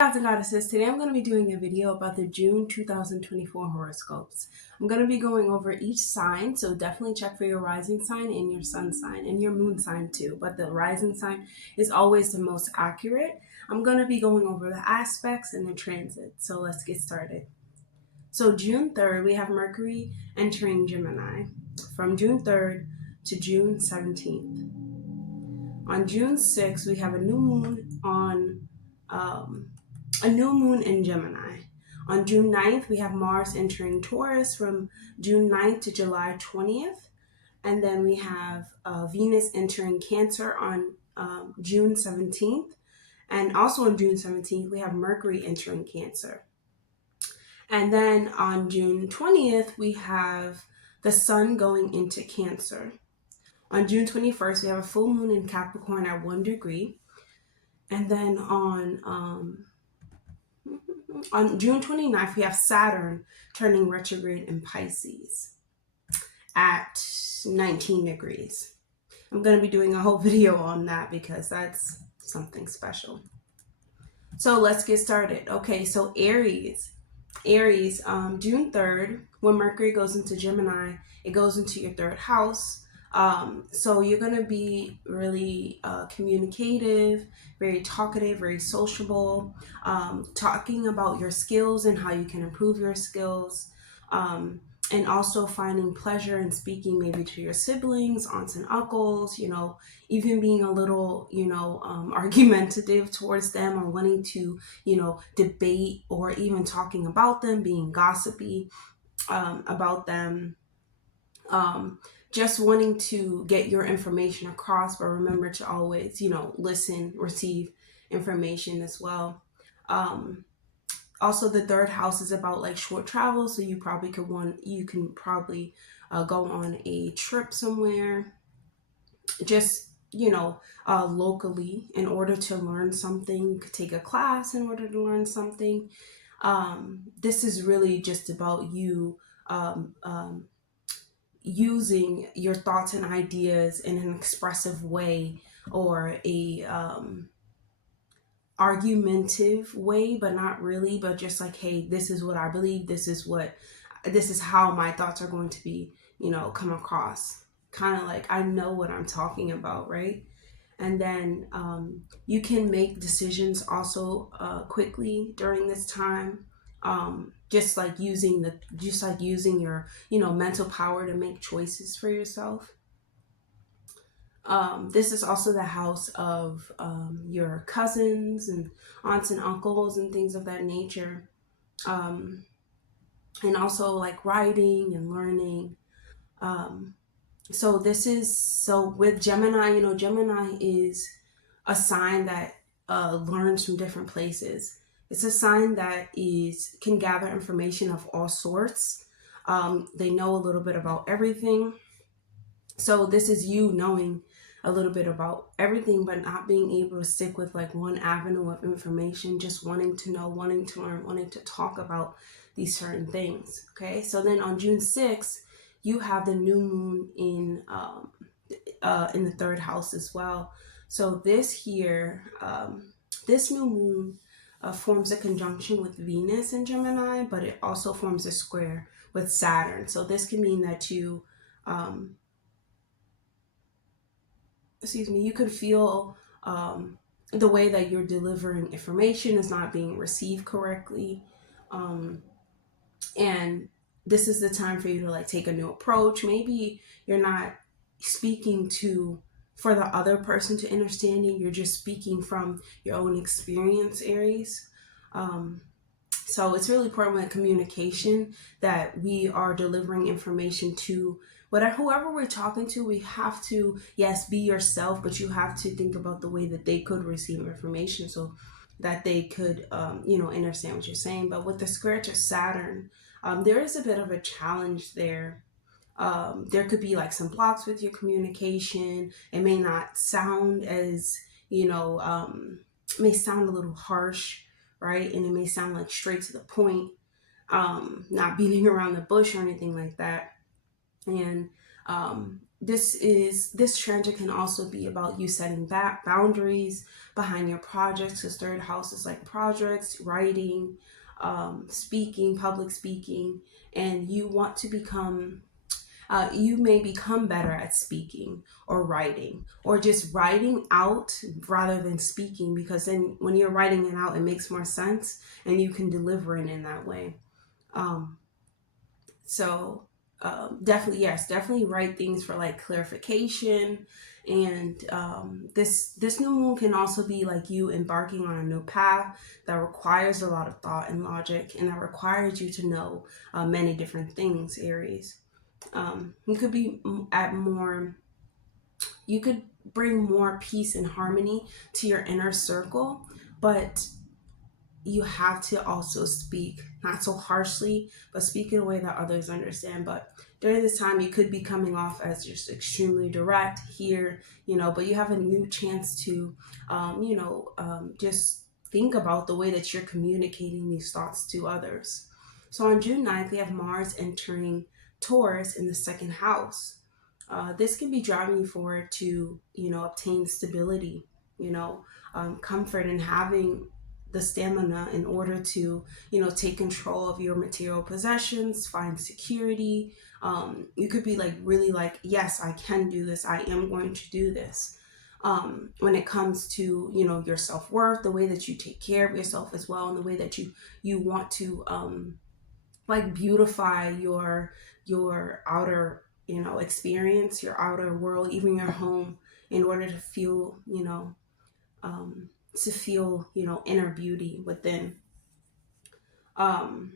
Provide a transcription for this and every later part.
Gods and goddesses, today I'm going to be doing a video about the June 2024 horoscopes. I'm going to be going over each sign, so definitely check for your rising sign and your sun sign and your moon sign too, but the rising sign is always the most accurate. I'm going to be going over the aspects and the transit, so let's get started. So June 3rd, we have Mercury entering Gemini from June 3rd to June 17th. On June 6th, we have a new moon in Gemini. On June 9th, we have Mars entering Taurus from June 9th to July 20th. And then we have Venus entering Cancer on June 17th. And also on June 17th, we have Mercury entering Cancer. And then on June 20th, we have the Sun going into Cancer. On June 21st, we have a full moon in Capricorn at 1 degree. And then on June 29th, we have Saturn turning retrograde in Pisces at 19 degrees. I'm going to be doing a whole video on that because that's something special. So let's get started. Okay, so Aries, June 3rd, when Mercury goes into Gemini, it goes into your third house. So you're going to be really communicative, very talkative, very sociable, talking about your skills and how you can improve your skills, and also finding pleasure in speaking maybe to your siblings, aunts and uncles, even being a little, argumentative towards them or wanting to, debate or even talking about them, being gossipy about them. Just wanting to get your information across, but remember to always, listen, receive information as well. Also, the third house is about like short travel, so you can probably go on a trip somewhere, just locally in order to learn something. You could take a class in order to learn something. This is really just about you using your thoughts and ideas in an expressive way, or a argumentative way, but not really, but just like, hey, this is what I believe, this is how my thoughts are going to be, come across. Kind of like, I know what I'm talking about, right? And then you can make decisions also quickly during this time. Just like using your mental power to make choices for yourself. This is also the house of your cousins and aunts and uncles and things of that nature, and also like writing and learning. So with Gemini, Gemini is a sign that learns from different places. It's a sign that can gather information of all sorts. They know a little bit about everything. So this is you knowing a little bit about everything, but not being able to stick with like one avenue of information, just wanting to know, wanting to learn, wanting to talk about these certain things. Okay, so then on June 6th, you have the new moon in the third house as well. So this new moon forms a conjunction with Venus in Gemini, but it also forms a square with Saturn. So this can mean that you could feel the way that you're delivering information is not being received correctly. And this is the time for you to like take a new approach. Maybe you're not speaking for the other person to understand you. You're just speaking from your own experience, Aries. So it's really important with communication that we are delivering information to whoever we're talking to. We have to, yes, be yourself, but you have to think about the way that they could receive information so that they could, understand what you're saying. But with the square to Saturn, there is a bit of a challenge there. There could be like some blocks with your communication. It may not sound as, may sound a little harsh, right? And it may sound like straight to the point, not beating around the bush or anything like that. And This transit can also be about you setting back boundaries behind your projects, because third house is like projects, writing, speaking, public speaking, and you want to become you may become better at speaking or writing, or just writing out rather than speaking, because then when you're writing it out, it makes more sense and you can deliver it in that way. Um, so definitely, yes, definitely write things for like clarification. And this new moon can also be like you embarking on a new path that requires a lot of thought and logic, and that requires you to know many different things, Aries. You could be at more, you could bring more peace and harmony to your inner circle, but you have to also speak not so harshly, but speak in a way that others understand. But during this time, you could be coming off as just extremely direct here, but you have a new chance to, just think about the way that you're communicating these thoughts to others. So on June 9th, we have Mars entering Taurus in the second house. This can be driving you forward to, obtain stability, comfort, and having the stamina in order to, take control of your material possessions, find security. You could be like really like, yes, I can do this. I am going to do this. When it comes to, your self-worth, the way that you take care of yourself as well, and the way that you want to like beautify your outer, experience, your outer world, even your home, in order to feel, inner beauty within. Um,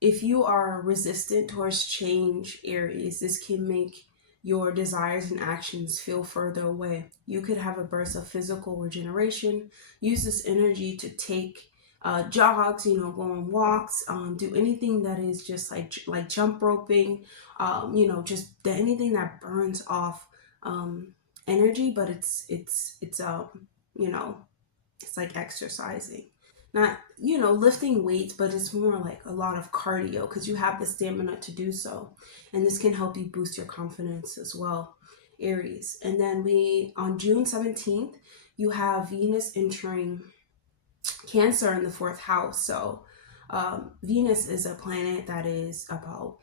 if you are resistant towards change, Aries, this can make your desires and actions feel further away. You could have a burst of physical regeneration. Use this energy to take jogs, go on walks, do anything that is just like jump roping, just anything that burns off energy, but you know, it's like exercising, not, lifting weights, but it's more like a lot of cardio because you have the stamina to do so. And this can help you boost your confidence as well, Aries. And then on June 17th, you have Venus entering Cancer in the fourth house. So Venus is a planet that is about,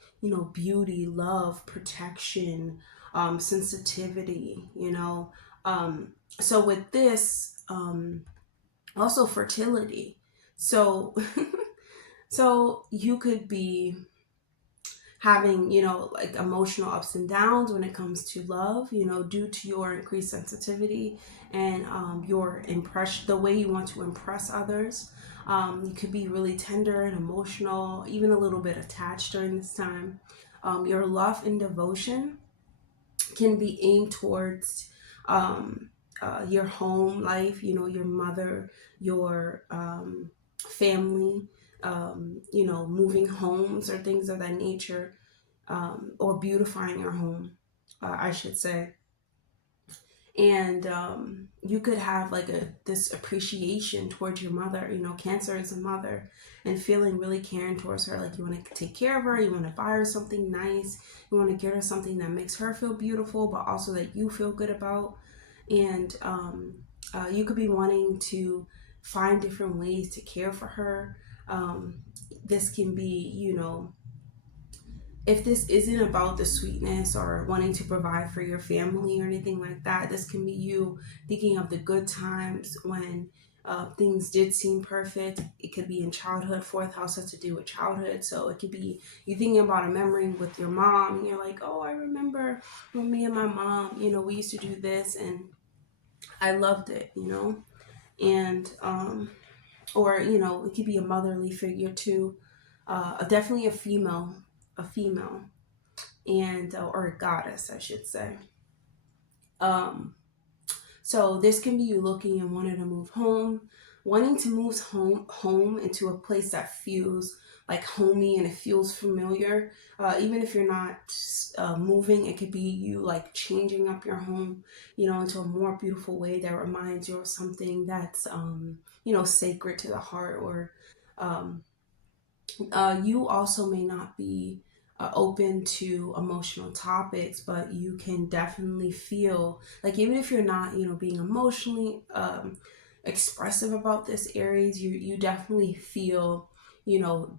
beauty, love, protection, sensitivity, so with this, also fertility. So so you could be having, like emotional ups and downs when it comes to love, due to your increased sensitivity and your impression, the way you want to impress others. You could be really tender and emotional, even a little bit attached during this time. Your love and devotion can be aimed towards your home life, your mother, your family, moving homes or things of that nature, or beautifying your home, I should say. And you could have like this appreciation towards your mother. Cancer is a mother, and feeling really caring towards her. Like you want to take care of her, you want to buy her something nice, you want to get her something that makes her feel beautiful, but also that you feel good about. And you could be wanting to find different ways to care for her. This can be, if this isn't about the sweetness or wanting to provide for your family or anything like that, this can be you thinking of the good times when things did seem perfect. It could be in childhood. Fourth house has to do with childhood. So it could be you thinking about a memory with your mom, and you're like, oh, I remember when me and my mom, we used to do this and I loved it, and or it could be a motherly figure too, definitely a female, and or a goddess, I should say. So this can be you looking and wanting to move home into a place that feels like homey and it feels familiar. Even if you're not moving, it could be you like changing up your home, into a more beautiful way that reminds you of something that's, sacred to the heart. Or you also may not be open to emotional topics, but you can definitely feel like, even if you're not, being emotionally expressive about this, Aries, you definitely feel,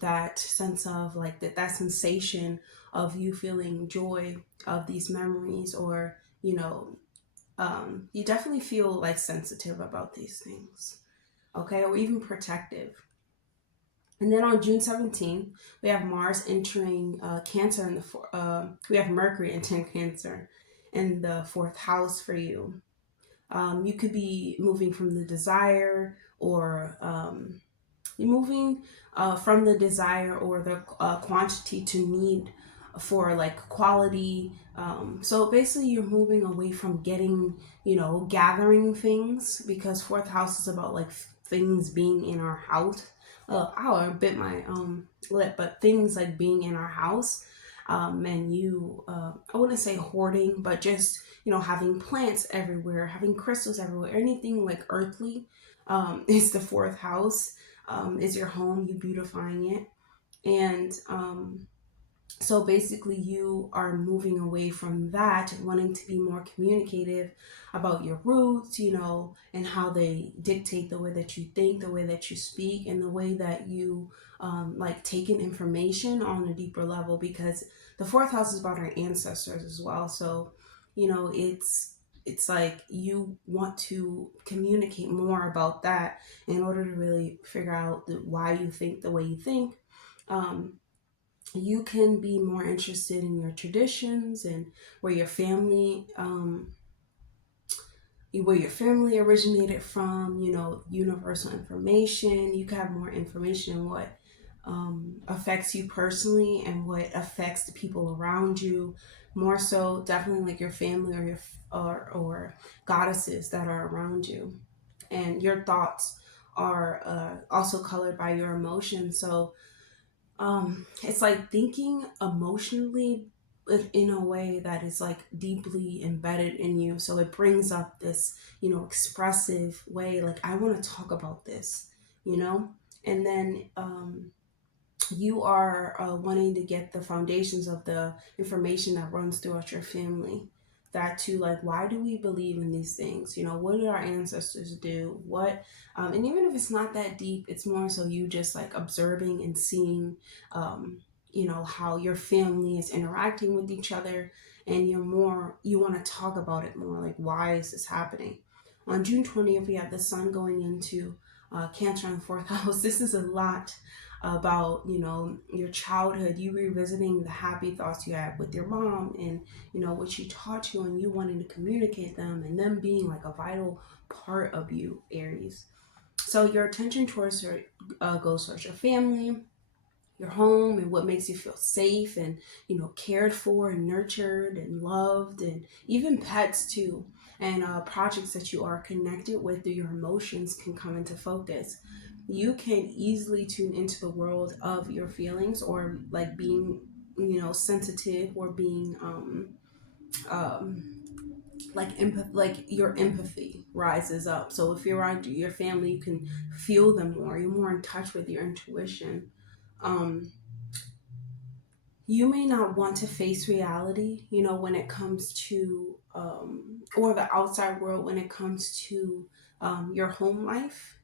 that sense of like that sensation of you feeling joy of these memories, or you definitely feel like sensitive about these things, okay, or even protective. And then on June 17th, we have Mars entering Cancer in we have Mercury entering Cancer in the fourth house for you. You could be moving from the desire, or you're moving from the desire or the quantity to need for like quality. So basically, you're moving away from getting, gathering things, because fourth house is about like things being in our house. I bit my lip, but things like being in our house. And you, I wouldn't say hoarding, but just, having plants everywhere, having crystals everywhere, anything like earthly is the fourth house. Is your home, you beautifying it. And so basically, you are moving away from that, wanting to be more communicative about your roots, and how they dictate the way that you think, the way that you speak, and the way that you like take in information on a deeper level, because the fourth house is about our ancestors as well. So, it's like you want to communicate more about that in order to really figure out why you think the way you think. You can be more interested in your traditions and where your family originated from, universal information. You can have more information in what affects you personally and what affects the people around you. More so, definitely like your family, or or goddesses that are around you. And your thoughts are also colored by your emotions. So it's like thinking emotionally in a way that is like deeply embedded in you. So it brings up this, expressive way, like, I want to talk about this, and then you are wanting to get the foundations of the information that runs throughout your family. That too, like, why do we believe in these things? What did our ancestors do? And even if it's not that deep, it's more so you just like observing and seeing, how your family is interacting with each other, and you want to talk about it more. Like, why is this happening? On June 20th, we have the sun going into Cancer in the fourth house. This is a lot about, your childhood, you revisiting the happy thoughts you had with your mom, and what she taught you, and you wanting to communicate them, and them being like a vital part of you, Aries. So your attention towards goes towards your family, your home, and what makes you feel safe and cared for and nurtured and loved, and even pets too. And projects that you are connected with through your emotions can come into focus. You can easily tune into the world of your feelings, or like being sensitive, or being like your empathy rises up. So if you're around your family, you can feel them more, you're more in touch with your intuition. You may not want to face reality, when it comes to, or the outside world when it comes to your home life,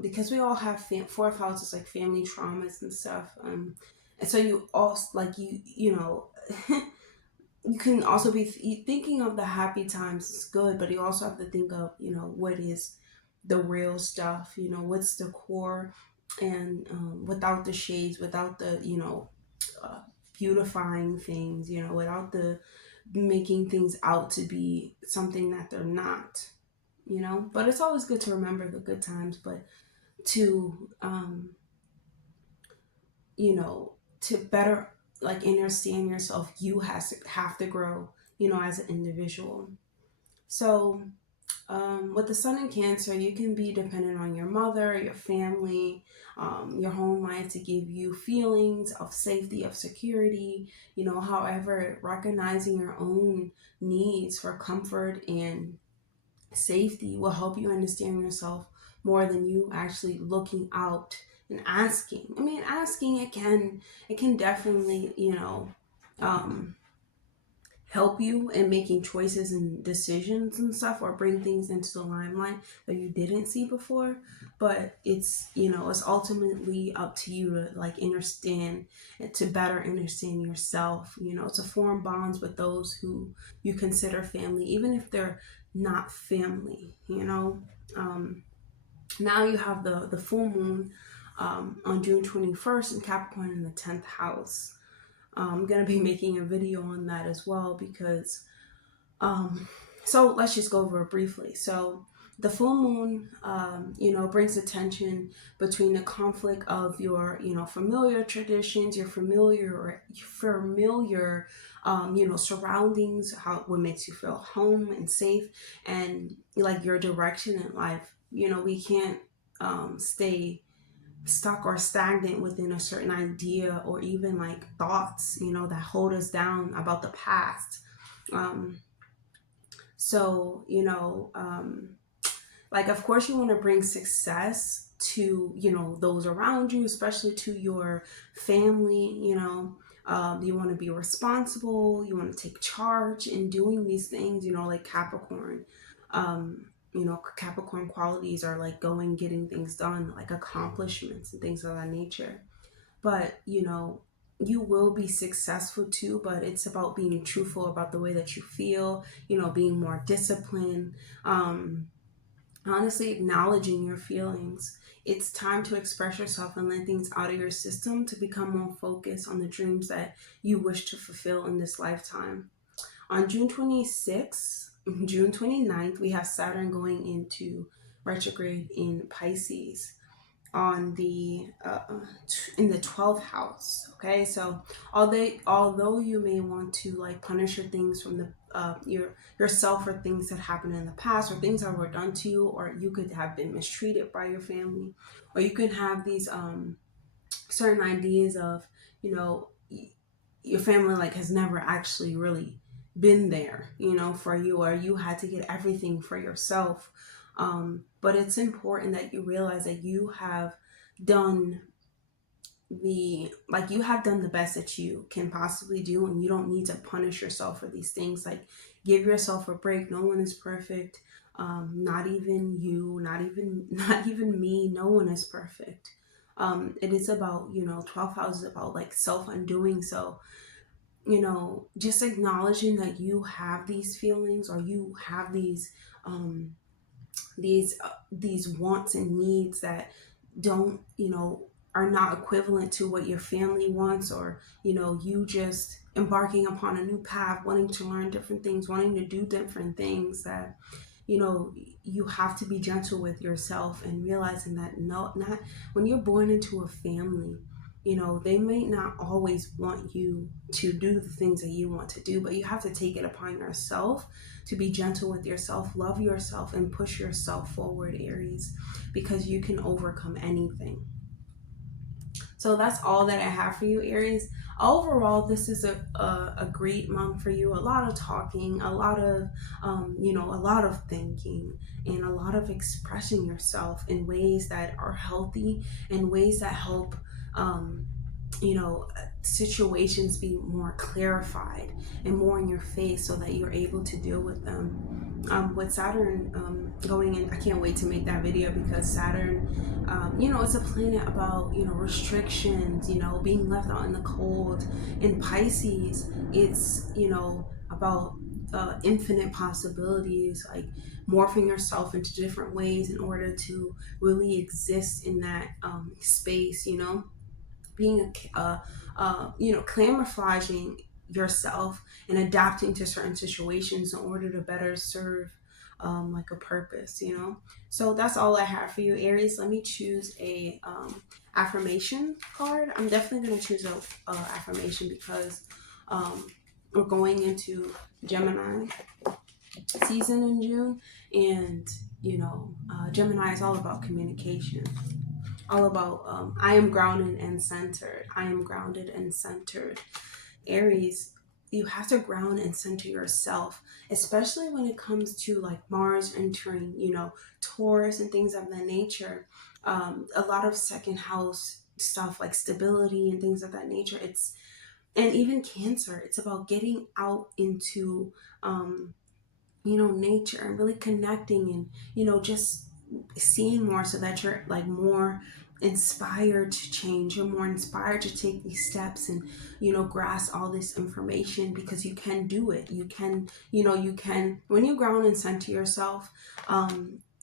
because we all have fourth houses, like family traumas and stuff. And so you also, like, you can also be thinking of the happy times is good, but you also have to think of, what is the real stuff, what's the core, and without the shades, without the, uh, beautifying things, without the making things out to be something that they're not, But it's always good to remember the good times, but to, to better like understand yourself, you have to grow, as an individual. So with the sun in Cancer, you can be dependent on your mother, your family, your home life to give you feelings of safety, of security. However, recognizing your own needs for comfort and safety will help you understand yourself more than you actually looking out and asking. I mean, asking, it can definitely, help you in making choices and decisions and stuff, or bring things into the limelight that you didn't see before. But it's, it's ultimately up to you to like understand, to better understand yourself, to form bonds with those who you consider family, even if they're not family. Now you have the full moon on June 21st in Capricorn in the 10th house. I'm going to be making a video on that as well, because so let's just go over it briefly. So the full moon, brings attention between the conflict of your, familiar traditions, your familiar surroundings, what makes you feel home and safe, and like your direction in life. We can't stay stuck or stagnant within a certain idea, or even like thoughts, that hold us down about the past. Um, so, like, of course, you want to bring success to, those around you, especially to your family. You want to be responsible, you want to take charge in doing these things, like Capricorn. Capricorn qualities are like getting things done, like accomplishments and things of that nature. But, you will be successful too, but it's about being truthful about the way that you feel, being more disciplined, honestly acknowledging your feelings. It's time to express yourself and let things out of your system to become more focused on the dreams that you wish to fulfill in this lifetime. On June 26th, June 29th, we have Saturn going into retrograde in Pisces on the in the 12th house. Okay, so although you may want to like punish your things from the yourself for things that happened in the past, or things that were done to you, or you could have been mistreated by your family, or you can have these certain ideas of, your family like has never actually really been there, for you, or you had to get everything for yourself. But it's important that you realize that you have done the best that you can possibly do, and you don't need to punish yourself for these things. Like, give yourself a break. No one is perfect. Not even you, not even me. No one is perfect. It is about, 12 houses about like self undoing. So, just acknowledging that you have these feelings, or you have these wants and needs that don't, are not equivalent to what your family wants, or, you just embarking upon a new path, wanting to learn different things, wanting to do different things, that, you have to be gentle with yourself, and realizing that not when you're born into a family, they may not always want you to do the things that you want to do, but you have to take it upon yourself to be gentle with yourself, love yourself, and push yourself forward, Aries, because you can overcome anything. So that's all that I have for you, Aries. Overall, this is a great month for you. A lot of talking, a lot of, a lot of thinking, and a lot of expressing yourself in ways that are healthy, and ways that help, situations be more clarified and more in your face, so that you're able to deal with them. With Saturn going in, I can't wait to make that video, because Saturn, it's a planet about, restrictions, being left out in the cold. In Pisces, it's, about infinite possibilities, like morphing yourself into different ways in order to really exist in that space, being camouflaging yourself and adapting to certain situations in order to better serve like a purpose. So that's all I have for you, Aries. Let me choose a affirmation card. I'm definitely going to choose a affirmation, because we're going into Gemini season in June, and Gemini is all about communication, all about I am grounded and centered. I am grounded and centered. Aries, you have to ground and center yourself, especially when it comes to like Mars entering, Taurus and things of that nature. A lot of second house stuff like stability and things of that nature. And even Cancer, it's about getting out into, nature and really connecting and, just seeing more so that you're like more inspired to change. You're more inspired to take these steps and, grasp all this information, because you can do it. You can, when you ground and center yourself,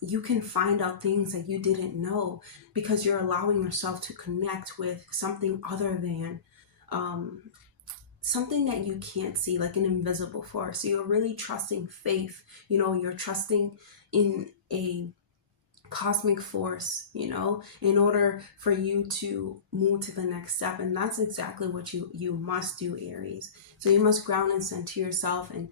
you can find out things that you didn't know, because you're allowing yourself to connect with something other than, um, something that you can't see, like an invisible force. So you're really trusting faith, you're trusting in a cosmic force, in order for you to move to the next step. And that's exactly what you must do, Aries. So you must ground and center yourself and,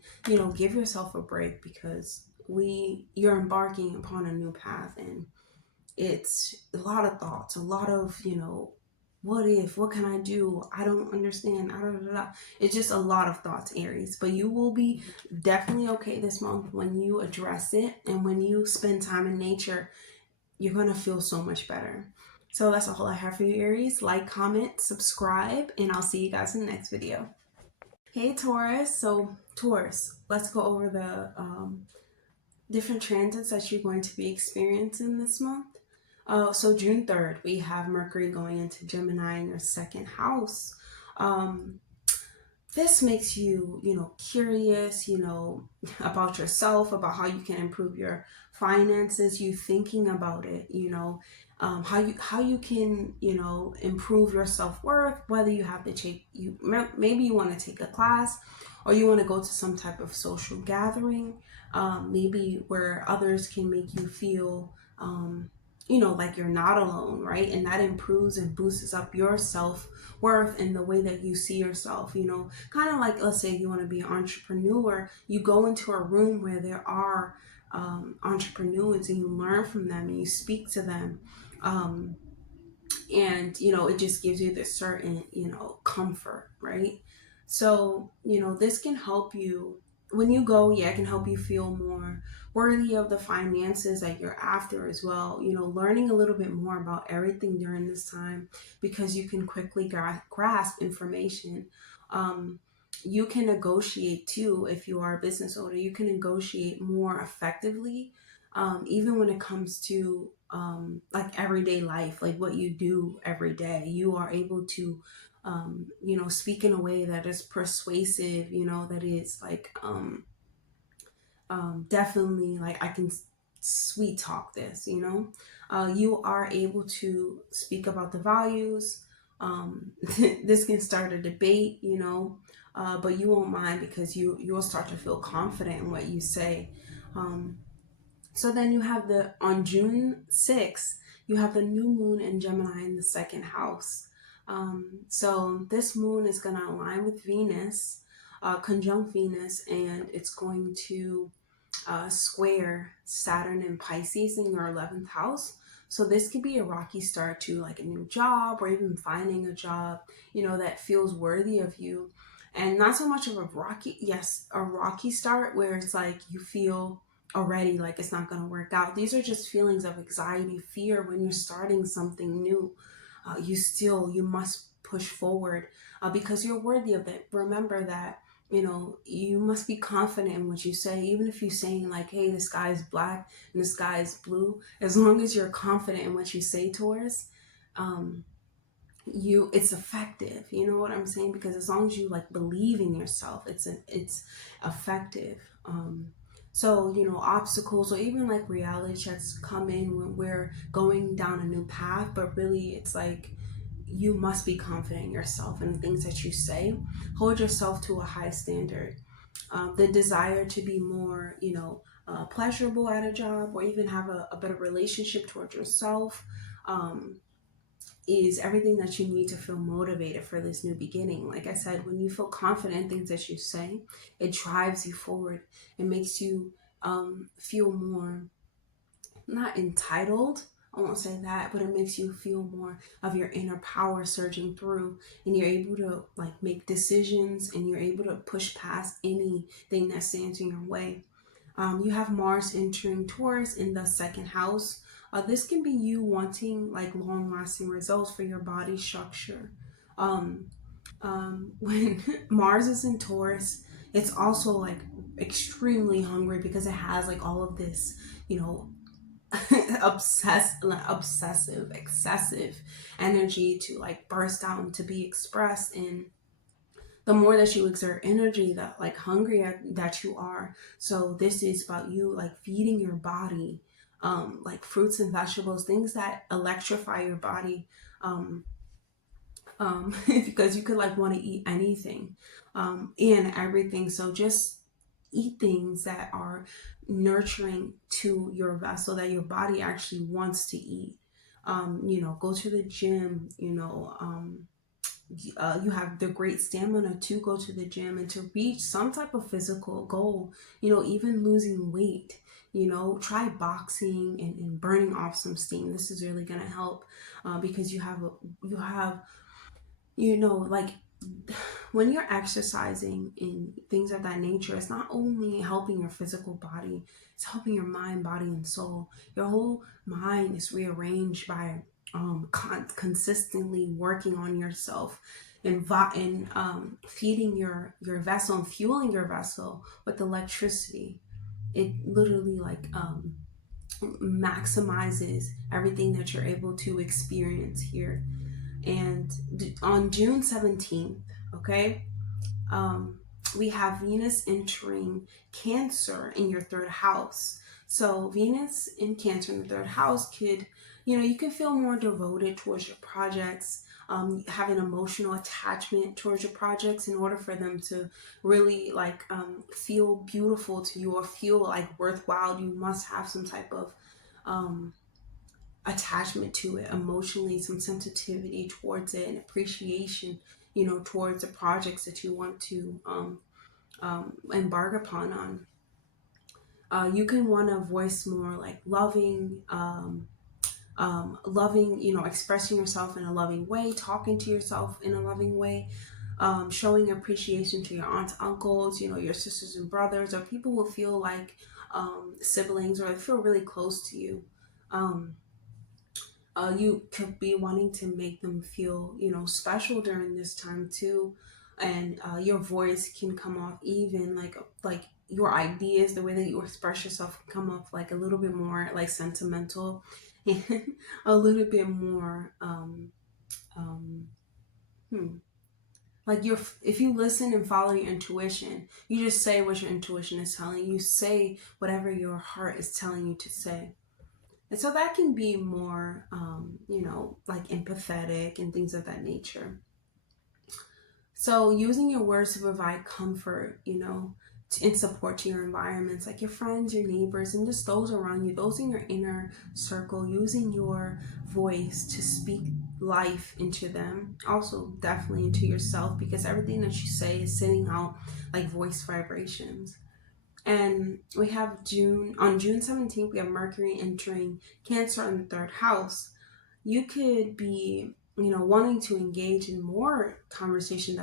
give yourself a break, because you're embarking upon a new path, and it's a lot of thoughts, a lot of, what if, what can I do? I don't understand. It's just a lot of thoughts, Aries. But you will be definitely okay this month when you address it, and when you spend time in nature, you're going to feel so much better. So that's all I have for you, Aries. Like, comment, subscribe, and I'll see you guys in the next video. Hey, Taurus. So, Taurus, let's go over the different transits that you're going to be experiencing this month. So June 3rd, we have Mercury going into Gemini in your second house. This makes you, curious, about yourself, about how you can improve your finances, you thinking about it, how you can, improve your self-worth, whether you have to maybe you want to take a class, or you want to go to some type of social gathering, maybe where others can make you feel, like you're not alone, right? And that improves and boosts up your self-worth and the way that you see yourself, kind of like, let's say you want to be an entrepreneur, you go into a room where there are entrepreneurs, and you learn from them and you speak to them. And, it just gives you this certain, comfort, right? So, this can help you when you go, it can help you feel more worthy of the finances that you're after as well. Learning a little bit more about everything during this time, because you can quickly grasp information. You can negotiate too. If you are a business owner, you can negotiate more effectively, even when it comes to like everyday life, like what you do every day. You are able to speak in a way that is persuasive, that is like definitely, like, I can sweet talk this, you are able to speak about the values. This can start a debate, but you won't mind, because you'll start to feel confident in what you say. So then you have on June 6th, you have the new moon in Gemini in the second house. So this moon is going to align with Venus, conjunct Venus, and it's going to square Saturn and Pisces in your 11th house. So this could be a rocky start to like a new job, or even finding a job, that feels worthy of you. And not so much of a rocky start where it's like you feel already like it's not going to work out. These are just feelings of anxiety, fear when you're starting something new. You must push forward, because you're worthy of it. Remember that, you must be confident in what you say. Even if you're saying like, hey, the sky is black and the sky is blue, as long as you're confident in what you say, Taurus, it's effective. You know what I'm saying? Because as long as you like believe in yourself, it's effective. So, obstacles or even like reality checks come in when we're going down a new path, but really it's like, you must be confident in yourself and the things that you say. Hold yourself to a high standard. The desire to be more, pleasurable at a job, or even have a better relationship towards yourself, is everything that you need to feel motivated for this new beginning. Like I said, when you feel confident in things that you say, it drives you forward. It makes you feel more, not entitled, I won't say that, but it makes you feel more of your inner power surging through, and you're able to like make decisions, and you're able to push past anything that stands in your way. You have Mars entering Taurus in the second house. This can be you wanting like long-lasting results for your body structure. When Mars is in Taurus, it's also like extremely hungry because it has like all of this, you know, obsessive, excessive energy to like burst out and to be expressed. And the more that you exert energy, that like hungry that you are. So this is about you like feeding your body, like fruits and vegetables, things that electrify your body. Um, because you could like want to eat anything, and everything. So just eat things that are nurturing to your vessel that your body actually wants to eat. You know, go to the gym, you know, you have the great stamina to go to the gym and to reach some type of physical goal, you know, even losing weight. You know, try boxing and burning off some steam. This is really going to help, because you have, you know, like when you're exercising and things of that nature, it's not only helping your physical body, it's helping your mind, body, and soul. Your whole mind is rearranged by consistently working on yourself and feeding your vessel and fueling your vessel with electricity. It literally like maximizes everything that you're able to experience here. And on June 17th, okay, um, we have Venus entering Cancer in your third house. So Venus in Cancer in the third house could, you know, you can feel more devoted towards your projects, have an emotional attachment towards your projects in order for them to really like feel beautiful to you or feel like worthwhile. You must have some type of um, attachment to it emotionally, some sensitivity towards it, and appreciation, you know, towards the projects that you want to embark upon on. You can want to voice more like loving, you know, expressing yourself in a loving way, talking to yourself in a loving way, showing appreciation to your aunts, uncles, you know, your sisters and brothers, or people who feel like siblings or feel really close to you. Um, you could be wanting to make them feel, you know, special during this time too, and your voice can come off even like your ideas, the way that you express yourself can come off like a little bit more like sentimental and a little bit more um, hmm, like your if you listen and follow your intuition, you just say what your intuition is telling you, say whatever your heart is telling you to say. And so that can be more, you know, like empathetic and things of that nature. So using your words to provide comfort, you know, and support to your environments, like your friends, your neighbors, and just those around you, those in your inner circle, using your voice to speak life into them. Also, definitely into yourself, because everything that you say is sending out like voice vibrations. And we have June 17th, we have Mercury entering Cancer in the third house. You could be, you know, wanting to engage in more conversation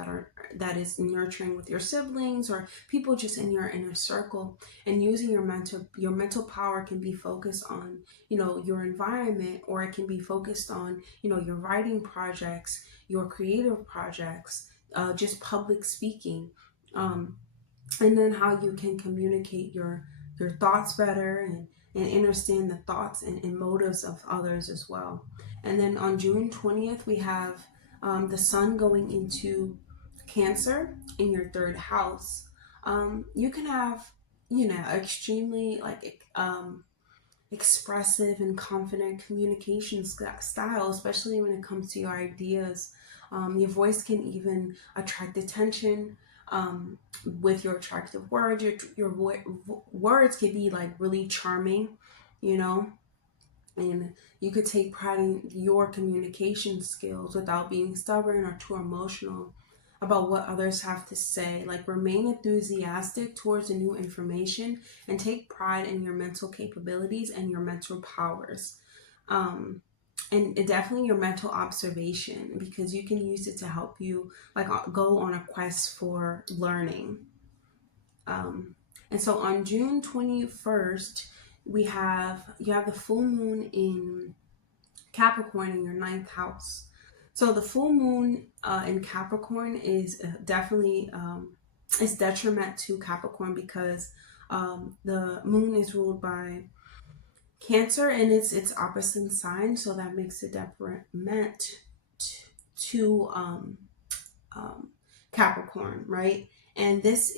that is nurturing with your siblings or people just in your inner circle, and using your mental power can be focused on, you know, your environment, or it can be focused on, you know, your writing projects, your creative projects, just public speaking. And then how you can communicate your thoughts better, and understand the thoughts and motives of others as well. And then on June 20th, we have the sun going into Cancer in your third house. You can have, you know, extremely like expressive and confident communication style, especially when it comes to your ideas. Your voice can even attract attention with your attractive words. Your words can be like really charming, you know, and you could take pride in your communication skills without being stubborn or too emotional about what others have to say. Like, remain enthusiastic towards the new information and take pride in your mental capabilities and your mental powers. Um, and definitely your mental observation, because you can use it to help you like go on a quest for learning. um, and so on June 21st, you have the full moon in Capricorn in your ninth house. So the full moon in Capricorn is definitely it's detriment to Capricorn because the moon is ruled by Cancer and its opposite sign, so that makes it detriment to Capricorn, right? And this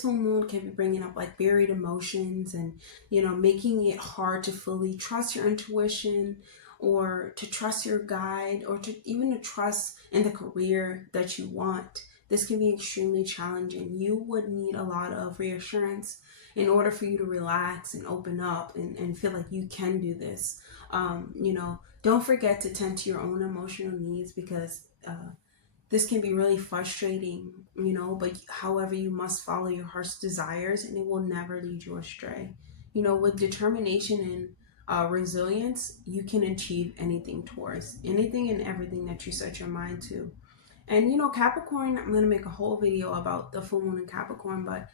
full moon can be bringing up like buried emotions and, making it hard to fully trust your intuition or to trust your guide or to trust in the career that you want. This can be extremely challenging. You would need a lot of reassurance in order for you to relax and open up and feel like you can do this. Don't forget to tend to your own emotional needs because this can be really frustrating, but however, you must follow your heart's desires and it will never lead you astray. With determination and resilience, you can achieve anything, Taurus, anything and everything that you set your mind to. And, Capricorn, I'm going to make a whole video about the full moon in Capricorn, but,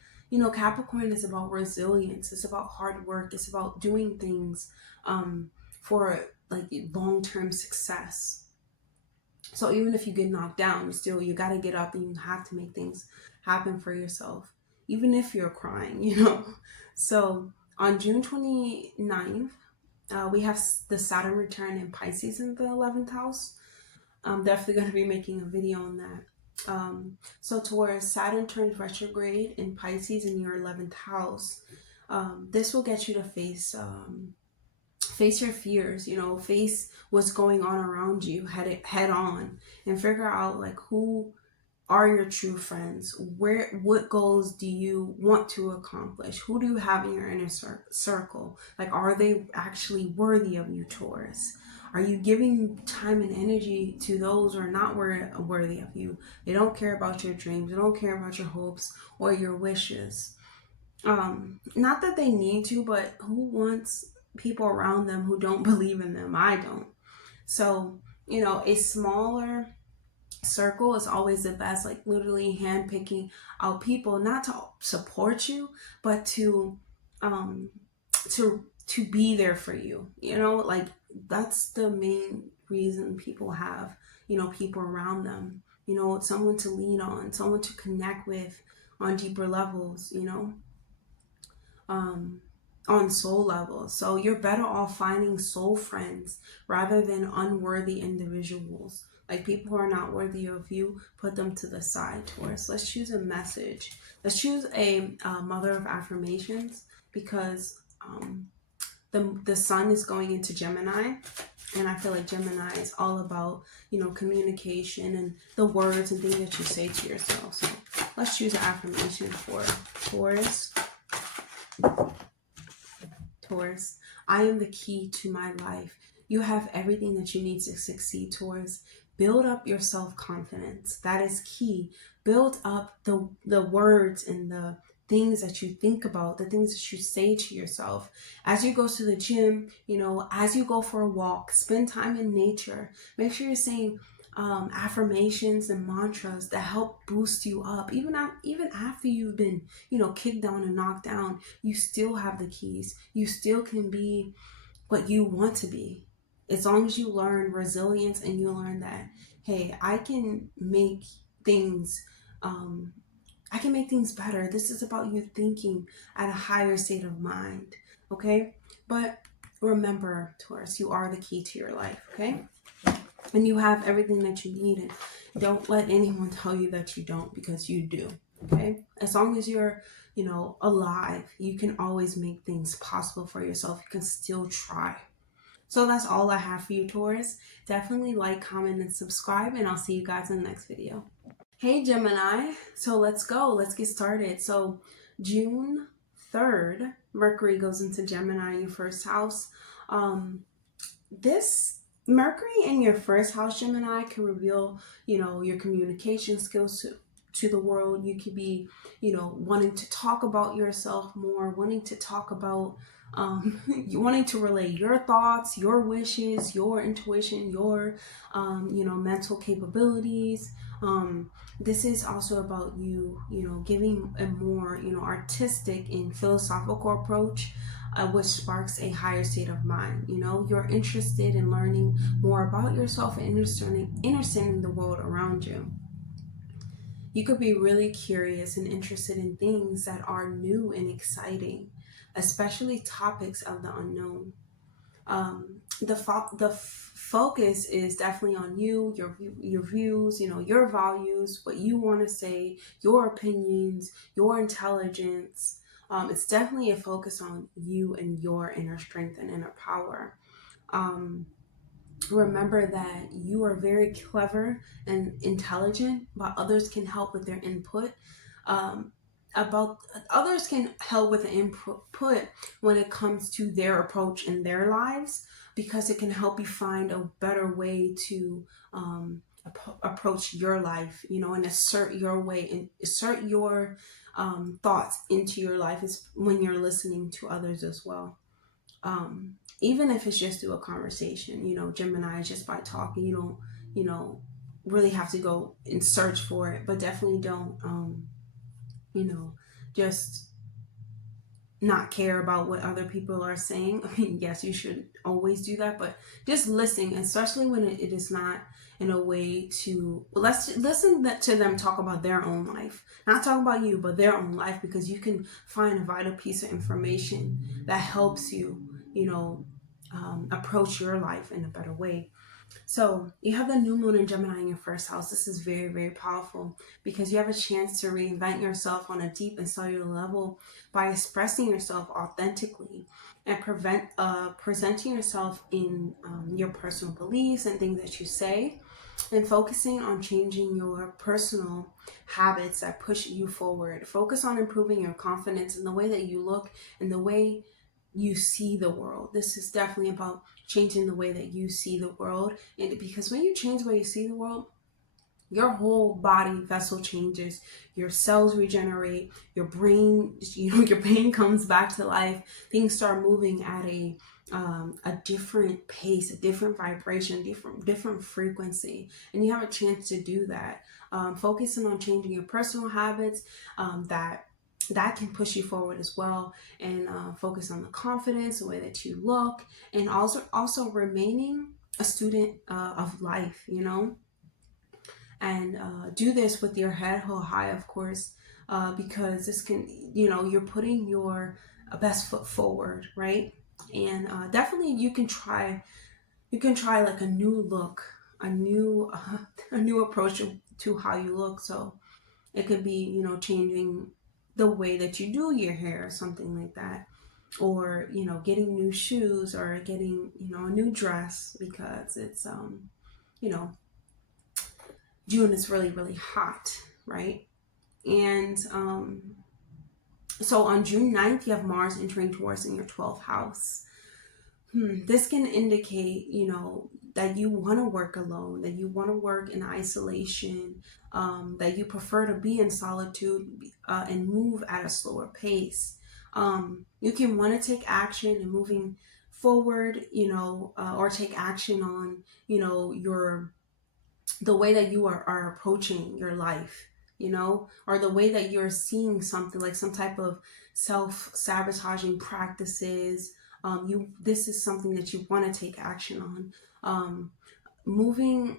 Capricorn is about resilience. It's about hard work. It's about doing things for like long-term success. So even if you get knocked down, you got to get up and you have to make things happen for yourself, even if you're crying. So on June 29th, we have the Saturn return in Pisces in the 11th house. I'm definitely going to be making a video on that. So towards Saturn turns retrograde in Pisces in your 11th house, this will get you to face your fears, face what's going on around you head on and figure out like who are your true friends, what goals do you want to accomplish, who do you have in your inner circle, like are they actually worthy of you, Taurus? Are you giving time and energy to those who are not worthy of you? They don't care about your dreams, they don't care about your hopes or your wishes. Not that they need to, but who wants people around them who don't believe in them? I don't. So, a smaller circle is always the best, like literally handpicking out people, not to support you, but to be there for you. Like that's the main reason people have, people around them, someone to lean on, someone to connect with on deeper levels, on soul level. So you're better off finding soul friends rather than unworthy individuals. Like people who are not worthy of you, put them to the side, Taurus. Let's choose a message. Let's choose a mother of affirmations because the sun is going into Gemini. And I feel like Gemini is all about, communication and the words and things that you say to yourself. So let's choose an affirmation for Taurus. Taurus, I am the key to my life. You have everything that you need to succeed, Taurus. Build up your self-confidence. That is key. Build up the words and the things that you think about, the things that you say to yourself. As you go to the gym, as you go for a walk, spend time in nature. Make sure you're saying affirmations and mantras that help boost you up. Even after you've been, kicked down and knocked down, you still have the keys. You still can be what you want to be. As long as you learn resilience and you learn that, hey, I can make things better. This is about you thinking at a higher state of mind, okay? But remember, Taurus, you are the key to your life, okay? And you have everything that you need, and don't let anyone tell you that you don't, because you do, okay? As long as you're, alive, you can always make things possible for yourself. You can still try. So that's all I have for you, Taurus. Definitely like, comment, and subscribe, and I'll see you guys in the next video. Hey, Gemini. So let's go. Let's get started. So June 3rd, Mercury goes into Gemini in your first house. This Mercury in your first house, Gemini, can reveal, your communication skills to the world. You could be, wanting to talk about yourself more, wanting to talk about you wanting to relay your thoughts, your wishes, your intuition, your mental capabilities. This is also about you, giving a more, artistic and philosophical approach, which sparks a higher state of mind. You're interested in learning more about yourself and understanding the world around you. You could be really curious and interested in things that are new and exciting, especially topics of the unknown. The focus is definitely on you, your views, your values, what you want to say, your opinions, your intelligence. It's definitely a focus on you and your inner strength and inner power. Remember that you are very clever and intelligent, but others can help with their input. Um, about Others can help with the input when it comes to their approach in their lives, because it can help you find a better way to approach your life, and assert your way and assert your thoughts into your life, is when you're listening to others as well. Even if it's just through a conversation, Gemini, just by talking, don't really have to go and search for it, but definitely don't, just not care about what other people are saying. I mean, yes, you should always do that, but just listening, especially when it is not in a way to, let's listen to them talk about their own life, not talk about you, but their own life, because you can find a vital piece of information that helps you, approach your life in a better way. So you have the new moon in Gemini in your first house. This is very, very powerful, because you have a chance to reinvent yourself on a deep and cellular level by expressing yourself authentically and presenting yourself in your personal beliefs and things that you say, and focusing on changing your personal habits that push you forward. Focus on improving your confidence in the way that you look and the way you see the world. This is definitely about changing the way that you see the world. And because when you change the way you see the world, your whole body vessel changes, your cells regenerate, your brain, your brain comes back to life. Things start moving at a different pace, a different vibration, different frequency, and you have a chance to do that. Focusing on changing your personal habits, that can push you forward as well, and focus on the confidence, the way that you look, and also remaining a student of life, and do this with your head held high, of course, because this can, you're putting your best foot forward, right? And definitely you can try like a new look, a new a new approach to how you look. So it could be, changing the way that you do your hair, something like that, or getting new shoes, or getting a new dress, because it's you know June is really, really hot, right? And so on June 9th, you have Mars entering Taurus in your 12th house. This can indicate, that you want to work alone, that you want to work in isolation, that you prefer to be in solitude and move at a slower pace. You can want to take action and moving forward, or take action on, the way that you are approaching your life, or the way that you're seeing something, like some type of self-sabotaging practices. This is something that you want to take action on. Moving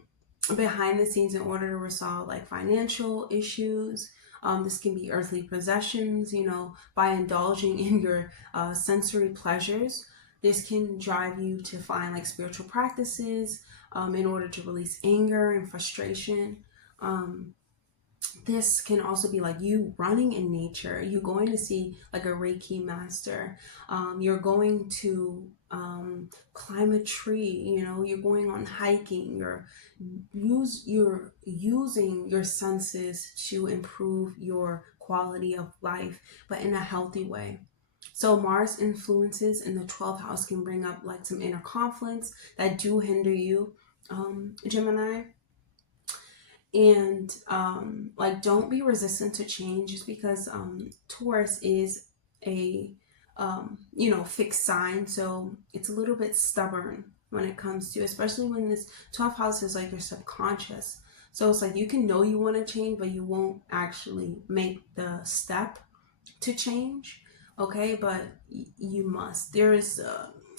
behind the scenes in order to resolve like financial issues. This can be earthly possessions, by indulging in your sensory pleasures. This can drive you to find like spiritual practices in order to release anger and frustration. This can also be like you running in nature. You're going to see like a Reiki master. You're going to climb a tree. You're going on hiking. You're using your senses to improve your quality of life, but in a healthy way. So Mars influences in the 12th house can bring up like some inner conflicts that do hinder you, Gemini. And like, don't be resistant to change, just because Taurus is a you know, fixed sign. So it's a little bit stubborn when it comes to, especially when this 12th house is like your subconscious. So it's like you can know you want to change, but you won't actually make the step to change. Okay, but you must. There is,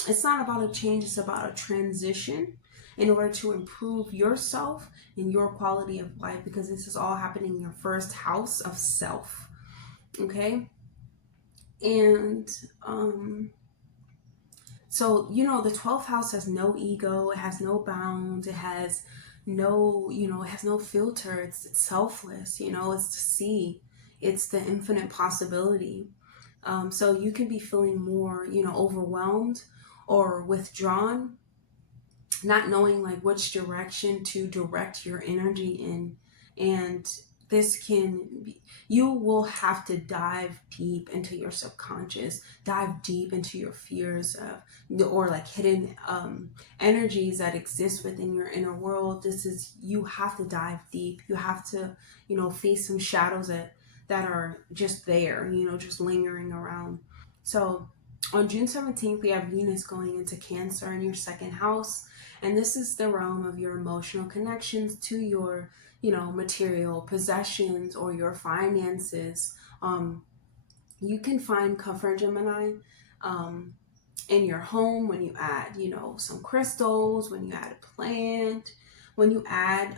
it's not about a change, it's about a transition in order to improve yourself and your quality of life, because this is all happening in your first house of self. Okay, and so, you know, the 12th house has no ego, it has no bounds, it has no, you know, it has no filter, it's selfless, you know, it's to see, it's the infinite possibility. So you can be feeling more, you know, overwhelmed or withdrawn, not knowing like which direction to direct your energy in. And this can be, you will have to dive deep into your subconscious, dive deep into your fears of, or like hidden energies that exist within your inner world. This is, you have to dive deep. You have to, you know, face some shadows that are just there, you know, just lingering around. So on June 17th, we have Venus going into Cancer in your second house. And this is the realm of your emotional connections to your, you know, material possessions or your finances. You can find comfort, Gemini, in your home when you add, you know, some crystals, when you add a plant, when you add,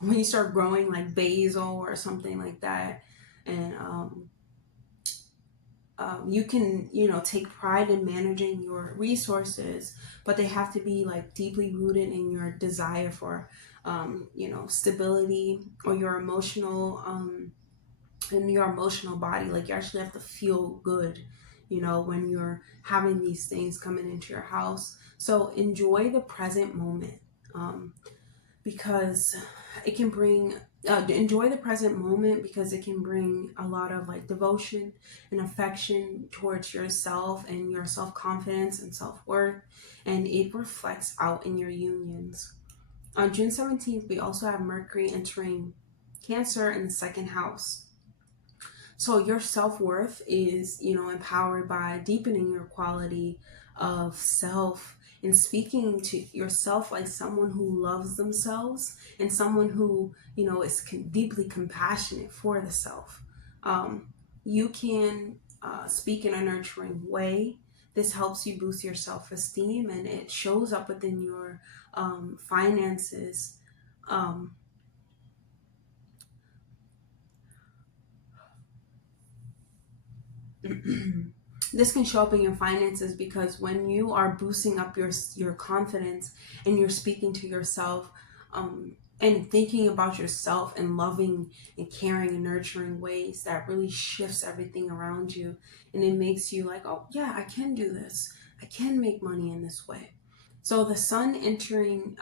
when you start growing like basil or something like that. And you can, you know, take pride in managing your resources, but they have to be like deeply rooted in your desire for, you know, stability, or your emotional, in your emotional body. Like you actually have to feel good, you know, when you're having these things coming into your house. So enjoy the present moment, because it can bring enjoy the present moment, because it can bring a lot of like devotion and affection towards yourself and your self-confidence and self-worth, and it reflects out in your unions. On June 17th, we also have Mercury entering Cancer in the second house. So your self-worth is, you know, empowered by deepening your quality of self and speaking to yourself like someone who loves themselves and someone who, you know, is deeply compassionate for the self. You can speak in a nurturing way. This helps you boost your self-esteem, and it shows up within your finances. Um, this can show up in your finances, because when you are boosting up your confidence and you're speaking to yourself, and thinking about yourself in loving and caring and nurturing ways, that really shifts everything around you, and it makes you like, oh yeah, I can do this, I can make money in this way. So the sun entering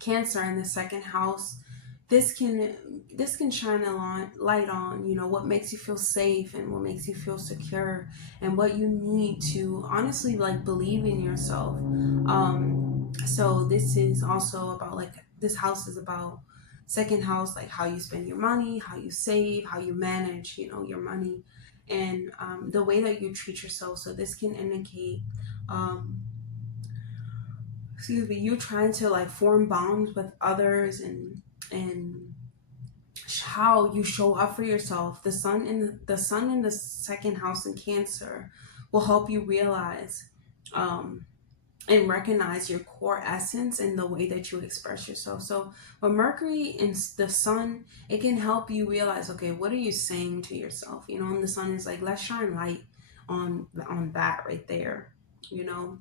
Cancer in the second house, this can shine a light on, you know, what makes you feel safe and what makes you feel secure, and what you need to honestly like believe in yourself. So this is also about like, this house is about second house, like how you spend your money, how you save, how you manage, you know, your money, and the way that you treat yourself. So this can indicate excuse me, you trying to like form bonds with others, and how you show up for yourself. The sun in the second house in Cancer will help you realize and recognize your core essence in the way that you express yourself. So with Mercury and the sun, it can help you realize, okay, what are you saying to yourself? You know, and the sun is like, let's shine light on that right there, you know.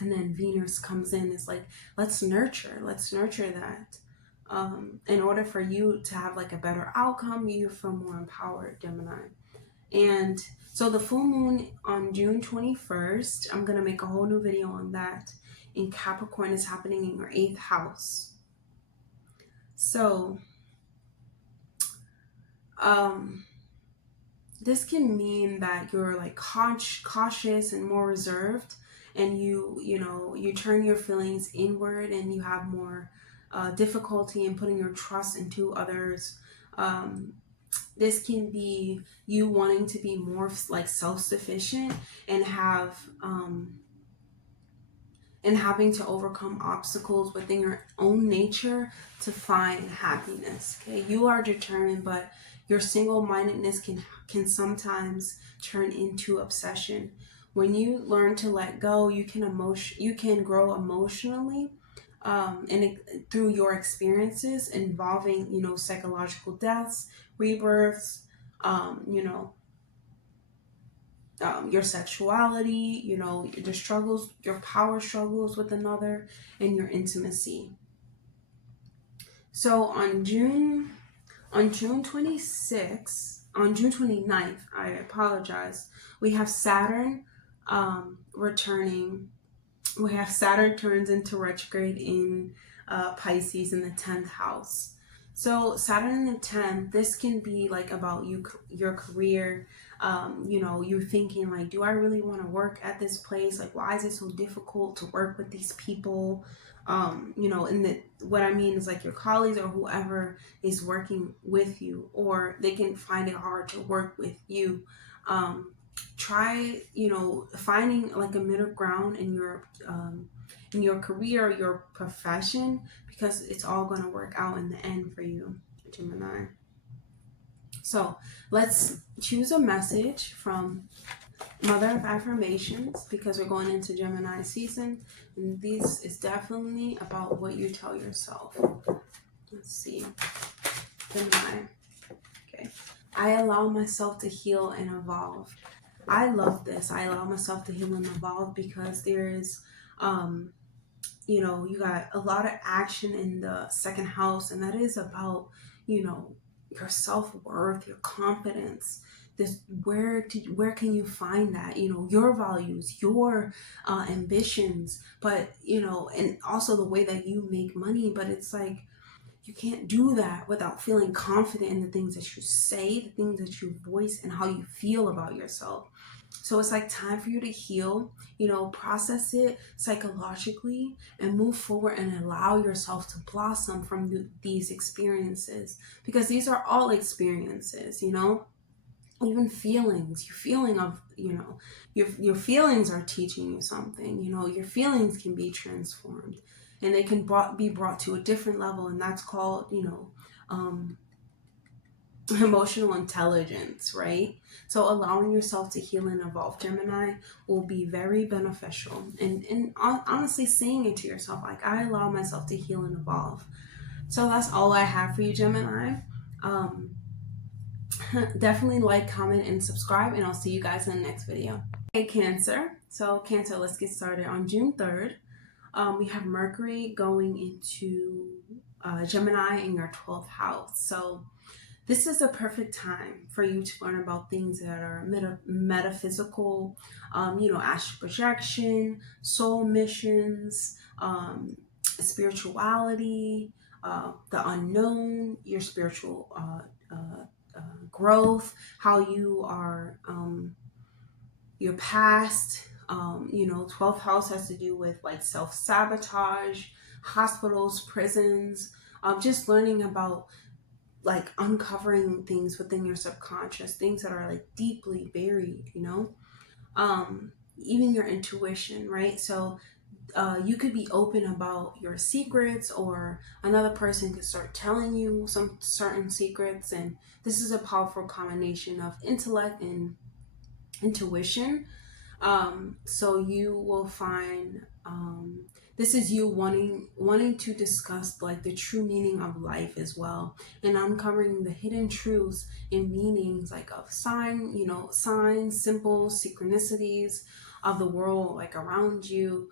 And then Venus comes in, it's like, let's nurture that. In order for you to have like a better outcome, you feel more empowered, Gemini. And so the full moon on June 21st, I'm going to make a whole new video on that, in Capricorn, is happening in your 8th house. So this can mean that you're like cautious and more reserved, and you know, you turn your feelings inward, and you have more difficulty in putting your trust into others. This can be you wanting to be more like self-sufficient and having to overcome obstacles within your own nature to find happiness. Okay, you are determined, but your single-mindedness can sometimes turn into obsession. When you learn to let go, you can grow emotionally, through your experiences involving, psychological deaths, rebirths, um, you know, your sexuality, the struggles, your power struggles with another, and your intimacy. So on June 26th, on June 29th, I apologize, we have Saturn returning. We have Saturn turns into retrograde in Pisces in the 10th house. So Saturn in the 10th, this can be like about your career. You're thinking like, do I really want to work at this place? Like, why is it so difficult to work with these people? And what I mean is like your colleagues or whoever is working with you, or they can find it hard to work with you. Try, finding like a middle ground in your career, your profession, because it's all going to work out in the end for you, Gemini. So let's choose a message from Mother of Affirmations, because we're going into Gemini season, and this is definitely about what you tell yourself. Let's see. Gemini. Okay. I allow myself to heal and evolve. I love this. I allow myself to heal and evolve because there is, you got a lot of action in the second house, and that is about, your self-worth, your confidence. This, where can you find that? Your values, your ambitions, but and also the way that you make money. But it's like, you can't do that without feeling confident in the things that you say, the things that you voice, and how you feel about yourself. So it's like time for you to heal, process it psychologically and move forward and allow yourself to blossom from these experiences, because these are all experiences, even feelings, your feeling of, your feelings are teaching you something, your feelings can be transformed and they can be brought to a different level, and that's called, emotional intelligence, right? So allowing yourself to heal and evolve, Gemini, will be very beneficial. And honestly saying it to yourself, like, I allow myself to heal and evolve. So that's all I have for you, Gemini. Definitely like, comment, and subscribe, and I'll see you guys in the next video. Hey, Cancer. So Cancer, let's get started. On June 3rd, we have Mercury going into Gemini in your 12th house. So this is a perfect time for you to learn about things that are metaphysical, astral projection, soul missions, spirituality, the unknown, your spiritual growth, how you are, your past. 12th house has to do with like self-sabotage, hospitals, prisons, just learning about like uncovering things within your subconscious, things that are like deeply buried, even your intuition, right? So you could be open about your secrets, or another person could start telling you some certain secrets, and this is a powerful combination of intellect and intuition. So you will find, this is you wanting to discuss like the true meaning of life as well, and uncovering the hidden truths and meanings like of signs, symbols, synchronicities of the world like around you.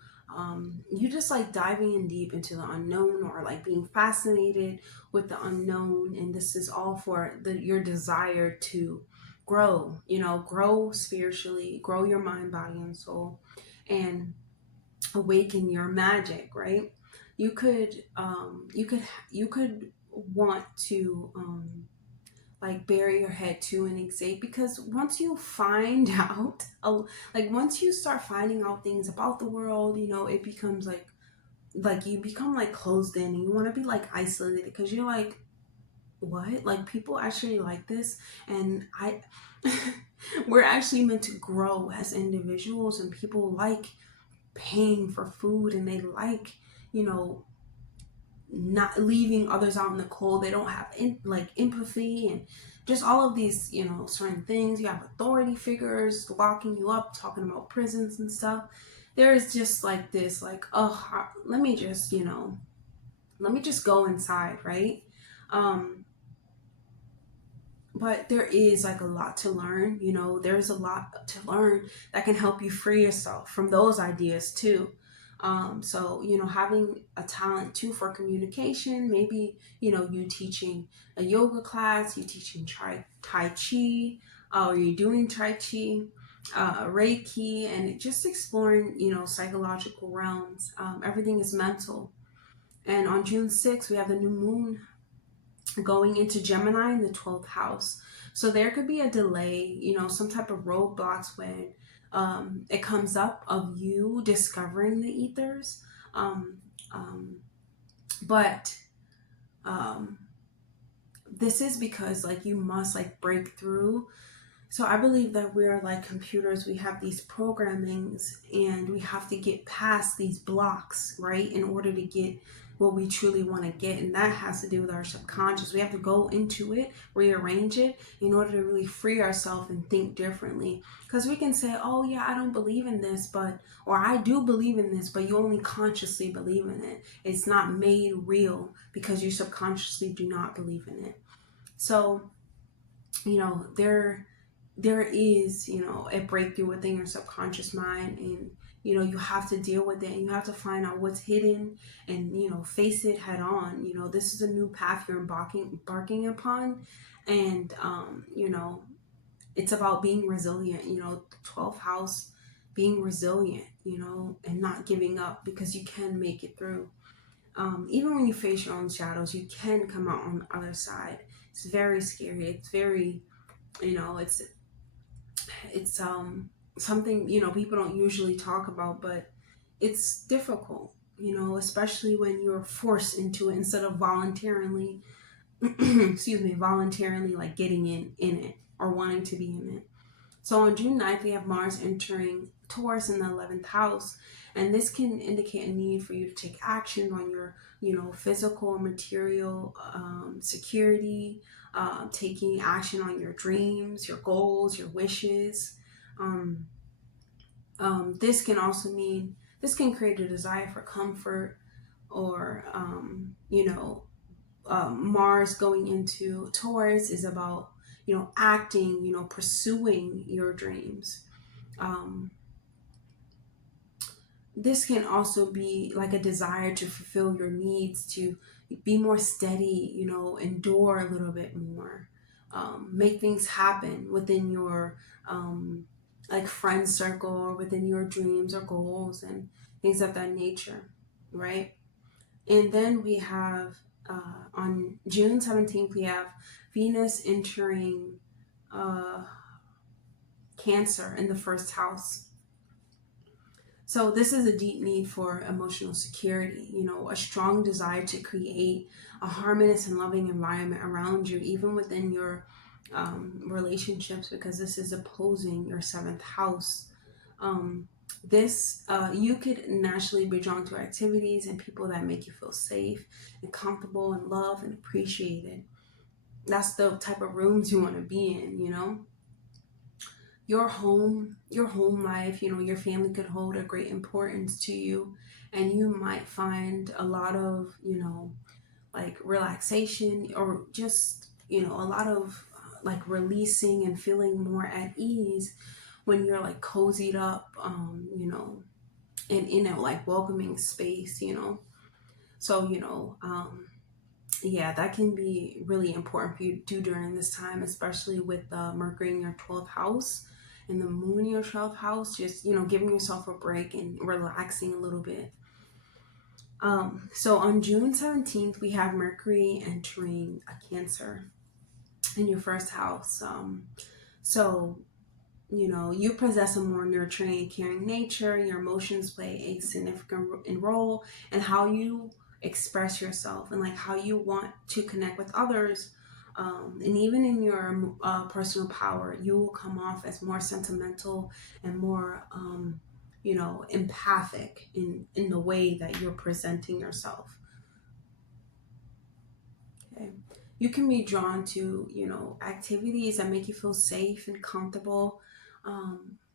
You just like diving in deep into the unknown, or like being fascinated with the unknown, and this is all for your desire to grow, grow spiritually, grow your mind, body, and soul, and awaken your magic, right? You could want to like bury your head to an exam, because once you find out, like once you start finding out things about the world, it becomes like you become like closed in, and you want to be like isolated, because you're like, what? Like, people actually like this? And we're actually meant to grow as individuals, and people like paying for food, and they like, you know, not leaving others out in the cold. They don't have like empathy, and just all of these, you know, certain things. You have authority figures locking you up, talking about prisons and stuff. There is just like this, like, oh, let me just, you know, let me just go inside, right? Um, but there is like a lot to learn, you know, there's a lot to learn that can help you free yourself from those ideas too. So, you know, having a talent too for communication, maybe, you know, you teaching a yoga class, you teaching Tai Chi, or you're doing Tai Chi, Reiki, and just exploring, you know, psychological realms. Everything is mental. And on June 6th, we have the new moon going into Gemini in the 12th house. So there could be a delay, you know, some type of roadblocks when it comes up of you discovering the ethers. Um, um, but um, this is because, like, you must like break through. So I believe that we're like computers. We have these programmings, and we have to get past these blocks, right, in order to get what we truly want to get. And that has to do with our subconscious. We have to go into it, rearrange it, in order to really free ourselves and think differently. Because we can say, oh yeah, I don't believe in this, but, or I do believe in this, but you only consciously believe in it. It's not made real because you subconsciously do not believe in it. So, you know, there is, you know, a breakthrough within your subconscious mind, and, you know, you have to deal with it, and you have to find out what's hidden, and, you know, face it head on. You know, this is a new path you're embarking upon, and you know, it's about being resilient. You know, the 12th house, being resilient, you know, and not giving up, because you can make it through. Even when you face your own shadows, you can come out on the other side. It's very scary. It's very, you know, it's something, you know, people don't usually talk about, but it's difficult, you know, especially when you're forced into it instead of voluntarily excuse me, voluntarily like getting in it, or wanting to be in it. So on June 9th, we have Mars entering Taurus in the 11th house, and this can indicate a need for you to take action on your, you know, physical and material security, taking action on your dreams, your goals, your wishes. Um, this can also mean, this can create a desire for comfort, or, you know, Mars going into Taurus is about, you know, acting, you know, pursuing your dreams. Um, this can also be like a desire to fulfill your needs, to be more steady, you know, endure a little bit more, make things happen within your like friend circle, or within your dreams or goals and things of that nature, right? And then we have on June 17th, we have Venus entering uh, Cancer in the first house. So this is a deep need for emotional security, you know, a strong desire to create a harmonious and loving environment around you, even within your relationships, because this is opposing your seventh house. Um, you could naturally be drawn to activities and people that make you feel safe and comfortable and loved and appreciated. That's the type of rooms you want to be in, you know. Your home life, you know, your family could hold a great importance to you, and you might find a lot of, you know, like relaxation, or just, you know, a lot of like releasing and feeling more at ease when you're like cozied up, you know, and in a like welcoming space, you know. So, you know, yeah, that can be really important for you to do during this time, especially with Mercury in your 12th house and the moon in your 12th house. Just, you know, giving yourself a break and relaxing a little bit. So on June 17th, we have Mercury entering a Cancer in your first house. So, you know, you possess a more nurturing and caring nature. Your emotions play a significant role in how you express yourself, and like how you want to connect with others, And even in your personal power, you will come off as more sentimental and more, empathic in the way that you're presenting yourself. Okay. You can be drawn to, activities that make you feel safe and comfortable,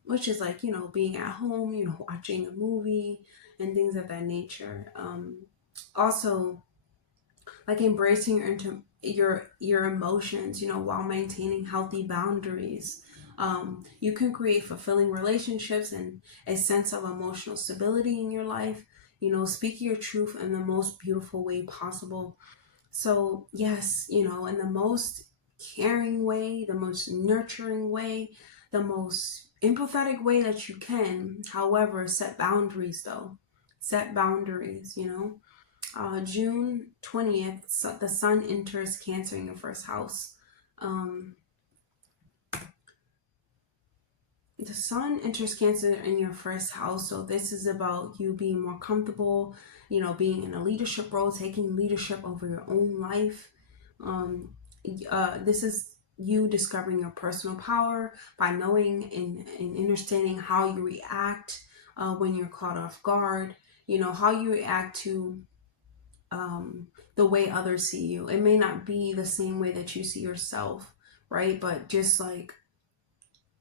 which is like, being at home, watching a movie and things of that nature. Also, like embracing your emotions, while maintaining healthy boundaries. You can create fulfilling relationships and a sense of emotional stability in your life. Speak your truth in the most beautiful way possible. So yes, in the most caring way, the most nurturing way, the most empathetic way that you can. However, set boundaries though. Set boundaries. June 20th, so the sun enters Cancer in your first house. Um, the sun enters Cancer in your first house, so this is about you being more comfortable, being in a leadership role, taking leadership over your own life. This is you discovering your personal power by knowing and understanding how you react when you're caught off guard. How you react to the way others see you. It may not be the same way that you see yourself, right? But just like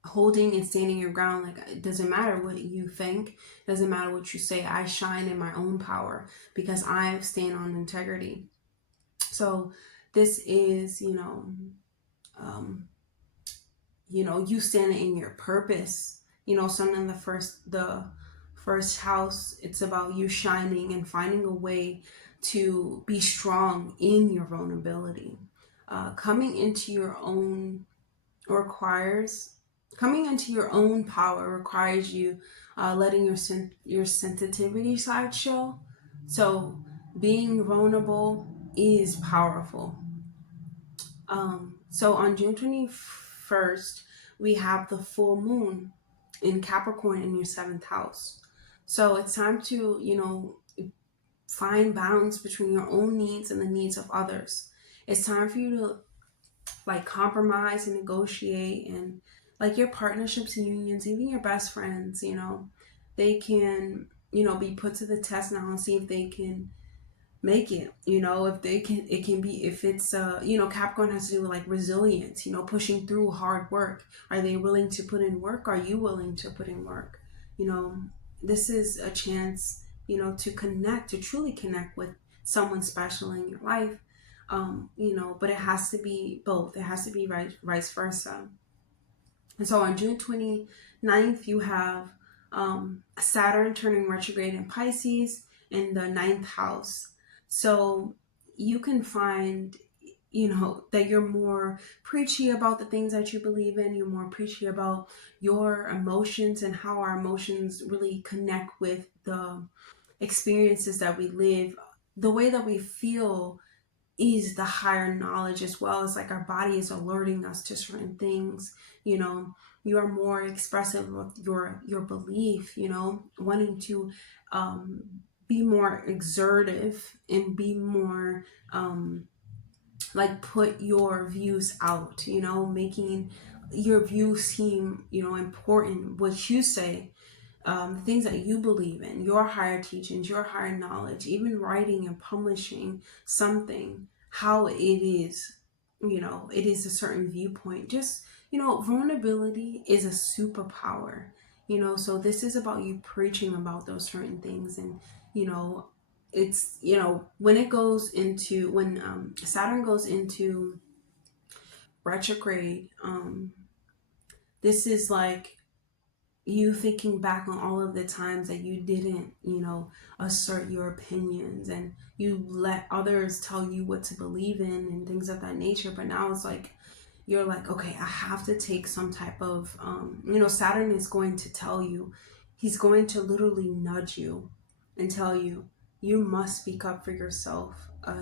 holding and standing your ground, like it doesn't matter what you think, it doesn't matter what you say. I shine in my own power because I stand on integrity. So this is, you standing in your purpose. Sun in the first house, it's about you shining and finding a way to be strong in your vulnerability. Coming into your own requires coming into your own power requires you letting your sensitivity side show. So being vulnerable is powerful. So on June 21st, we have the full moon in Capricorn in your seventh house. So it's time to, find balance between your own needs and the needs of others. It's time for you to like compromise and negotiate, and like your partnerships and unions, even your best friends, they can, be put to the test now and see if they can make it. If they can, it can be, if it's Capricorn has to do with like resilience, pushing through hard work. Are they willing to put in work? Are you willing to put in work? This is a chance, to connect, to truly connect with someone special in your life. But it has to be both. It has to be vice versa. And so on June 29th, you have Saturn turning retrograde in Pisces in the ninth house. So you can find, that you're more preachy about the things that you believe in. You're more preachy about your emotions and how our emotions really connect with the experiences that we live. The way that we feel is the higher knowledge, as well as like our body is alerting us to certain things. You are more expressive of your belief, wanting to be more exertive and be more like put your views out, making your views seem, important. What you say, the things that you believe in, your higher teachings, your higher knowledge, even writing and publishing something, how it is, it is a certain viewpoint. Just, vulnerability is a superpower, so this is about you preaching about those certain things. And, it's, when it goes into, when Saturn goes into retrograde, this is like you thinking back on all of the times that you didn't, assert your opinions, and you let others tell you what to believe in and things of that nature. But now it's like, you're like, okay, I have to take some type of, Saturn is going to tell you, he's going to literally nudge you and tell you, you must speak up for yourself,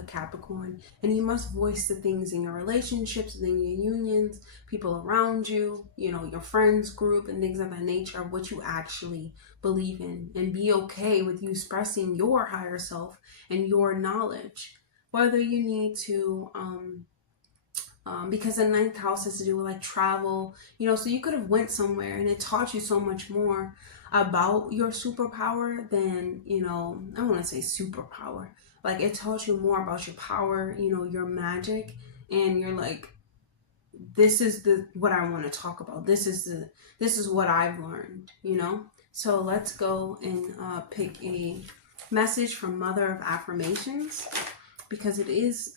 Capricorn, and you must voice the things in your relationships and in your unions, people around you, your friends group and things of that nature, of what you actually believe in, and be okay with you expressing your higher self and your knowledge. Whether you need to because the ninth house has to do with like travel, you know, so you could have went somewhere and it taught you so much more about your superpower than, you know, I don't want to say superpower, like it taught you more about your power, you know, your magic, and you're like, this is what I want to talk about. This is what I've learned, you know. So let's go and pick a message from Mother of Affirmations, because it is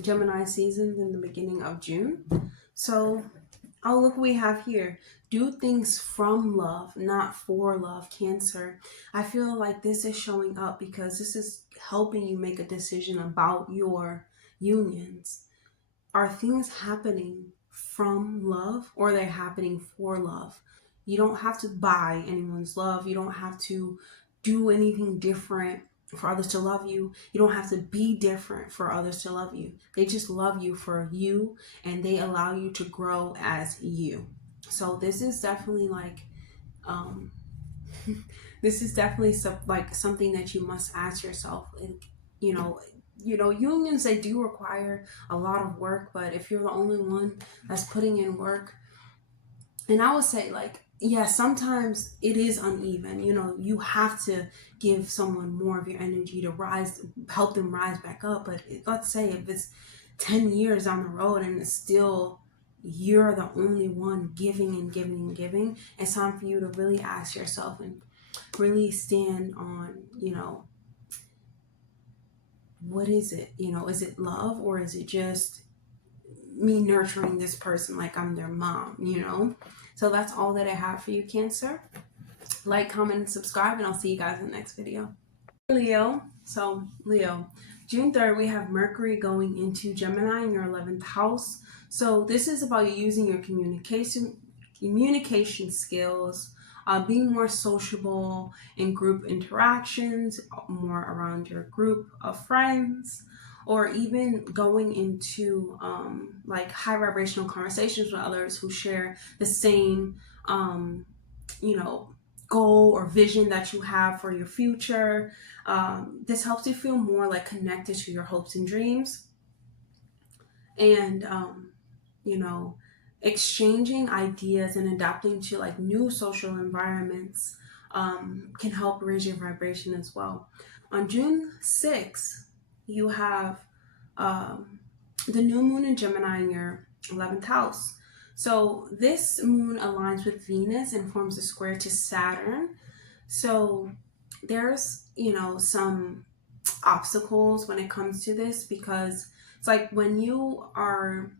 Gemini season in the beginning of June. So, oh, look what we have here. Do things from love, not for love, Cancer. I feel like this is showing up because this is helping you make a decision about your unions. Are things happening from love, or are they happening for love? You don't have to buy anyone's love. You don't have to do anything different for others to love you. You don't have to be different for others to love you. They just love you for you, and they allow you to grow as you. So this is definitely like, this is definitely like something that you must ask yourself. And, you know, unions, they do require a lot of work, but if you're the only one that's putting in work, and I would say, like, yeah, sometimes it is uneven. You know, you have to give someone more of your energy to rise, help them rise back up. But let's say if it's 10 years down the road and it's still you're the only one giving and giving and giving, it's time for you to really ask yourself and really stand on, you know, what is it? You know, is it love, or is it just me nurturing this person like I'm their mom, you know? So that's all that I have for you, Cancer. Like, comment, and subscribe, and I'll see you guys in the next video. Leo. So, Leo, June 3rd, we have Mercury going into Gemini in your 11th house. So this is about you using your communication skills, being more sociable in group interactions, more around your group of friends, or even going into like high vibrational conversations with others who share the same, you know, goal or vision that you have for your future. This helps you feel more like connected to your hopes and dreams. And, you know, exchanging ideas and adapting to like new social environments can help raise your vibration as well. On June 6th, you have the new moon in Gemini in your 11th house. So this moon aligns with Venus and forms a square to Saturn. So there's, you know, some obstacles when it comes to this, because it's like when you are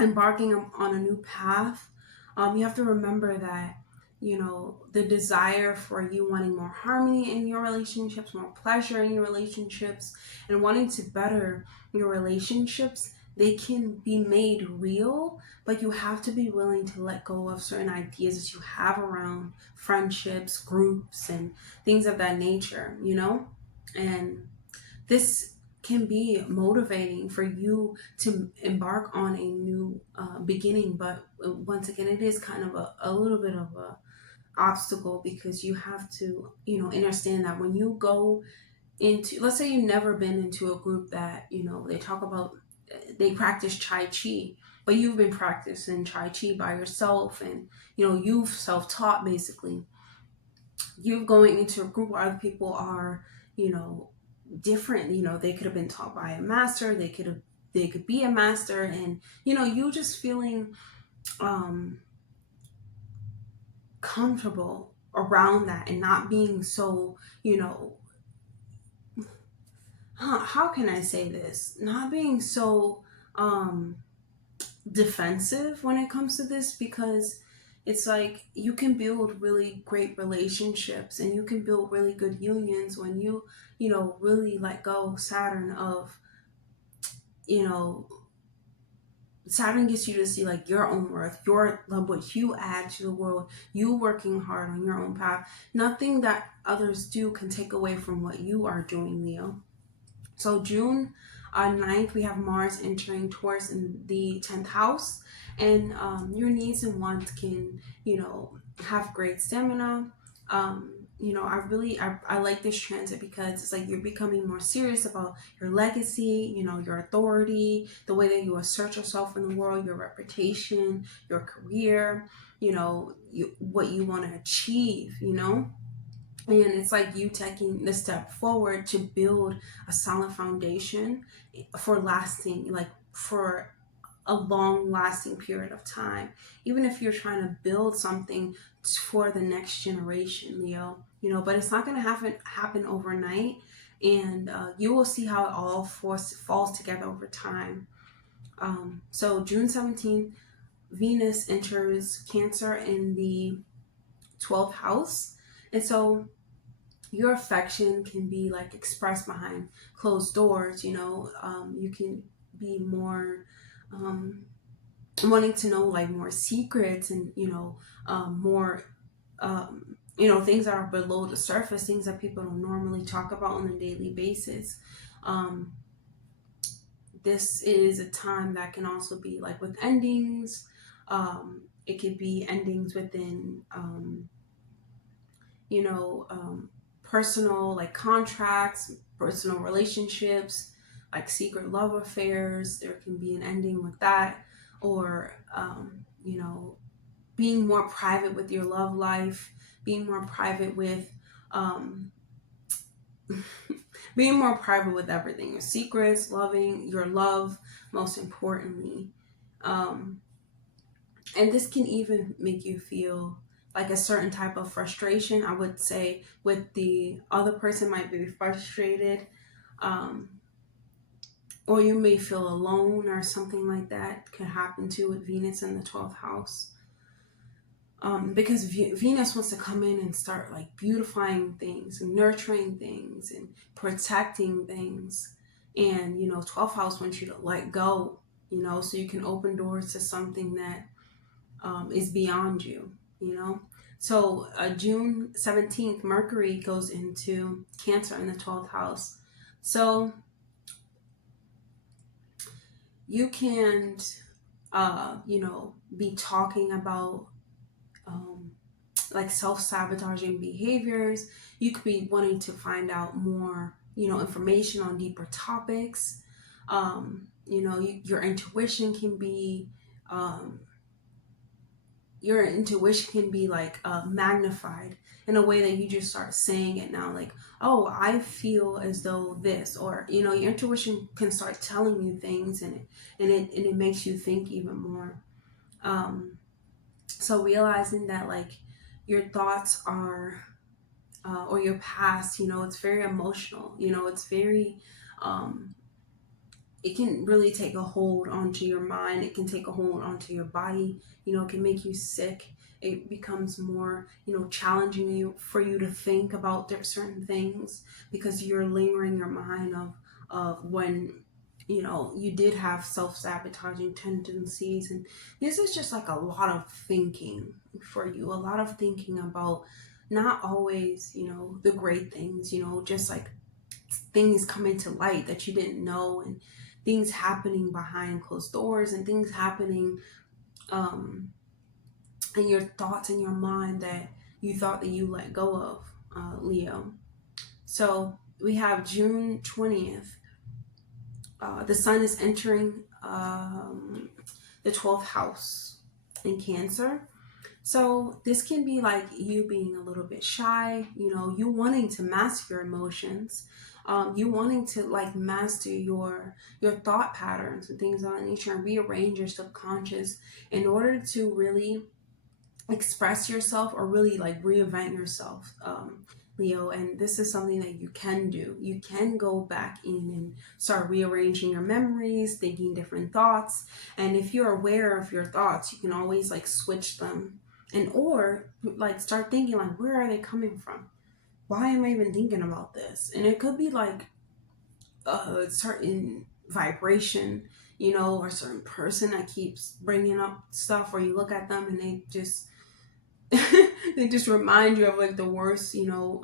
embarking on a new path, you have to remember that, you know, the desire for you wanting more harmony in your relationships, more pleasure in your relationships, and wanting to better your relationships, they can be made real, but you have to be willing to let go of certain ideas that you have around friendships, groups, and things of that nature, you know? And this can be motivating for you to embark on a new beginning, but once again, it is kind of a little bit of a obstacle, because you have to, you know, understand that when you go into, let's say you've never been into a group that, you know, they practice Tai Chi, but you've been practicing Tai Chi by yourself, and, you know, you've self-taught basically. You're going into a group where other people are, you know, different. You know, they could have been taught by a master, they could be a master, and, you know, you just feeling comfortable around that and not being so, you know, how can I say this? Not being so defensive when it comes to this, because it's like you can build really great relationships and you can build really good unions when you know, really let go, Saturn, of, you know, Saturn gets you to see like your own worth, your love, what you add to the world, you working hard on your own path. Nothing that others do can take away from what you are doing, Leo. So June 9th, we have Mars entering Taurus in the 10th house, and your needs and wants can, you know, have great stamina. you know, I like this transit because it's like you're becoming more serious about your legacy, you know, your authority, the way that you assert yourself in the world, your reputation, your career, you know, what you want to achieve, you know. And it's like you taking the step forward to build a solid foundation for lasting, like for a long lasting period of time. Even if you're trying to build something for the next generation, Leo, you know, but it's not going to happen overnight. And you will see how it all falls together over time. So June 17th, Venus enters Cancer in the 12th house. And so your affection can be like expressed behind closed doors, you know. You can be more wanting to know like more secrets, and you know, more you know, things that are below the surface, things that people don't normally talk about on a daily basis. This is a time that can also be like with endings. It could be endings within you know, personal like contracts, personal relationships, like secret love affairs. There can be an ending with that. Or you know, being more private with your love life, being more private with being more private with everything, your secrets, loving your love, most importantly. And this can even make you feel like a certain type of frustration. I would say with the other person might be frustrated, or you may feel alone, or something like that could happen too with Venus in the 12th house. Because Venus wants to come in and start like beautifying things and nurturing things and protecting things. And, you know, 12th house wants you to let go, you know, so you can open doors to something that is beyond you, you know. So June 17th, Mercury goes into Cancer in the 12th house. So you can, you know, be talking about like self-sabotaging behaviors. You could be wanting to find out more, you know, information on deeper topics. You know, your intuition can be like magnified in a way that you just start saying it now, like, oh, I feel as though this, or you know, your intuition can start telling you things, and it makes you think even more. So realizing that like your thoughts are or your past, you know, it's very emotional, you know, it's very it can really take a hold onto your mind. It can take a hold onto your body. You know, it can make you sick. It becomes more, you know, challenging for you to think about certain things, because you're lingering your mind of when, you know, you did have self-sabotaging tendencies. And this is just like a lot of thinking for you, a lot of thinking about not always, you know, the great things, you know, just like things coming to light that you didn't know, and things happening behind closed doors, and things happening in your thoughts in your mind that you thought that you let go of, Leo. So we have June 20th. The sun is entering the 12th house in Cancer. So this can be like you being a little bit shy, you know, you wanting to master your emotions, you wanting to like master your thought patterns and things of that nature, and rearrange your subconscious in order to really express yourself, or really like reinvent yourself, Leo. And this is something that you can do. You can go back in and start rearranging your memories, thinking different thoughts. And if you're aware of your thoughts, you can always like switch them, and or like start thinking like, where are they coming from? Why am I even thinking about this? And it could be like a certain vibration, you know, or a certain person that keeps bringing up stuff, or you look at them and they just they just remind you of like the worst, you know,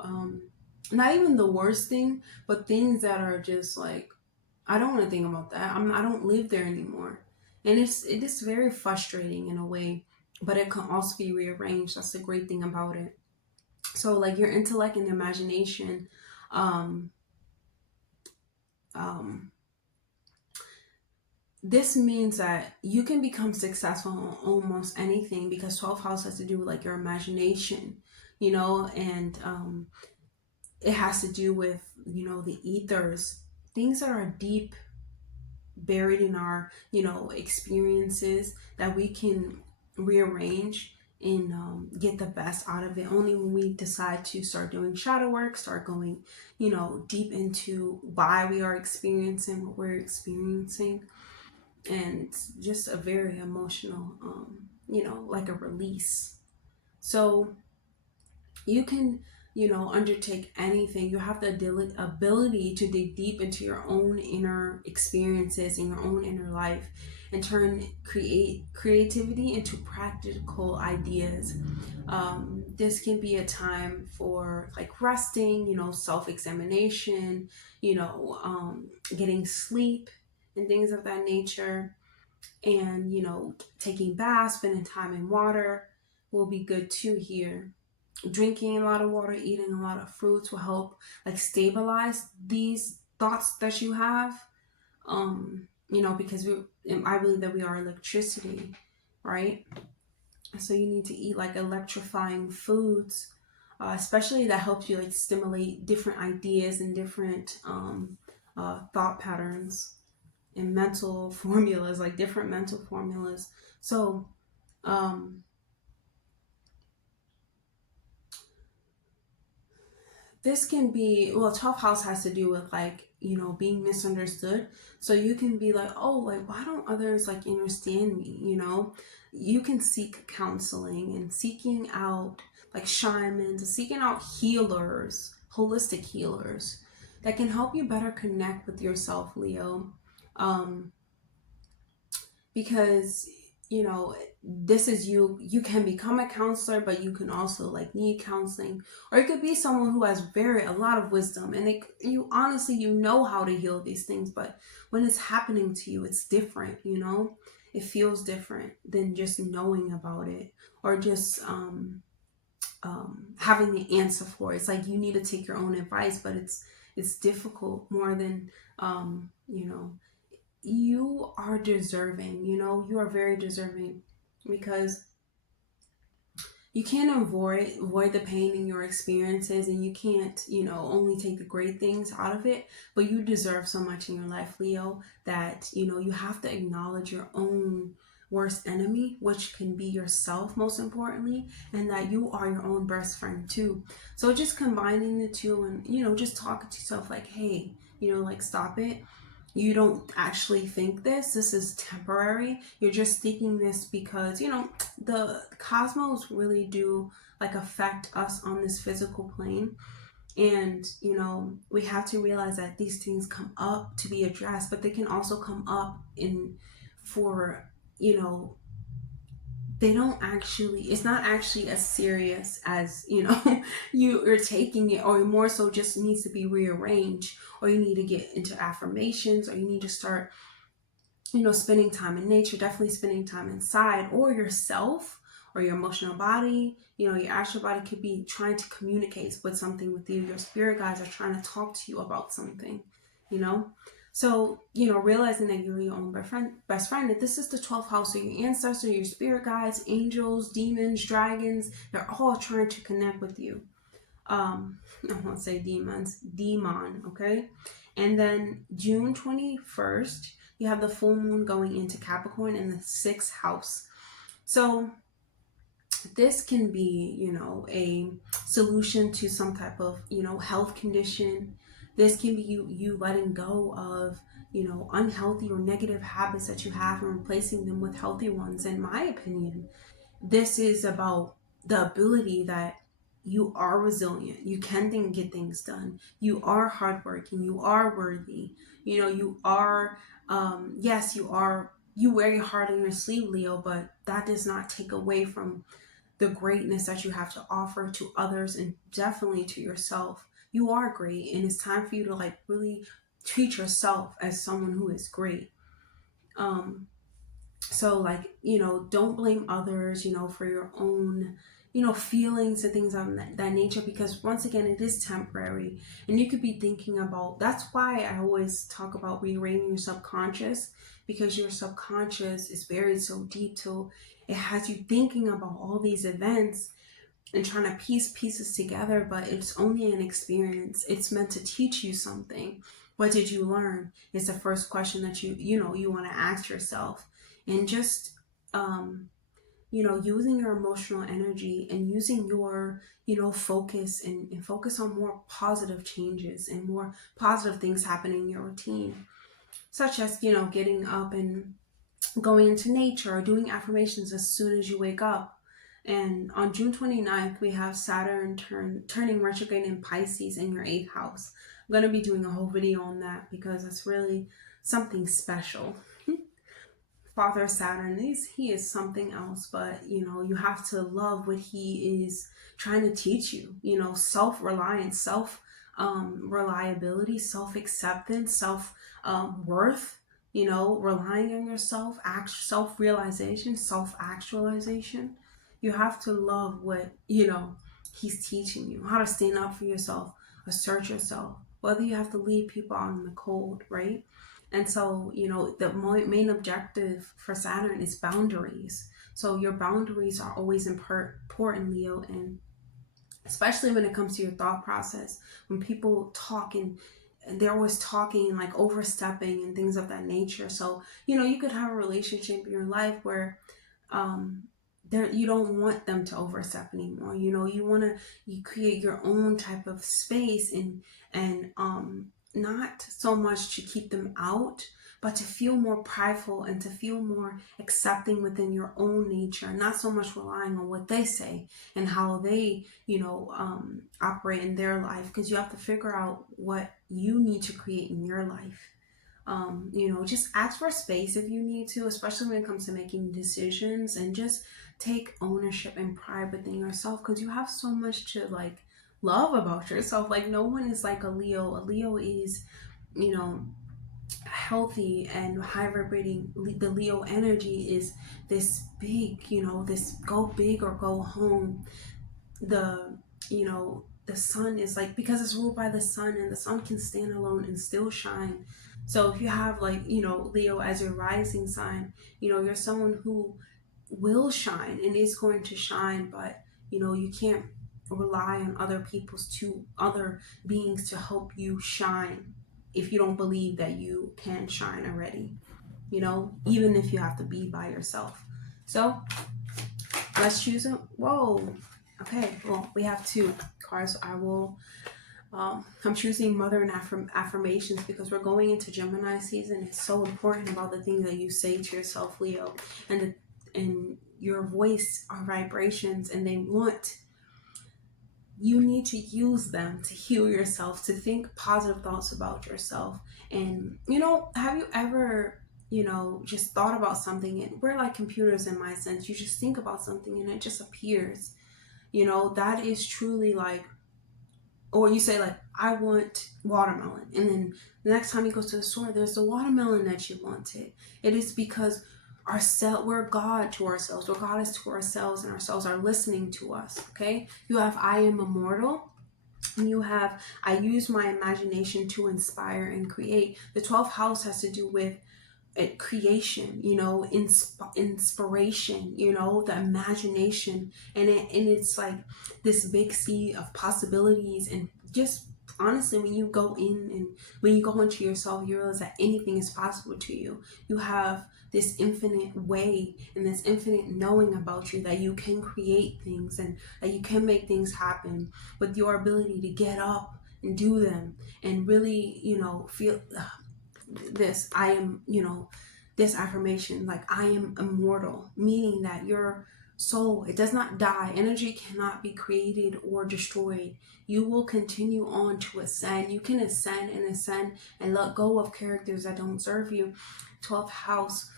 not even the worst thing, but things that are just like, I don't want to think about that. I don't live there anymore. And it is very frustrating in a way, but it can also be rearranged. That's the great thing about it. So like your intellect and imagination, um, um, this means that you can become successful in almost anything, because 12th house has to do with like your imagination, you know, and it has to do with, you know, the ethers, things that are deep buried in our, you know, experiences that we can rearrange and get the best out of it only when we decide to start doing shadow work, start going, you know, deep into why we are experiencing what we're experiencing. And it's just a very emotional, you know, like a release. So you can, you know, undertake anything. You have the ability to dig deep into your own inner experiences and your own inner life and turn creativity into practical ideas. This can be a time for like resting, you know, self-examination, you know, getting sleep and things of that nature. And, you know, taking baths, spending time in water will be good too here. Drinking a lot of water, eating a lot of fruits will help like stabilize these thoughts that you have. You know, because I believe that we are electricity, right? So you need to eat like electrifying foods, especially that helps you like stimulate different ideas and different thought patterns and mental formulas, like different mental formulas. So this can be, well, 12th house has to do with like, you know, being misunderstood. So you can be like, oh, like, why don't others like understand me? You know, you can seek counseling and seeking out like shamans, seeking out healers, holistic healers that can help you better connect with yourself, Leo. Um, because, you know, this is you can become a counselor, but you can also like need counseling, or it could be someone who has a lot of wisdom, and you honestly, you know how to heal these things, but when it's happening to you, it's different, you know. It feels different than just knowing about it, or just having the answer for it. It's like you need to take your own advice, but it's difficult more than you know, you are deserving, you know, you are very deserving, because you can't avoid the pain in your experiences, and you can't, you know, only take the great things out of it, but you deserve so much in your life, Leo, that, you know, you have to acknowledge your own worst enemy, which can be yourself most importantly, and that you are your own best friend too. So just combining the two, and, you know, just talking to yourself like, hey, you know, like, stop it. You don't actually think this is temporary. You're just thinking this because, you know, the cosmos really do like affect us on this physical plane. And, you know, we have to realize that these things come up to be addressed, but they can also come up in for, you know, they don't actually, it's not actually as serious as, you know, you're taking it, or more so just needs to be rearranged, or you need to get into affirmations, or you need to start, you know, spending time in nature, definitely spending time inside, or yourself, or your emotional body. You know, your astral body could be trying to communicate with something with you. Your spirit guides are trying to talk to you about something, you know. So, you know, realizing that you're your own best friend, that this is the 12th house, so your ancestors, your spirit guides, angels, demons, dragons, they're all trying to connect with you. I won't say demon, okay? And then June 21st, you have the full moon going into Capricorn in the 6th house. So this can be, you know, a solution to some type of, you know, health condition. This can be you letting go of, you know, unhealthy or negative habits that you have and replacing them with healthy ones. In my opinion, this is about the ability that you are resilient. You can get things done. You are hardworking. You are worthy. You know, you are, yes, you are, you wear your heart on your sleeve, Leo, but that does not take away from the greatness that you have to offer to others, and definitely to yourself. You are great, and it's time for you to like really treat yourself as someone who is great. So like, you know, don't blame others, you know, for your own, you know, feelings and things of that nature, because once again, it is temporary. And you could be thinking about, that's why I always talk about rearranging your subconscious, because your subconscious is buried so deep till it has you thinking about all these events and trying to piece pieces together, but it's only an experience. It's meant to teach you something. What did you learn? Is the first question that you want to ask yourself. And just you know, using your emotional energy and using your, you know, focus and focus on more positive changes and more positive things happening in your routine, such as, you know, getting up and going into nature or doing affirmations as soon as you wake up. And on June 29th, we have Saturn turning retrograde in Pisces in your 8th house. I'm going to be doing a whole video on that because it's really something special. Father Saturn, he is something else, but you know, you have to love what he is trying to teach you. You know, self-reliance, reliability, self-acceptance, worth, you know, relying on yourself, self-realization, self-actualization. You have to love what, you know, he's teaching you, how to stand up for yourself, assert yourself, whether you have to leave people out in the cold, right? And so, you know, the main objective for Saturn is boundaries. So your boundaries are always important, Leo, and especially when it comes to your thought process. When people talk and they're always talking like overstepping and things of that nature. So, you know, you could have a relationship in your life where you don't want them to overstep anymore. You know, you create your own type of space and not so much to keep them out, but to feel more prideful and to feel more accepting within your own nature, not so much relying on what they say and how they, you know, operate in their life, because you have to figure out what you need to create in your life. You know, just ask for space if you need to, especially when it comes to making decisions, and just take ownership and pride within yourself, because you have so much to like love about yourself. Like, no one is like a Leo. A Leo is, you know, healthy and high vibrating. The Leo energy is this big, you know, this go big or go home. The, you know, the sun is like, because it's ruled by the sun, and the sun can stand alone and still shine. So if you have like, you know, Leo as your rising sign, you know, you're someone who will shine and is going to shine, but you know, you can't rely on other beings to help you shine if you don't believe that you can shine already, you know, even if you have to be by yourself. So let's choose it. Whoa. Okay, well, we have two cards. I'm choosing Mother and affirmations, because we're going into Gemini season. It's so important about the things that you say to yourself, Leo, and your voice are vibrations, and you need to use them to heal yourself, to think positive thoughts about yourself. And you know, have you ever, you know, just thought about something, and we're like computers in my sense, you just think about something and it just appears, you know, that is truly like, or you say like, I want watermelon, and then the next time you go to the store, there's the watermelon that you wanted. It is because we're God to ourselves, we're goddess to ourselves, and ourselves are listening to us. Okay, you have I am immortal, and you have I use my imagination to inspire and create. The 12th house has to do with creation, you know, inspiration, you know, the imagination, and it's like this big sea of possibilities. And just honestly, when you go in and when you go into yourself, you realize that anything is possible to you. You have this infinite way and this infinite knowing about you, that you can create things and that you can make things happen with your ability to get up and do them, and really, you know, feel this I am, you know, this affirmation, like I am immortal, meaning that your soul, it does not die. Energy cannot be created or destroyed. You will continue on to ascend. You can ascend and let go of characters that don't serve you. 12th house,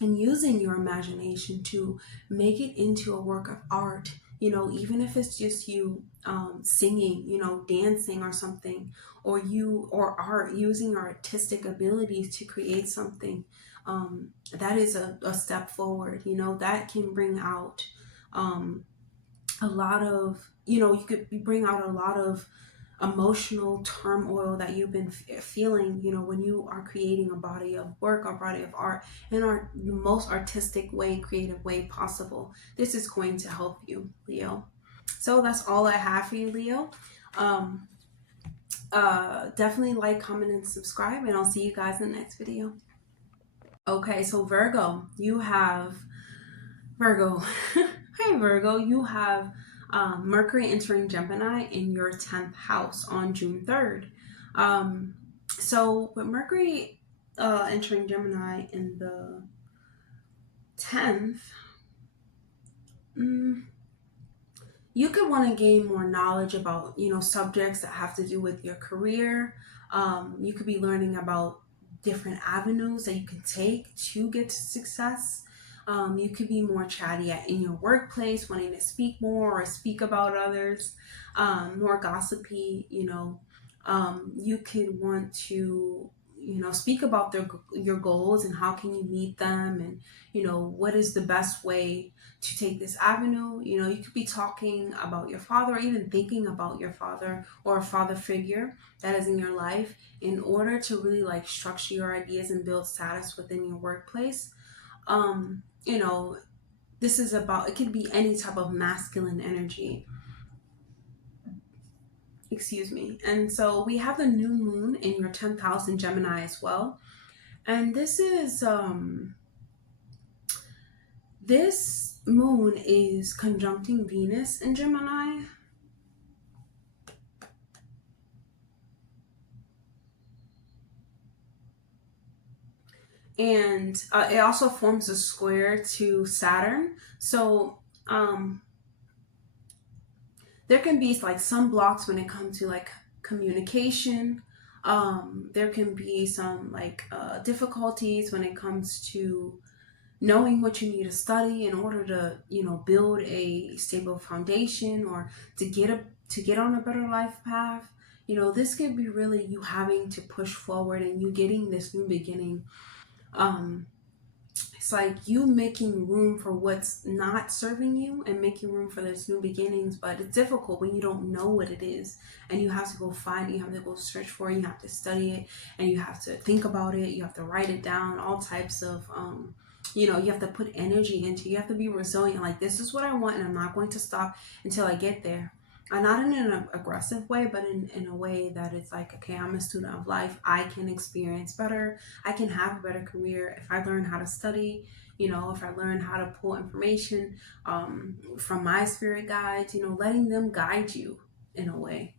and using your imagination to make it into a work of art, you know, even if it's just you singing, you know, dancing or something, or art, using your artistic abilities to create something, that is a step forward, you know, that can bring out a lot of, you could bring out a lot of emotional turmoil that you've been feeling, when you are creating a body of work or body of art in our most artistic way, creative way possible. This is going to help you, Leo. So that's all I have for you, Leo. Um, Definitely like, comment, and subscribe, and I'll see you guys in the next video. Okay, so Virgo, you have Virgo. Hi, Virgo. You have Mercury entering Gemini in your 10th house on June 3rd. So, with Mercury entering Gemini in the 10th, you could want to gain more knowledge about, subjects that have to do with your career. You could be learning about different avenues that you can take to get to success. You could be more chatty in your workplace, wanting to speak more or speak about others, more gossipy. You could want to, speak about your goals and how can you meet them, and what is the best way to take this avenue. You could be talking about your father, or even thinking about your father or a father figure that is in your life, in order to really like structure your ideas and build status within your workplace. This is about, it could be any type of masculine energy. Excuse me. And so we have the new moon in your 10th house in Gemini as well. And this moon is conjuncting Venus in Gemini. And it also forms a square to Saturn. So there can be like some blocks when it comes to like communication. There can be some like difficulties when it comes to knowing what you need to study in order to, build a stable foundation, or to get on a better life path. This could be really you having to push forward and you getting this new beginning. It's like you making room for what's not serving you and making room for this new beginnings. But it's difficult when you don't know what it is, and you have to go find it, you have to go search for it, you have to study it, and you have to think about it, you have to write it down, all types of you have to put energy into, you have to be resilient, like this is what I want and I'm not going to stop until I get there. And not in an aggressive way, but in a way that it's like, okay, I'm a student of life, I can experience better, I can have a better career if I learn how to study, if I learn how to pull information from my spirit guides, letting them guide you in a way.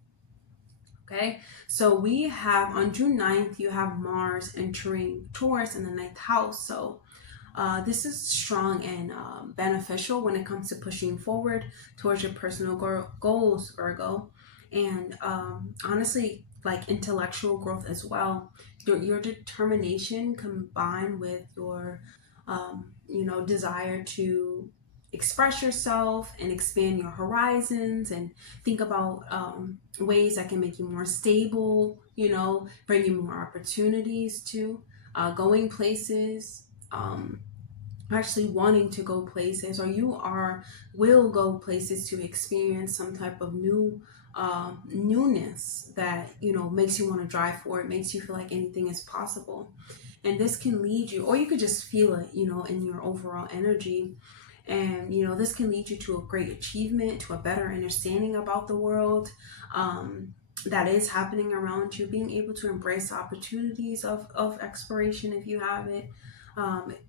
Okay, so we have on June 9th, you have Mars entering Taurus in the 9th house. So this is strong and beneficial when it comes to pushing forward towards your personal goals, Virgo. And honestly, like intellectual growth as well. Your determination combined with your, desire to express yourself and expand your horizons and think about ways that can make you more stable, bring you more opportunities to going places. Actually wanting to go places, or will go places to experience some type of newness that makes you want to drive forward, makes you feel like anything is possible. And this can lead you, or you could just feel it in your overall energy. And this can lead you to a great achievement, to a better understanding about the world that is happening around you, being able to embrace opportunities of exploration if you have it.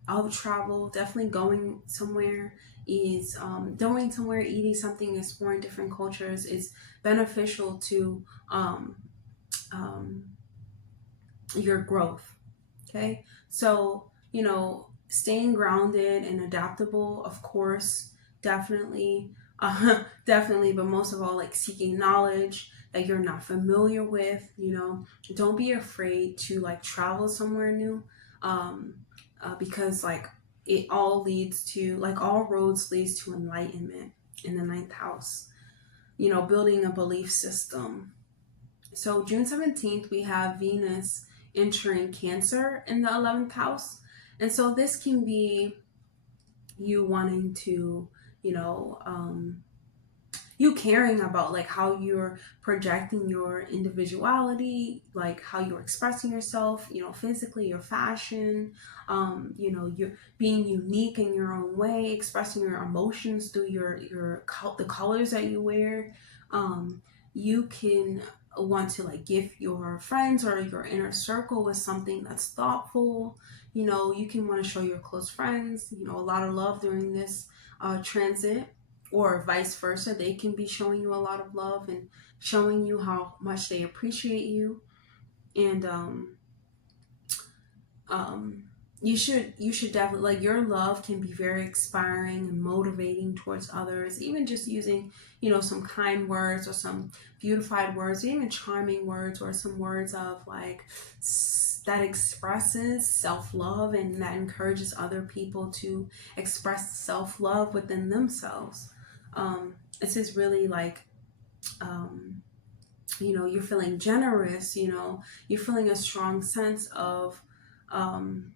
Of travel, definitely going somewhere is eating something, exploring different cultures is beneficial to your growth. Okay, so staying grounded and adaptable, of course, definitely, definitely, but most of all, like seeking knowledge that you're not familiar with. Don't be afraid to like travel somewhere new. Because like it all leads to, like all roads leads to enlightenment in the 9th house, building a belief system. So June 17th, we have Venus entering Cancer in the 11th house. And so this can be you wanting to, you caring about like how you're projecting your individuality, like how you're expressing yourself, you know, physically, your fashion, you know, you're being unique in your own way, expressing your emotions through the colors that you wear. You can want to like give your friends or your inner circle with something that's thoughtful. You know, you can want to show your close friends, you know, a lot of love during this transit, or vice versa. They can be showing you a lot of love and showing you how much they appreciate you. And um, you should definitely, like, your love can be very inspiring and motivating towards others, even just using, you know, some kind words or some beautified words, even charming words, or some words of like that expresses self-love and that encourages other people to express self-love within themselves. This is really like, um, you know, you're feeling generous, you know, you're feeling a strong sense of um,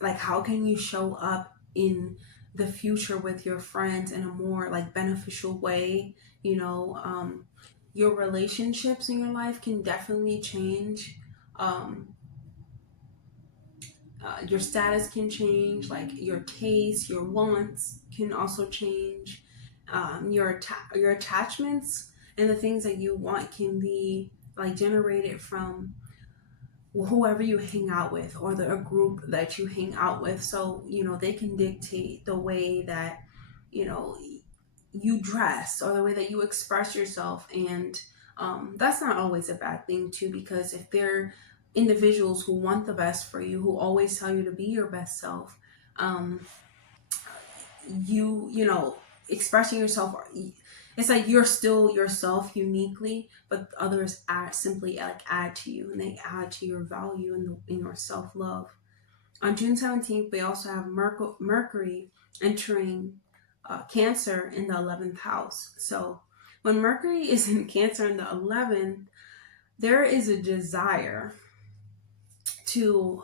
like how can you show up in the future with your friends in a more like beneficial way. You know, your relationships in your life can definitely change. um, your status can change, like your tastes, your wants can also change. Your attachments and the things that you want can be like generated from whoever you hang out with, or a group that you hang out with. So, you know, they can dictate the way that, you know, you dress or the way that you express yourself. And that's not always a bad thing too, because if they're individuals who want the best for you, who always tell you to be your best self, um, you know, expressing yourself, it's like you're still yourself uniquely, but others add to you, and they add to your value in your self-love. On June 17th, we also have Mercury entering Cancer in the 11th house. So when Mercury is in Cancer in the 11th, there is a desire to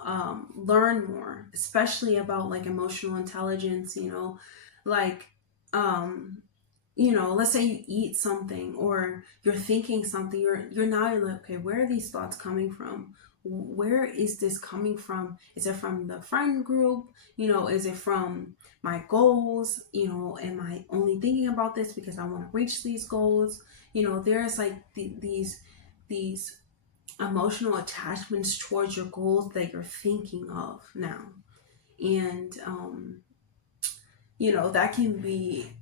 learn more, especially about like emotional intelligence, you know, like, um, you know, let's say you eat something or you're thinking something, you're now, you're like, okay, where are these thoughts coming from? Where is this coming from? Is it from the friend group? You know, is it from my goals? You know, am I only thinking about this because I want to reach these goals? You know, there's like these emotional attachments towards your goals that you're thinking of now. And you know, that can be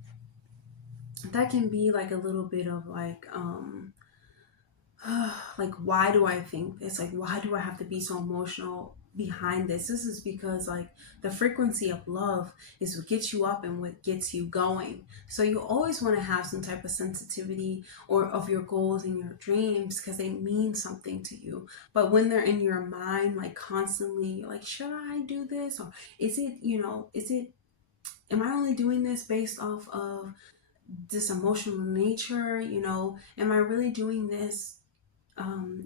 like a little bit of like, like, why do I think this? Like, why do I have to be so emotional behind this? This is because like the frequency of love is what gets you up and what gets you going. So you always want to have some type of sensitivity or of your goals and your dreams, because they mean something to you. But when they're in your mind, like constantly, like, should I do this? Or is it, you know, am I only doing this based off of this emotional nature? You know, am I really doing this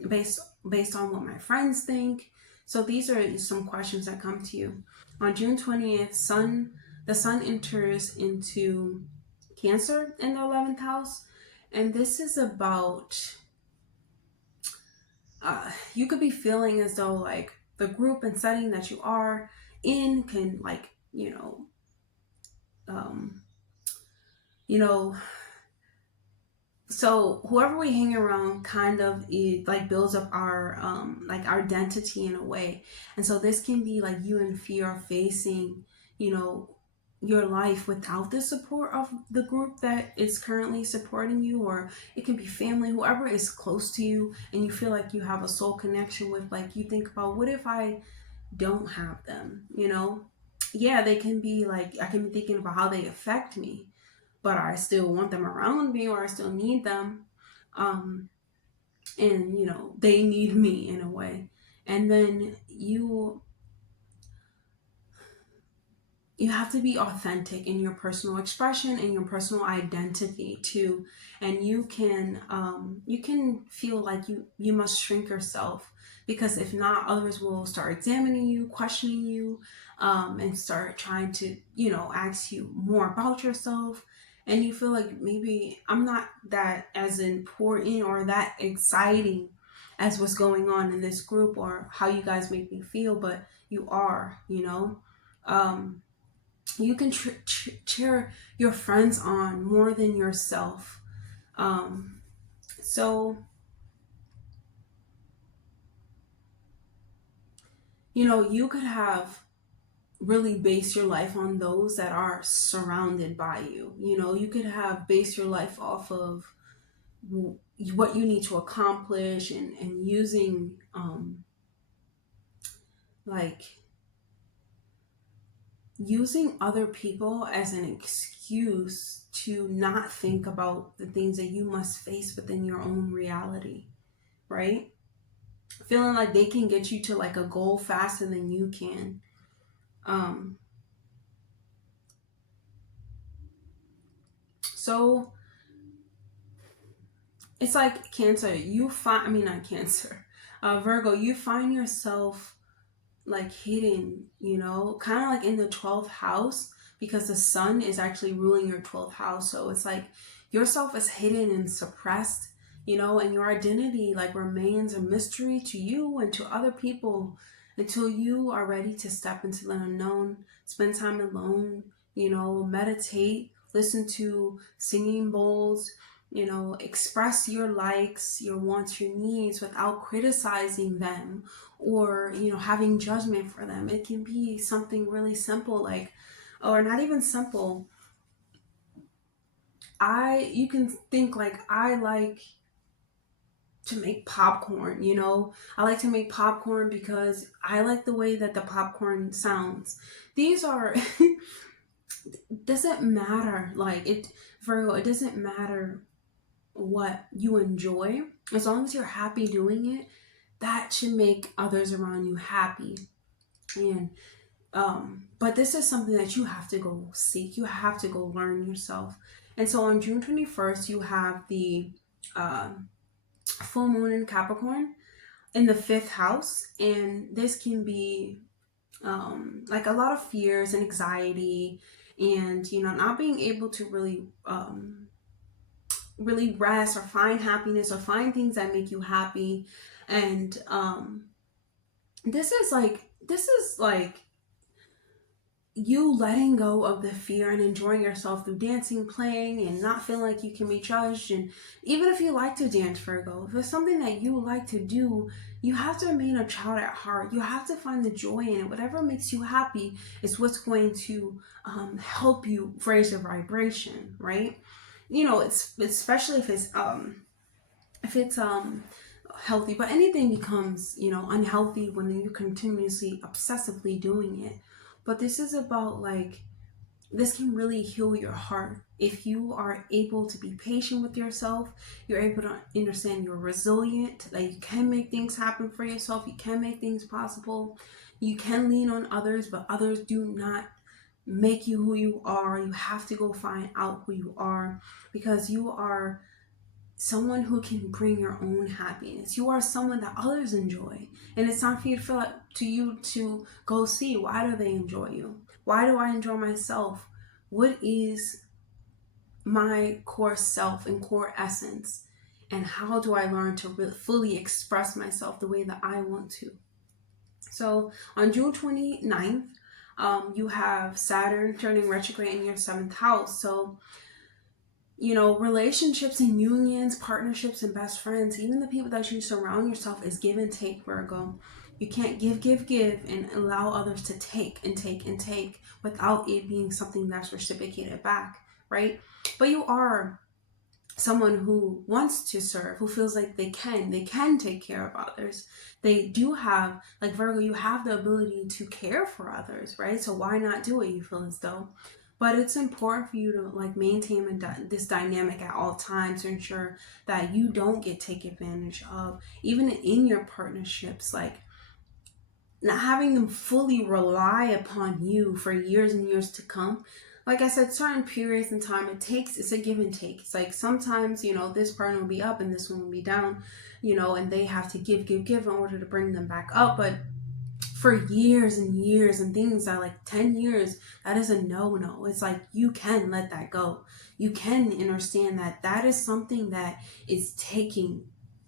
based on what my friends think? So these are some questions that come to you. On June 20th, the sun enters into Cancer in the 11th house, and this is about you could be feeling as though like the group and setting that you are in can, like, um, you know, so whoever we hang around kind of like builds up our like our identity in a way. And so this can be like you in fear of facing, you know, your life without the support of the group that is currently supporting you, or it can be family, whoever is close to you, and you feel like you have a soul connection with. Like, you think about, what if I don't have them, you know? Yeah, they can be like, I can be thinking about how they affect me, but I still want them around me, or I still need them. Um, and, you know, they need me in a way. And then you have to be authentic in your personal expression and your personal identity too. And you can feel like you must shrink yourself, because if not, others will start examining you, questioning you, and start trying to, you know, ask you more about yourself. and you feel like maybe I'm not that as important or that exciting as what's going on in this group or how you guys make me feel, but you are, you know. You can cheer your friends on more than yourself. So, you know, you could have really base your life on those that are surrounded by you. You know, you could have base your life off of what you need to accomplish, and using like using other people as an excuse to not think about the things that you must face within your own reality, right? Feeling like they can get you to like a goal faster than you can. So it's like Cancer, you find, I mean, not Cancer, Virgo, you find yourself like hidden, you know, kind of like in the 12th house, because the sun is actually ruling your 12th house. So it's like yourself is hidden and suppressed, you know, and your identity like remains a mystery to you and to other people until you are ready to step into the unknown, spend time alone, you know, meditate, listen to singing bowls, you know, express your likes, your wants, your needs without criticizing them or, you know, having judgment for them. It can be something really simple, like, or not even simple. You can think like, I like to make popcorn, you know. I like to make popcorn because I like the way that the popcorn sounds. These are doesn't matter, like it, Virgo, it doesn't matter what you enjoy, as long as you're happy doing it, that should make others around you happy. And but this is something that you have to go seek, you have to go learn yourself. And so on June 21st, you have the full moon in Capricorn in the 5th house, and this can be like a lot of fears and anxiety, and you know, not being able to really rest or find happiness or find things that make you happy. And this is like you letting go of the fear and enjoying yourself through dancing, playing, and not feeling like you can be judged. And even if you like to dance, Virgo, if it's something that you like to do, you have to remain a child at heart. You have to find the joy in it. Whatever makes you happy is what's going to help you raise your vibration, right? You know, it's especially if it's healthy, but anything becomes, you know, unhealthy when you're continuously obsessively doing it. But this is about like, this can really heal your heart if you are able to be patient with yourself. You're able to understand you're resilient, that you can make things happen for yourself, you can make things possible, you can lean on others, but others do not make you who you are. You have to go find out who you are, because you are someone who can bring your own happiness. You are someone that others enjoy. And it's time for you to feel like, to you to go see, why do they enjoy you? Why do I enjoy myself? What is my core self and core essence? And how do I learn to really fully express myself the way that I want to? So on June 29th, you have Saturn turning retrograde in your 7th house. So, you know, relationships and unions, partnerships and best friends, even the people that you surround yourself, is give and take, Virgo. You can't give and allow others to take and take and take without it being something that's reciprocated back, right? But you are someone who wants to serve, who feels like they can take care of others. They do have, like Virgo, you have the ability to care for others, right? So why not do it, you feel as though. But it's important for you to like maintain this dynamic at all times to ensure that you don't get taken advantage of, even in your partnerships. Like, not having them fully rely upon you for years and years to come. Like I said, certain periods in time, it's a give and take. It's like sometimes, you know, this partner will be up and this one will be down, you know, and they have to give in order to bring them back up. But for years and years, and things that like 10 years, that is a no. It's like you can let that go. You can understand that that is something that is taking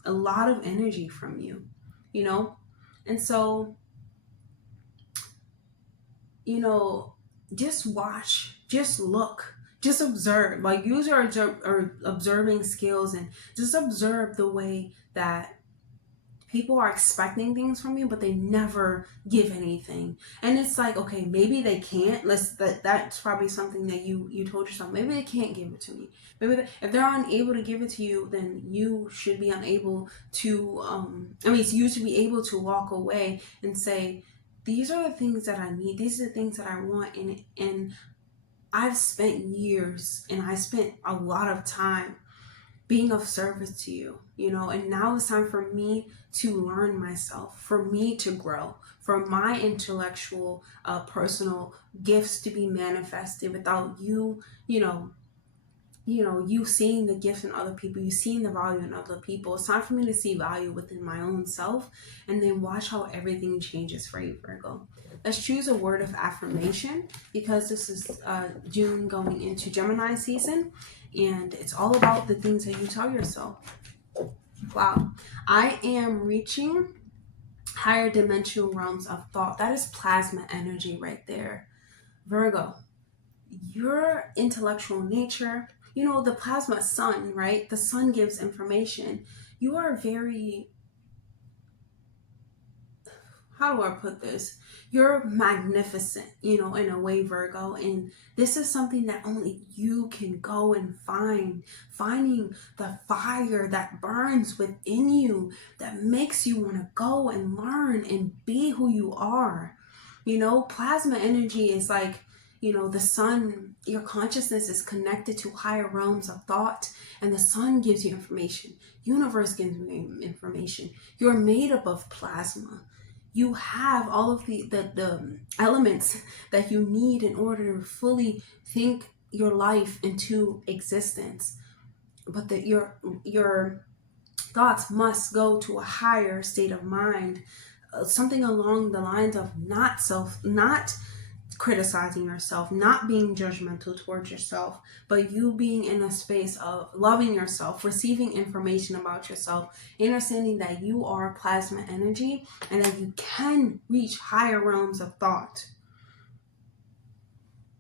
a lot of energy from you, you know? And so, you know, just watch, just look, just observe, like use your observing skills, and just observe the way that people are expecting things from you, but they never give anything. And it's like, okay, maybe they can't. That's probably something that you told yourself. Maybe they can't give it to me. Maybe if they're unable to give it to you, then you should be unable to. You should be able to walk away and say, these are the things that I need. These are the things that I want, and I've spent years, and I spent a lot of time being of service to you, you know, and now it's time for me to learn myself, for me to grow, for my intellectual, personal gifts to be manifested without you, you seeing the gifts in other people, you seeing the value in other people. It's time for me to see value within my own self, and then watch how everything changes for you, Virgo. Let's choose a word of affirmation, because this is June going into Gemini season, and it's all about the things that you tell yourself. Wow. I am reaching higher dimensional realms of thought. That is plasma energy right there. Virgo, your intellectual nature, you know, the plasma sun, right? The sun gives information. You are very, how do I put this? You're magnificent, you know, in a way, Virgo. And this is something that only you can go and find. Finding the fire that burns within you, that makes you want to go and learn and be who you are. You know, plasma energy is like, you know, the sun, your consciousness is connected to higher realms of thought, and the sun gives you information. Universe gives you information. You're made up of plasma. You have all of the elements that you need in order to fully think your life into existence. But that your thoughts must go to a higher state of mind, something along the lines of not criticizing yourself, not being judgmental towards yourself, but you being in a space of loving yourself, receiving information about yourself, understanding that you are plasma energy and that you can reach higher realms of thought.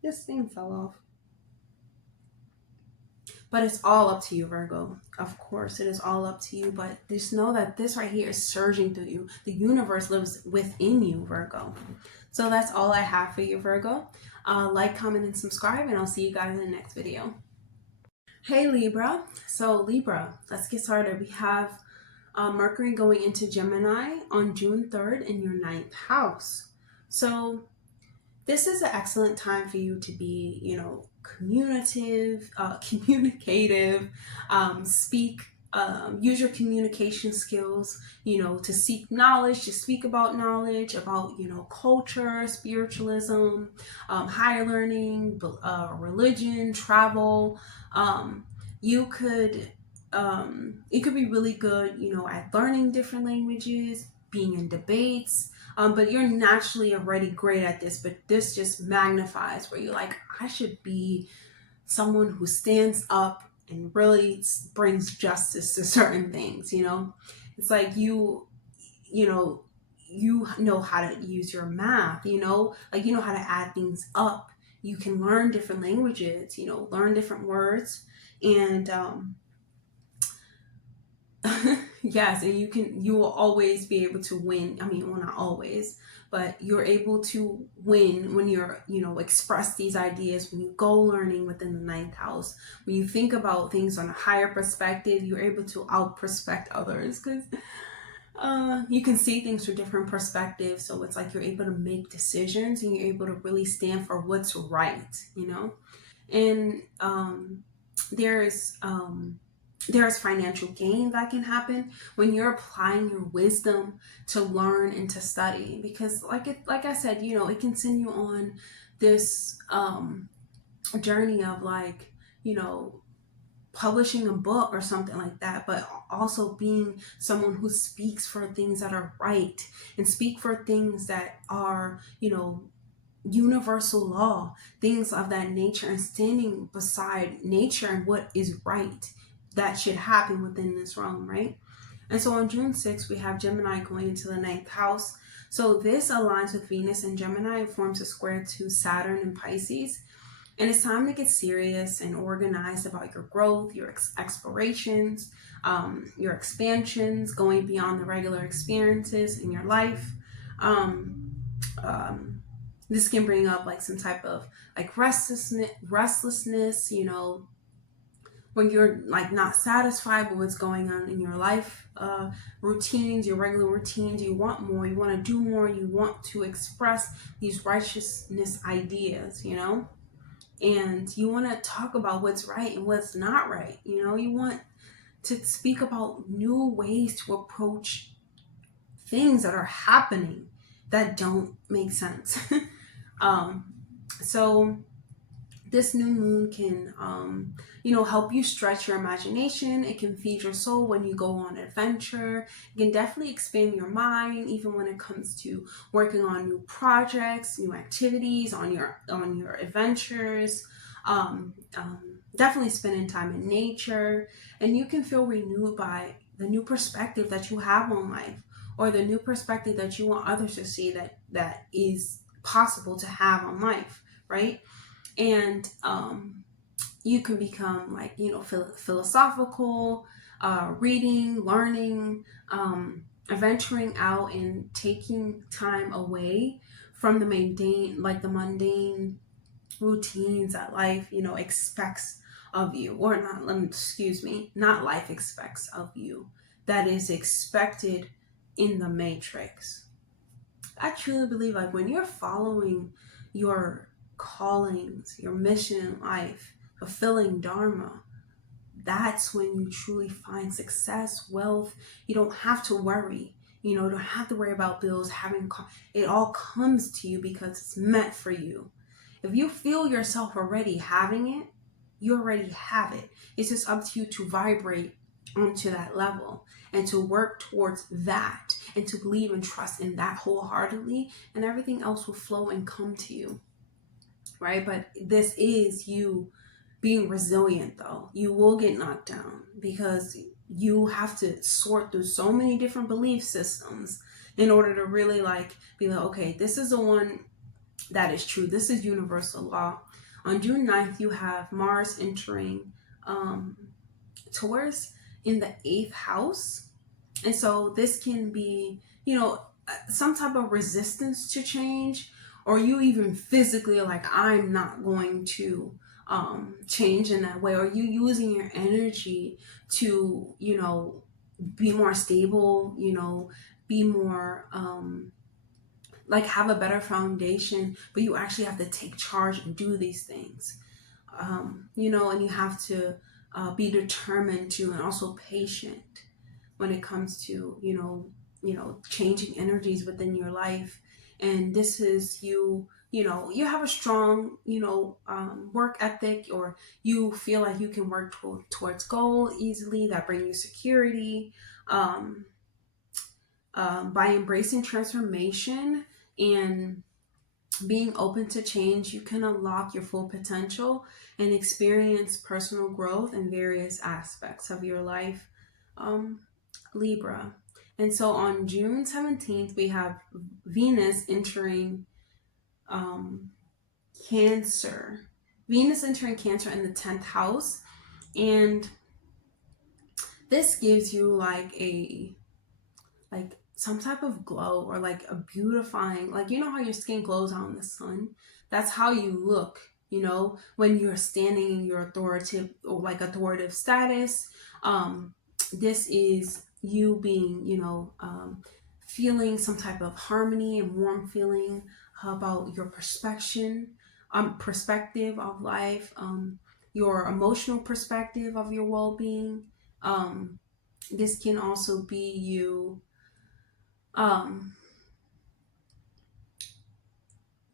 This thing fell off. But it's all up to you, Virgo. Of course, it is all up to you. But just know that this right here is surging through you. The universe lives within you, Virgo. So that's all I have for you, Virgo. Like, comment, and subscribe, and I'll see you guys in the next video. Hey, Libra. So, Libra, let's get started. We have Mercury going into Gemini on June 3rd in your 9th house. So, this is an excellent time for you to be, you know, communicative, speak, use your communication skills, you know, to seek knowledge, to speak about knowledge, about, you know, culture, spiritualism, higher learning, religion, travel. You could be really good, you know, at learning different languages, being in debates. But you're naturally already great at this, but this just magnifies where you're like, I should be someone who stands up and really brings justice to certain things, you know? It's like you know how to use your math, you know? Like, you know how to add things up. You can learn different languages, you know, learn different words. And yes, and you will always be able to win. I mean, well, not always, but you're able to win when you're, you know, express these ideas, when you go learning within the 9th house. When you think about things on a higher perspective, you're able to out-perspect others, because you can see things from different perspectives. So it's like you're able to make decisions, and you're able to really stand for what's right, you know? And there's financial gain that can happen when you're applying your wisdom to learn and to study, because like I said, you know, it can send you on this journey of, like, you know, publishing a book or something like that, but also being someone who speaks for things that are right and speak for things that are, you know, universal law, things of that nature, and standing beside nature and what is right that should happen within this realm, right? And so on June 6th, we have Gemini going into the 9th house. So this aligns with Venus and Gemini and forms a square to Saturn and Pisces. And it's time to get serious and organized about your growth, your explorations, your expansions, going beyond the regular experiences in your life. This can bring up like some type of like restlessness, you know, when you're like not satisfied with what's going on in your life routines, your regular routines. You want more, you want to do more, you want to express these righteousness ideas, you know, and you want to talk about what's right and what's not right. You know, you want to speak about new ways to approach things that are happening that don't make sense. So this new moon can, you know, help you stretch your imagination. It can feed your soul when you go on an adventure. It can definitely expand your mind, even when it comes to working on new projects, new activities, on your adventures. Definitely spending time in nature, and you can feel renewed by the new perspective that you have on life, or the new perspective that you want others to see that is possible to have on life, right? And you can become like, you know, philosophical, reading, learning, venturing out and taking time away from the mundane routines that life, you know, expects of you, or not life expects of you, that is expected in the matrix. I truly believe like when you're following your callings, your mission in life, fulfilling dharma, that's when you truly find success, wealth. You don't have to worry. You know, don't have to worry about bills, it all comes to you because it's meant for you. If you feel yourself already having it, you already have it. It's just up to you to vibrate onto that level and to work towards that and to believe and trust in that wholeheartedly, and everything else will flow and come to you, right? But this is you being resilient, though. You will get knocked down because you have to sort through so many different belief systems in order to really like be like, okay, this is the one that is true. This is universal law. On June 9th, you have Mars entering Taurus in the 8th house. And so this can be, you know, some type of resistance to change, or you even physically like, I'm not going to change in that way, or you using your energy to, you know, be more stable, you know, be more like have a better foundation, but you actually have to take charge and do these things, you know, and you have to be determined to, and also patient when it comes to, you know, changing energies within your life. And this is you, you know, you have a strong, you know, work ethic, or you feel like you can work towards goal easily that bring you security. By embracing transformation and being open to change, you can unlock your full potential and experience personal growth in various aspects of your life, Libra. And so on June 17th, we have Venus entering Cancer. Venus entering Cancer in the 10th house. And this gives you like some type of glow, or like a beautifying, like, you know how your skin glows out in the sun? That's how you look, you know, when you're standing in your authoritative status. This is you being, you know, feeling some type of harmony and warm feeling about your perspective of life, your emotional perspective of your well-being. This can also be you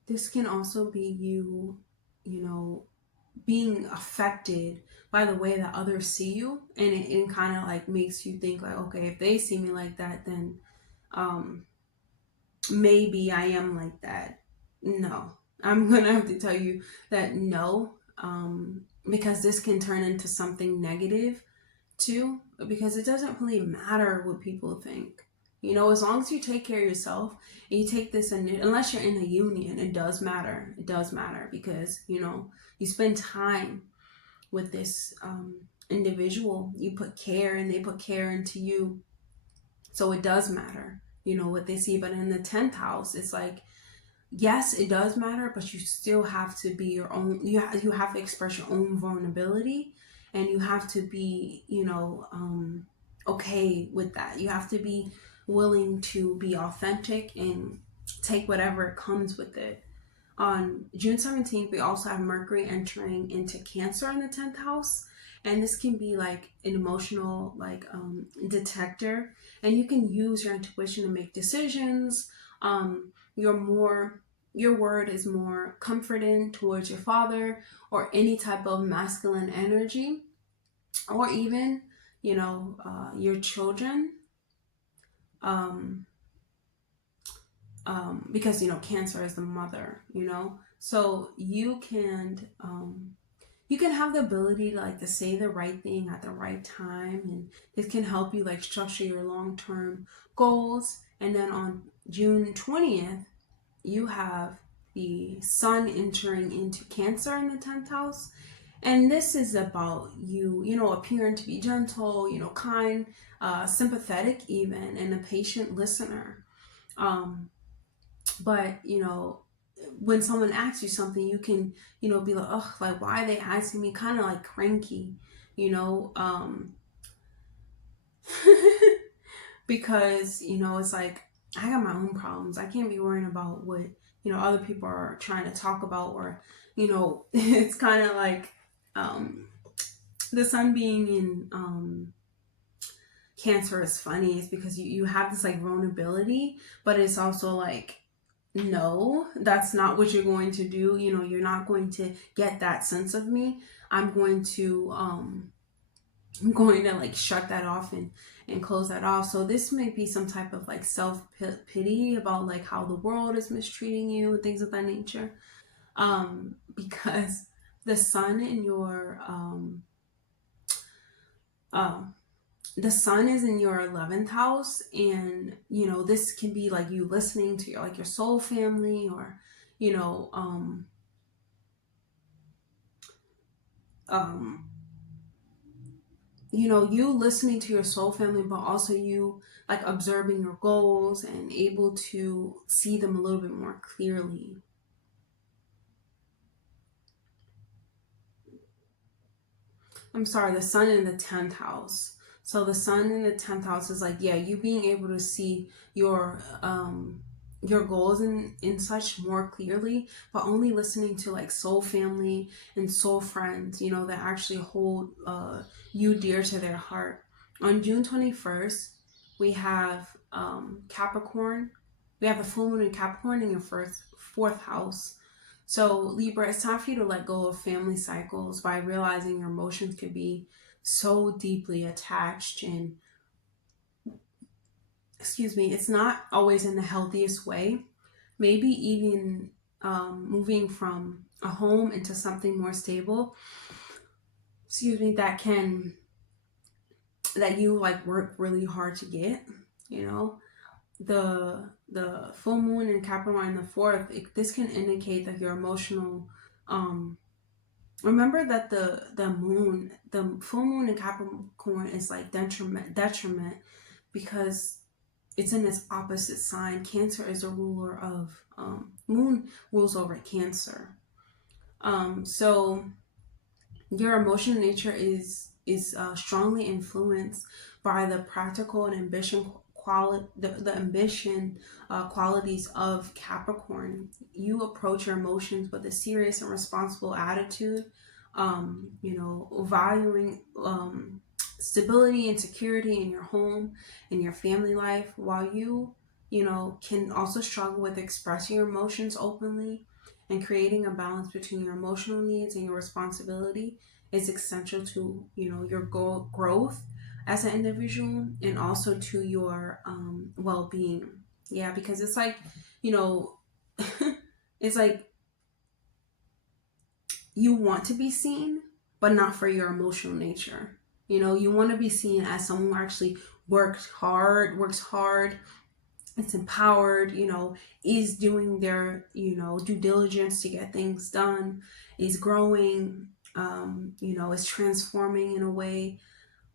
this can also be you, you know, being affected by the way that others see you, and it kind of like makes you think like, okay, if they see me like that, then maybe I am like that. No, I'm gonna have to tell you that no, because this can turn into something negative too, because it doesn't really matter what people think. You know, as long as you take care of yourself and you take this, and unless you're in a union, it does matter. It does matter because, you know, you spend time with this individual, you put care and they put care into you. So it does matter, you know, what they see. But in the 10th house, it's like, yes, it does matter, but you still have to be your own. You have to express your own vulnerability, and you have to be, you know, okay with that. You have to be willing to be authentic and take whatever comes with it. On June 17th, we also have Mercury entering into Cancer in the 10th house. And this can be like an emotional detector. And you can use your intuition to make decisions. Your word is more comforting towards your father or any type of masculine energy, or even, you know, your children. Because, you know, Cancer is the mother, you know, so you can have the ability to like to say the right thing at the right time, and it can help you like structure your long-term goals. And then on June 20th, you have the sun entering into Cancer in the 10th house. And this is about you, you know, appearing to be gentle, you know, kind, sympathetic even, and a patient listener. But, you know, when someone asks you something, you can, you know, be like, oh, like, why are they asking me? Kind of like cranky, you know, because, you know, it's like, I got my own problems. I can't be worrying about what, you know, other people are trying to talk about, or, you know, it's kind of like the sun being in Cancer is funny. It's because you have this like vulnerability, but it's also like, no, that's not what you're going to do. You know, you're not going to get that sense of me. I'm going to like shut that off and close that off. So this may be some type of like self pity about like how the world is mistreating you and things of that nature. Because the sun in your the sun is in your 11th house, and you know, this can be like you listening to your like your soul family, or you know, you know, you listening to your soul family, but also you like observing your goals and able to see them a little bit more clearly. I'm sorry, the sun in the 10th house. So the sun in the 10th house is like, yeah, you being able to see your goals in such more clearly, but only listening to like soul family and soul friends, you know, that actually hold you dear to their heart. On June 21st, we have Capricorn. We have the full moon in Capricorn in your fourth house. So Libra, it's time for you to let go of family cycles by realizing your emotions could be so deeply attached, and excuse me, it's not always in the healthiest way. Maybe even moving from a home into something more stable, excuse me, that you like work really hard to get, you know. The full moon in Capricorn in the fourth, this can indicate that your emotional remember that the full moon in Capricorn is like detriment because it's in its opposite sign. Cancer is a ruler of moon rules over Cancer. So your emotional nature is strongly influenced by the practical and ambition the ambition qualities of Capricorn. You approach your emotions with a serious and responsible attitude, you know, valuing stability and security in your home, in your family life, while you know, can also struggle with expressing your emotions openly. And creating a balance between your emotional needs and your responsibility is essential to, your growth as an individual, and also to your well-being. Yeah, because it's like, you know, it's like you want to be seen, but not for your emotional nature. You want to be seen as someone who actually works hard, it's empowered, is doing their, due diligence to get things done, is growing, is transforming in a way.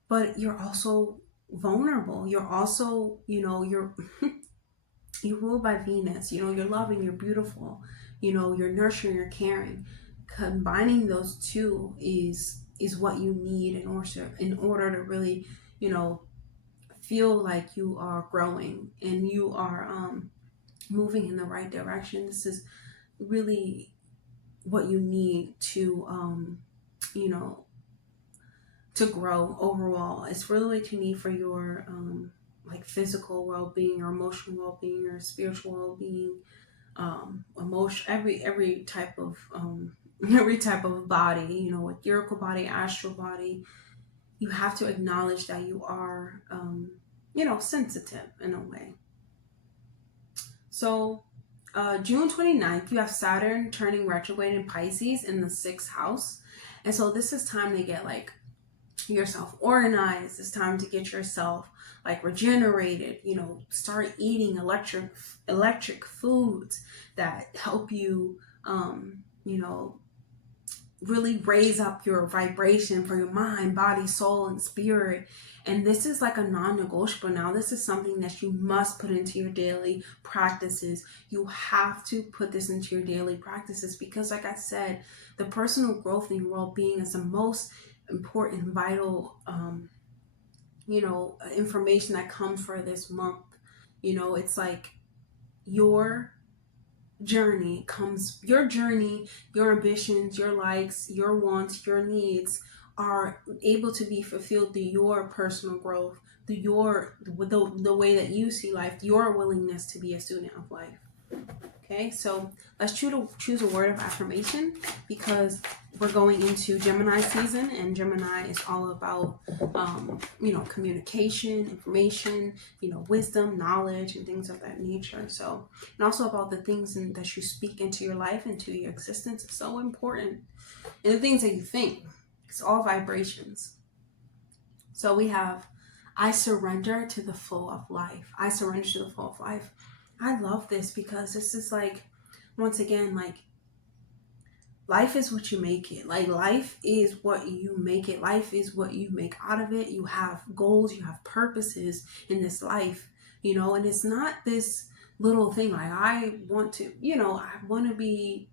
But you're also vulnerable. You're also, you're you're ruled by Venus. You're loving, you're beautiful, you're nurturing, you're caring. Combining those two is what you need in order to really, feel like you are growing and you are moving in the right direction. This is really what you need to you know to grow overall. It's really what you need for your like physical well-being, your emotional well-being, your spiritual well-being, emotion, every type of every type of body, ethereal body, astral body. You have to acknowledge that you are sensitive in a way. So June 29th, you have Saturn turning retrograde in Pisces in the 6th house. And so this is time to get like yourself organized. It's time to get yourself like regenerated, start eating electric foods that help you, really raise up your vibration for your mind, body, soul, and spirit. And this is like a non-negotiable now. This is something that you must put into your daily practices. You have to put this into your daily practices because, like I said, the personal growth and well-being is the most important, vital, information that comes for this month. It's like your journey, your ambitions, your likes, your wants, your needs are able to be fulfilled through your personal growth, through the way that you see life, your willingness to be a student of life. Okay, so let's choose a word of affirmation because we're going into Gemini season, and Gemini is all about, communication, information, wisdom, knowledge, and things of that nature. So, and also about the things that you speak into your life, into your existence, is so important. And the things that you think, it's all vibrations. So we have, I surrender to the flow of life. I surrender to the flow of life. I love this because this is like, once again, like life is what you make it. Like life is what you make it. Life is what you make out of it. You have goals, you have purposes in this life, and it's not this little thing like I want to be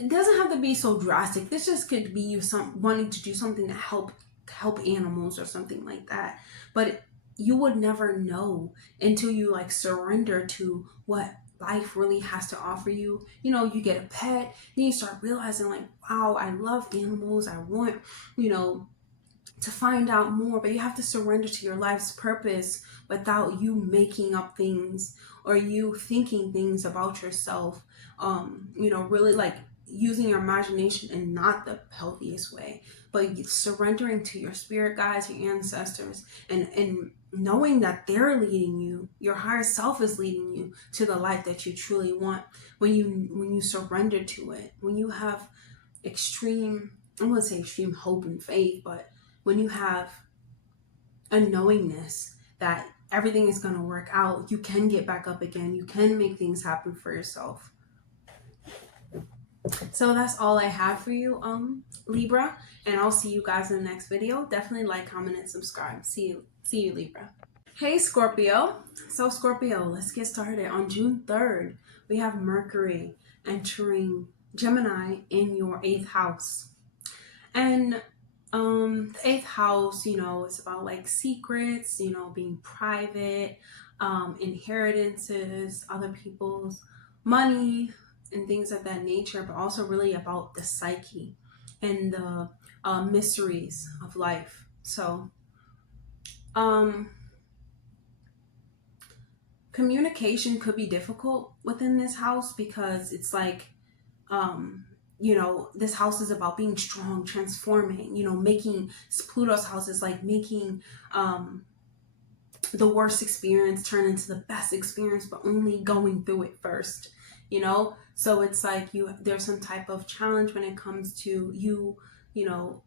it doesn't have to be so drastic. This just could be you wanting to do something to help animals or something like that. But you would never know until you like surrender to what life really has to offer you. You get a pet, then you start realizing like, wow, I love animals. I want, to find out more, but you have to surrender to your life's purpose without you making up things or you thinking things about yourself. Really like using your imagination in not the healthiest way, but surrendering to your spirit guides, your ancestors, and knowing that they're leading you, your higher self is leading you to the life that you truly want. When you surrender to it, when you have extreme, I'm going to say extreme hope and faith, but when you have a knowingness that everything is going to work out, you can get back up again, you can make things happen for yourself. So that's all I have for you, Libra, and I'll see you guys in the next video. Definitely like, comment, and subscribe. See you, Libra. Hey, Scorpio. So Scorpio, let's get started. On June 3rd, we have Mercury entering Gemini in your 8th house. And the 8th house, it's about like secrets, being private, inheritances, other people's money, and things of that nature, but also really about the psyche and the mysteries of life. So, communication could be difficult within this house, because it's like, you know, this house is about being strong, transforming, you know, making, Pluto's house is like making the worst experience turn into the best experience, but only going through it first, you know? So it's like there's some type of challenge when it comes to you, you know,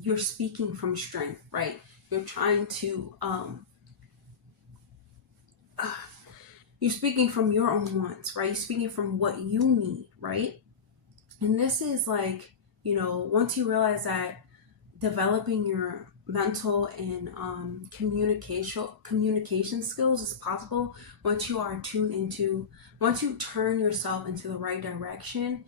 you're speaking from strength, right? You're trying to, you're speaking from your own wants, right? You're speaking from what you need, right? And this is like, you know, once you realize that developing your mental and communication skills is possible, once you are tuned into, once you turn yourself into the right direction,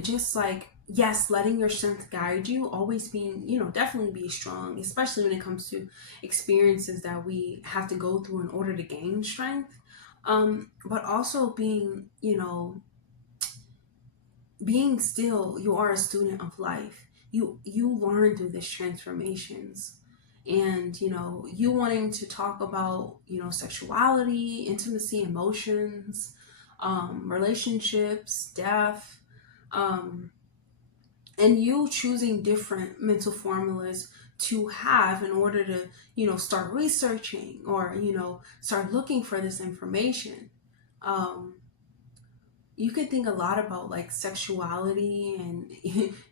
just like, yes, letting your strength guide you, always being, you know, definitely be strong, especially when it comes to experiences that we have to go through in order to gain strength, but also being, you know, being still, you are a student of life. You learn through these transformations. And, you know, you wanting to talk about, you know, sexuality, intimacy, emotions, relationships, death, and you choosing different mental formulas to have in order to, you know, start researching, or, you know, start looking for this information. You could think a lot about like sexuality, and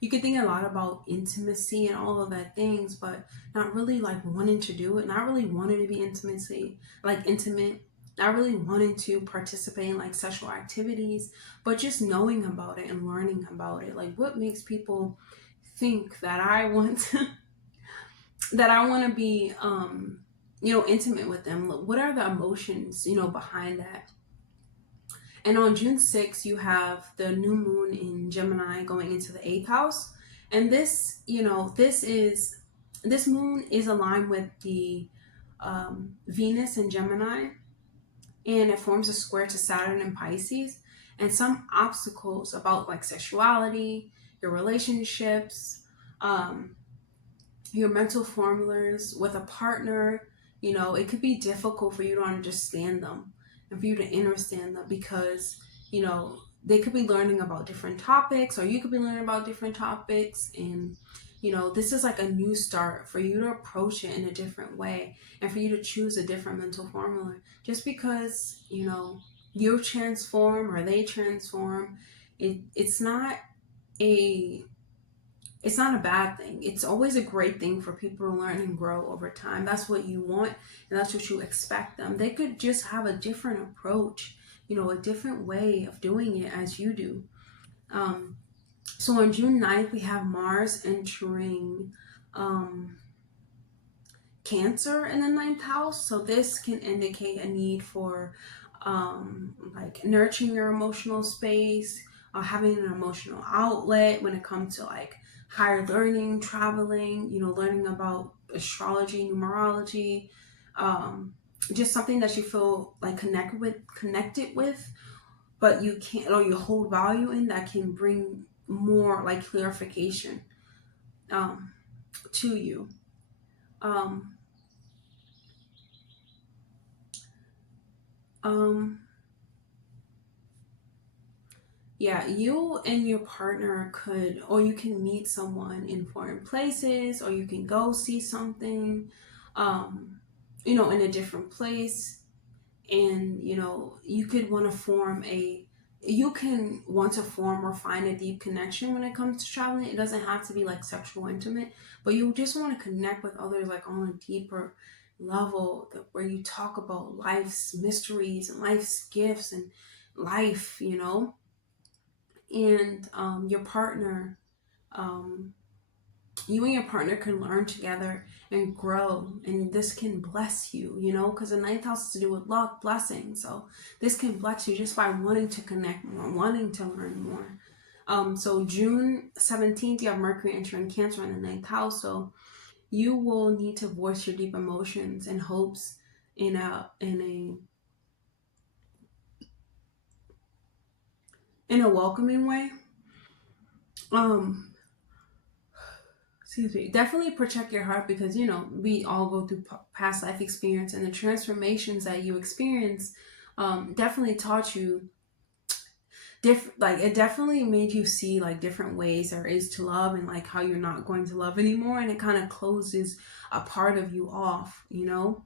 you could think a lot about intimacy and all of that things, but not really like wanting to do it, not really wanting to be intimate, not really wanting to participate in like sexual activities, but just knowing about it and learning about it. Like, what makes people think that I want to, that I want to be, you know, intimate with them? What are the emotions, you know, behind that? And on June 6th, you have the new moon in Gemini going into the 8th house. And this, you know, this moon is aligned with the Venus in Gemini, and it forms a square to Saturn in Pisces. And some obstacles about like sexuality, your relationships, your mental formulas with a partner, you know, it could be difficult for you to understand them and for you to understand them, because, you know, they could be learning about different topics, or you could be learning about different topics. And, you know, this is like a new start for you to approach it in a different way, and for you to choose a different mental formula. Just because, you know, you transform or they transform, it's not a it's not a bad thing. It's always a great thing for people to learn and grow over time. That's what you want, and that's what you expect them. They could just have a different approach, you know, a different way of doing it as you do. So on June 9th, we have Mars entering Cancer in the 9th house. So this can indicate a need for like nurturing your emotional space, having an emotional outlet when it comes to like higher learning, traveling, you know, learning about astrology, numerology, just something that you feel like connected with, but you can't, or you hold value in, that can bring more like clarification to you. Um, um, Yeah, you and your partner could, or you can meet someone in foreign places, or you can go see something, um, you know, in a different place. And, you know, you can want to form or find a deep connection when it comes to traveling. It doesn't have to be like sexual intimate, but you just want to connect with others like on a deeper level, where you talk about life's mysteries and life's gifts and life, you know. And your partner, um, you and your partner can learn together and grow, and this can bless you, you know, because the 9th house is to do with luck, blessing. So this can bless you just by wanting to connect more, wanting to learn more. So June 17th, you have Mercury entering Cancer in the 9th house. So you will need to voice your deep emotions and hopes in a welcoming way. Um, excuse me, definitely protect your heart, because you know we all go through past life experience, and the transformations that you experience definitely taught you like it definitely made you see like different ways there is to love, and like how you're not going to love anymore, and it kind of closes a part of you off, you know.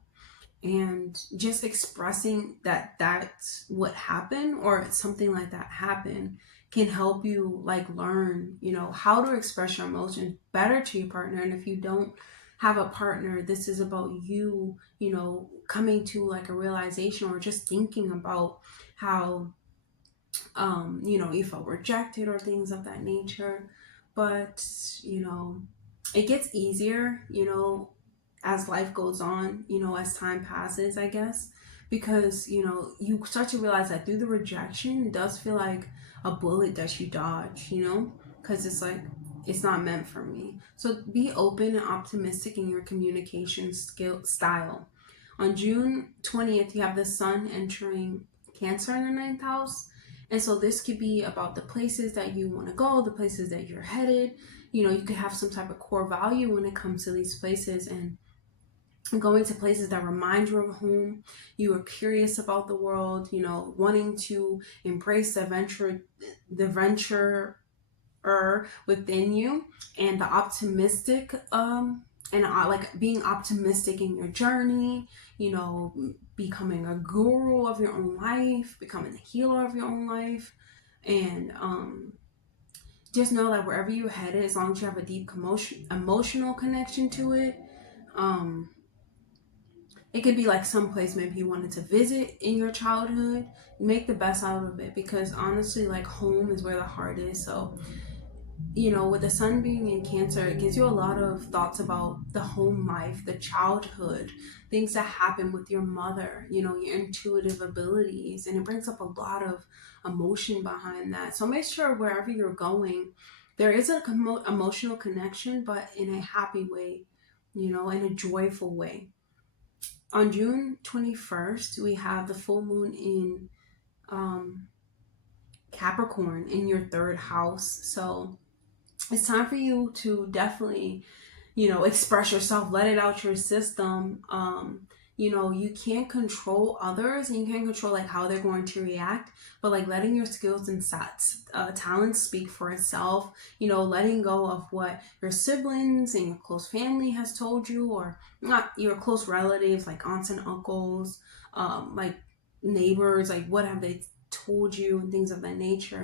And just expressing that that's what happened, or something like that happened, can help you like learn, you know, how to express your emotions better to your partner. And if you don't have a partner, this is about you, you know, coming to like a realization, or just thinking about how you know, you felt rejected or things of that nature. But you know, it gets easier, you know, as life goes on, you know, as time passes, I guess, because you know, you start to realize that through the rejection, it does feel like a bullet that you dodge, you know, because it's like, it's not meant for me. So be open and optimistic in your communication style. On June 20th, you have the sun entering Cancer in the 9th house. And so this could be about the places that you want to go, the places that you're headed. You know, you could have some type of core value when it comes to these places, and going to places that remind you of home. You are curious about the world, you know, wanting to embrace the venture within you, and the optimistic and like being optimistic in your journey, you know, becoming a guru of your own life, becoming a healer of your own life. And just know that wherever you're headed, as long as you have a deep emotional connection to it, it could be like some place maybe you wanted to visit in your childhood. Make the best out of it, because honestly, like, home is where the heart is. So you know, with the sun being in Cancer, it gives you a lot of thoughts about the home life, the childhood, things that happen with your mother, you know, your intuitive abilities, and it brings up a lot of emotion behind that. So make sure wherever you're going, there is a emotional connection, but in a happy way, you know, in a joyful way. On June 21st, we have the full moon in Capricorn in your 3rd house. So it's time for you to definitely, you know, express yourself, let it out your system. You know, you can't control others, and you can't control like how they're going to react, but like letting your skills and talents speak for itself, you know, letting go of what your siblings and your close family has told you, or not your close relatives like aunts and uncles, like neighbors, like what have they told you, and things of that nature.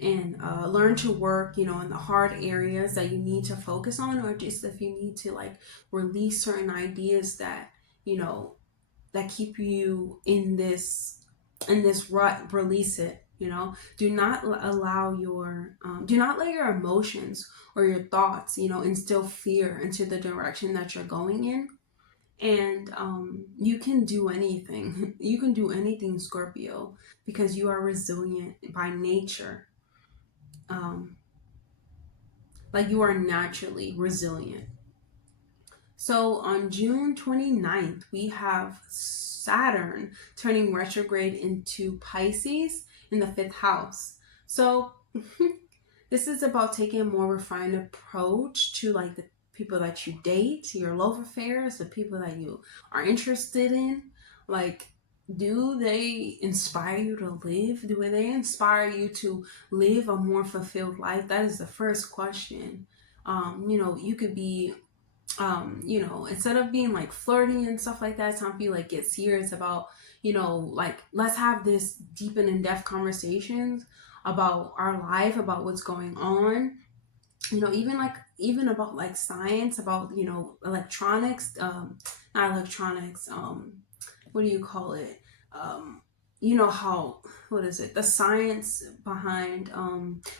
And learn to work, you know, in the hard areas that you need to focus on, or just if you need to like release certain ideas that, you know, that keep you in this rut, release it. You know, do not allow your do not let your emotions or your thoughts, you know, instill fear into the direction that you're going in. And you can do anything. You can do anything, Scorpio, because you are resilient by nature. Like, you are naturally resilient. So on June 29th, we have Saturn turning retrograde into Pisces in the 5th house. So this is about taking a more refined approach to like the people that you date, your love affairs, the people that you are interested in. Like, do they inspire you to live? Do they inspire you to live a more fulfilled life? That is the first question. You know, you could be, you know, instead of being like flirty and stuff like that, it's time for you like get serious about, you know, like, let's have this deep and in-depth conversations about our life, about what's going on, you know, even about like science, about, you know, electronics, not electronics, what do you call it, you know, how, what is it, the science behind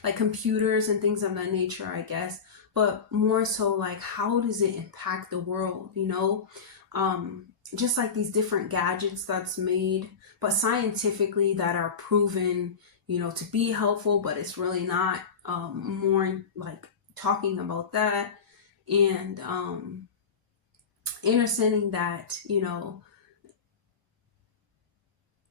like computers and things of that nature, I guess, but more so like, how does it impact the world, you know, just like these different gadgets that's made, but scientifically, that are proven, you know, to be helpful, but it's really not. More like talking about that, and understanding that, you know,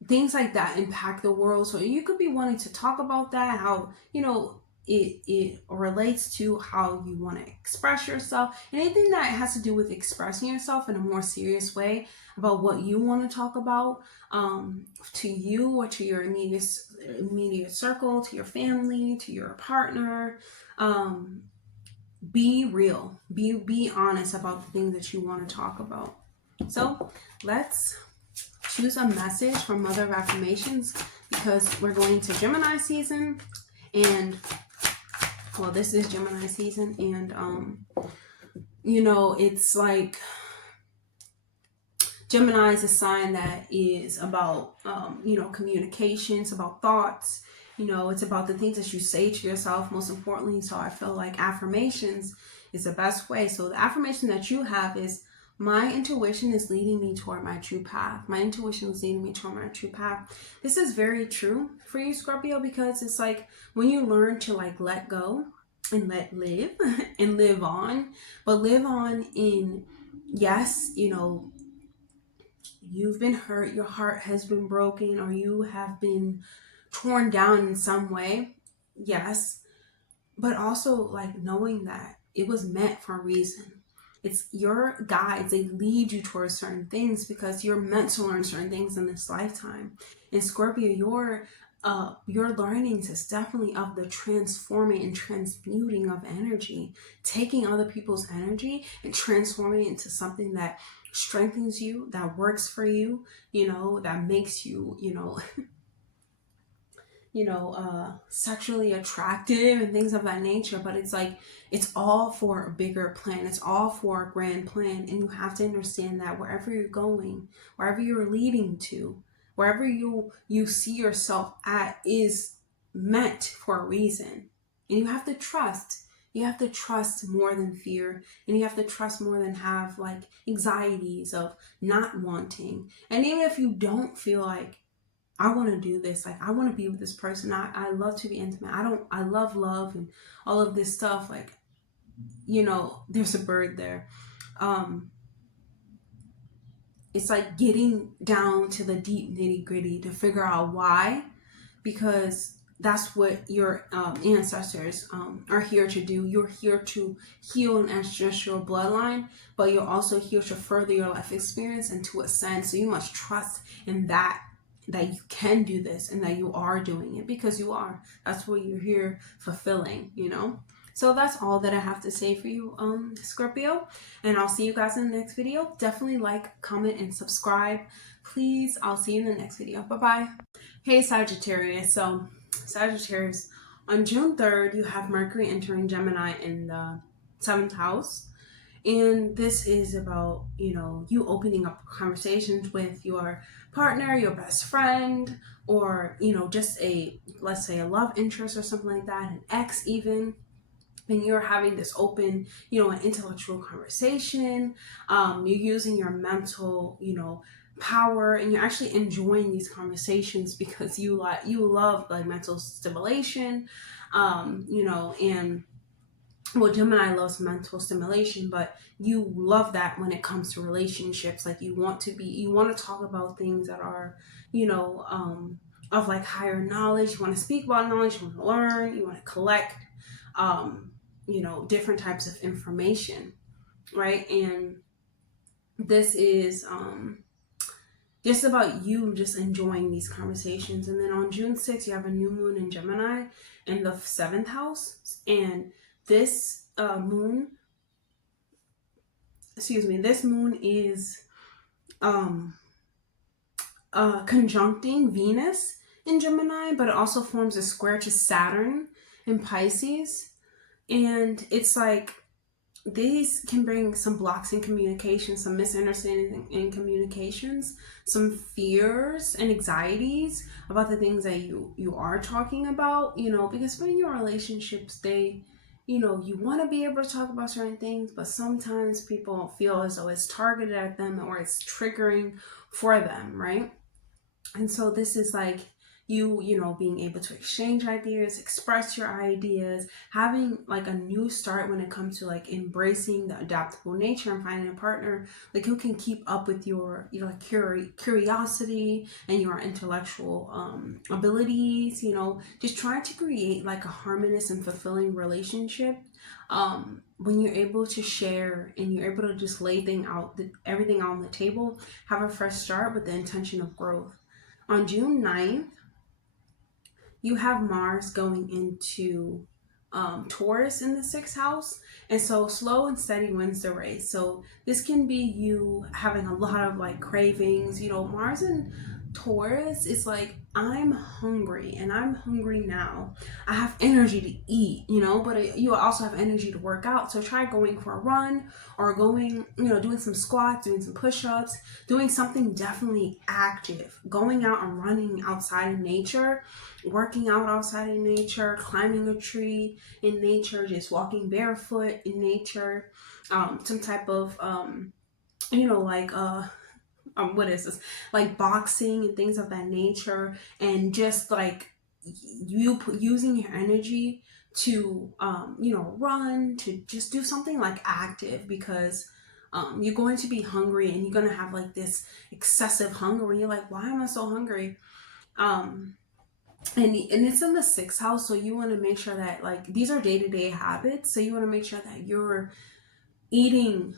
things like that impact the world. So you could be wanting to talk about that, how, you know, it relates to how you want to express yourself. Anything that has to do with expressing yourself in a more serious way about what you want to talk about, to you or to your immediate circle, to your family, to your partner. Be real. Be honest about the things that you want to talk about. So let's choose a message from Mother of Affirmations, because we're going to Gemini season, and well, this is Gemini season, and you know, it's like Gemini is a sign that is about you know, communications, about thoughts. You know, it's about the things that you say to yourself, most importantly. So I feel like affirmations is the best way. So the affirmation that you have is, my intuition is leading me toward my true path. My intuition is leading me toward my true path. This is very true for you, Scorpio, because it's like when you learn to like let go and let live and live on, but live on in, yes, you know, you've been hurt, your heart has been broken, or you have been torn down in some way, yes, but also like knowing that it was meant for a reason. It's your guides, they lead you towards certain things because you're meant to learn certain things in this lifetime. In Scorpio, your learnings is definitely of the transforming and transmuting of energy, taking other people's energy and transforming it into something that strengthens you, that works for you, you know, that makes you, you know, sexually attractive and things of that nature. But it's like, it's all for a bigger plan. It's all for a grand plan. And you have to understand that wherever you're going, wherever you're leading to, wherever you see yourself at is meant for a reason. And you have to trust. You have to trust more than fear. And you have to trust more than have like anxieties of not wanting. And even if you don't feel like, I want to do this, like I want to be with this person, I love to be intimate, I love love and all of this stuff, like, you know, there's a bird there. It's like getting down to the deep nitty gritty to figure out why, because that's what your ancestors are here to do. You're here to heal an ancestral bloodline, but you're also here to further your life experience and to ascend. So you must trust in that you can do this and that you are doing it, because you are. That's what you're here fulfilling, you know? So that's all that I have to say for you, Scorpio. And I'll see you guys in the next video. Definitely like, comment, and subscribe. Please, I'll see you in the next video. Bye-bye. Hey, Sagittarius. So, Sagittarius, on June 3rd, you have Mercury entering Gemini in the 7th house. And this is about, you know, you opening up conversations with your partner, your best friend, or, you know, just let's say a love interest or something like that, an ex even. And you're having this open, you know, an intellectual conversation. You're using your mental, you know, power, and you're actually enjoying these conversations because you love like mental stimulation, you know, and well, Gemini loves mental stimulation, but you love that when it comes to relationships. Like you want to talk about things that are, you know, of like higher knowledge. You want to speak about knowledge, you want to learn, you want to collect, you know, different types of information, right? And this is just about you just enjoying these conversations. And then on June 6th, you have a new moon in Gemini in the 7th house, and this moon is conjuncting Venus in Gemini, but it also forms a square to Saturn in Pisces. And it's like these can bring some blocks in communication, some misunderstanding in communications, some fears and anxieties about the things that you are talking about, you know, because when your relationships, they, you know, you want to be able to talk about certain things, but sometimes people feel as though it's targeted at them or it's triggering for them, right? And so this is like you know, being able to exchange ideas, express your ideas, having like a new start when it comes to like embracing the adaptable nature and finding a partner like who can keep up with your curiosity and your intellectual abilities, you know, just trying to create like a harmonious and fulfilling relationship. When you're able to share and you're able to just lay everything out on the table, have a fresh start with the intention of growth. On June 9th, you have Mars going into Taurus in the 6th house. And so slow and steady wins the race. So this can be you having a lot of like cravings. You know, Mars and Taurus is like, I'm hungry and I'm hungry now. I have energy to eat, you know, but you also have energy to work out. So try going for a run or going, you know, doing some squats, doing some push-ups, doing something definitely active, going out and running outside in nature, working out outside in nature, climbing a tree in nature, just walking barefoot in nature, some type of, you know, like, what is this, like boxing and things of that nature, and just like using your energy to you know, run, to just do something like active, because you're going to be hungry and you're going to have like this excessive hunger where you're like, why am I so hungry? And it's in the 6th house, so you want to make sure that like these are day-to-day habits, so you want to make sure that you're eating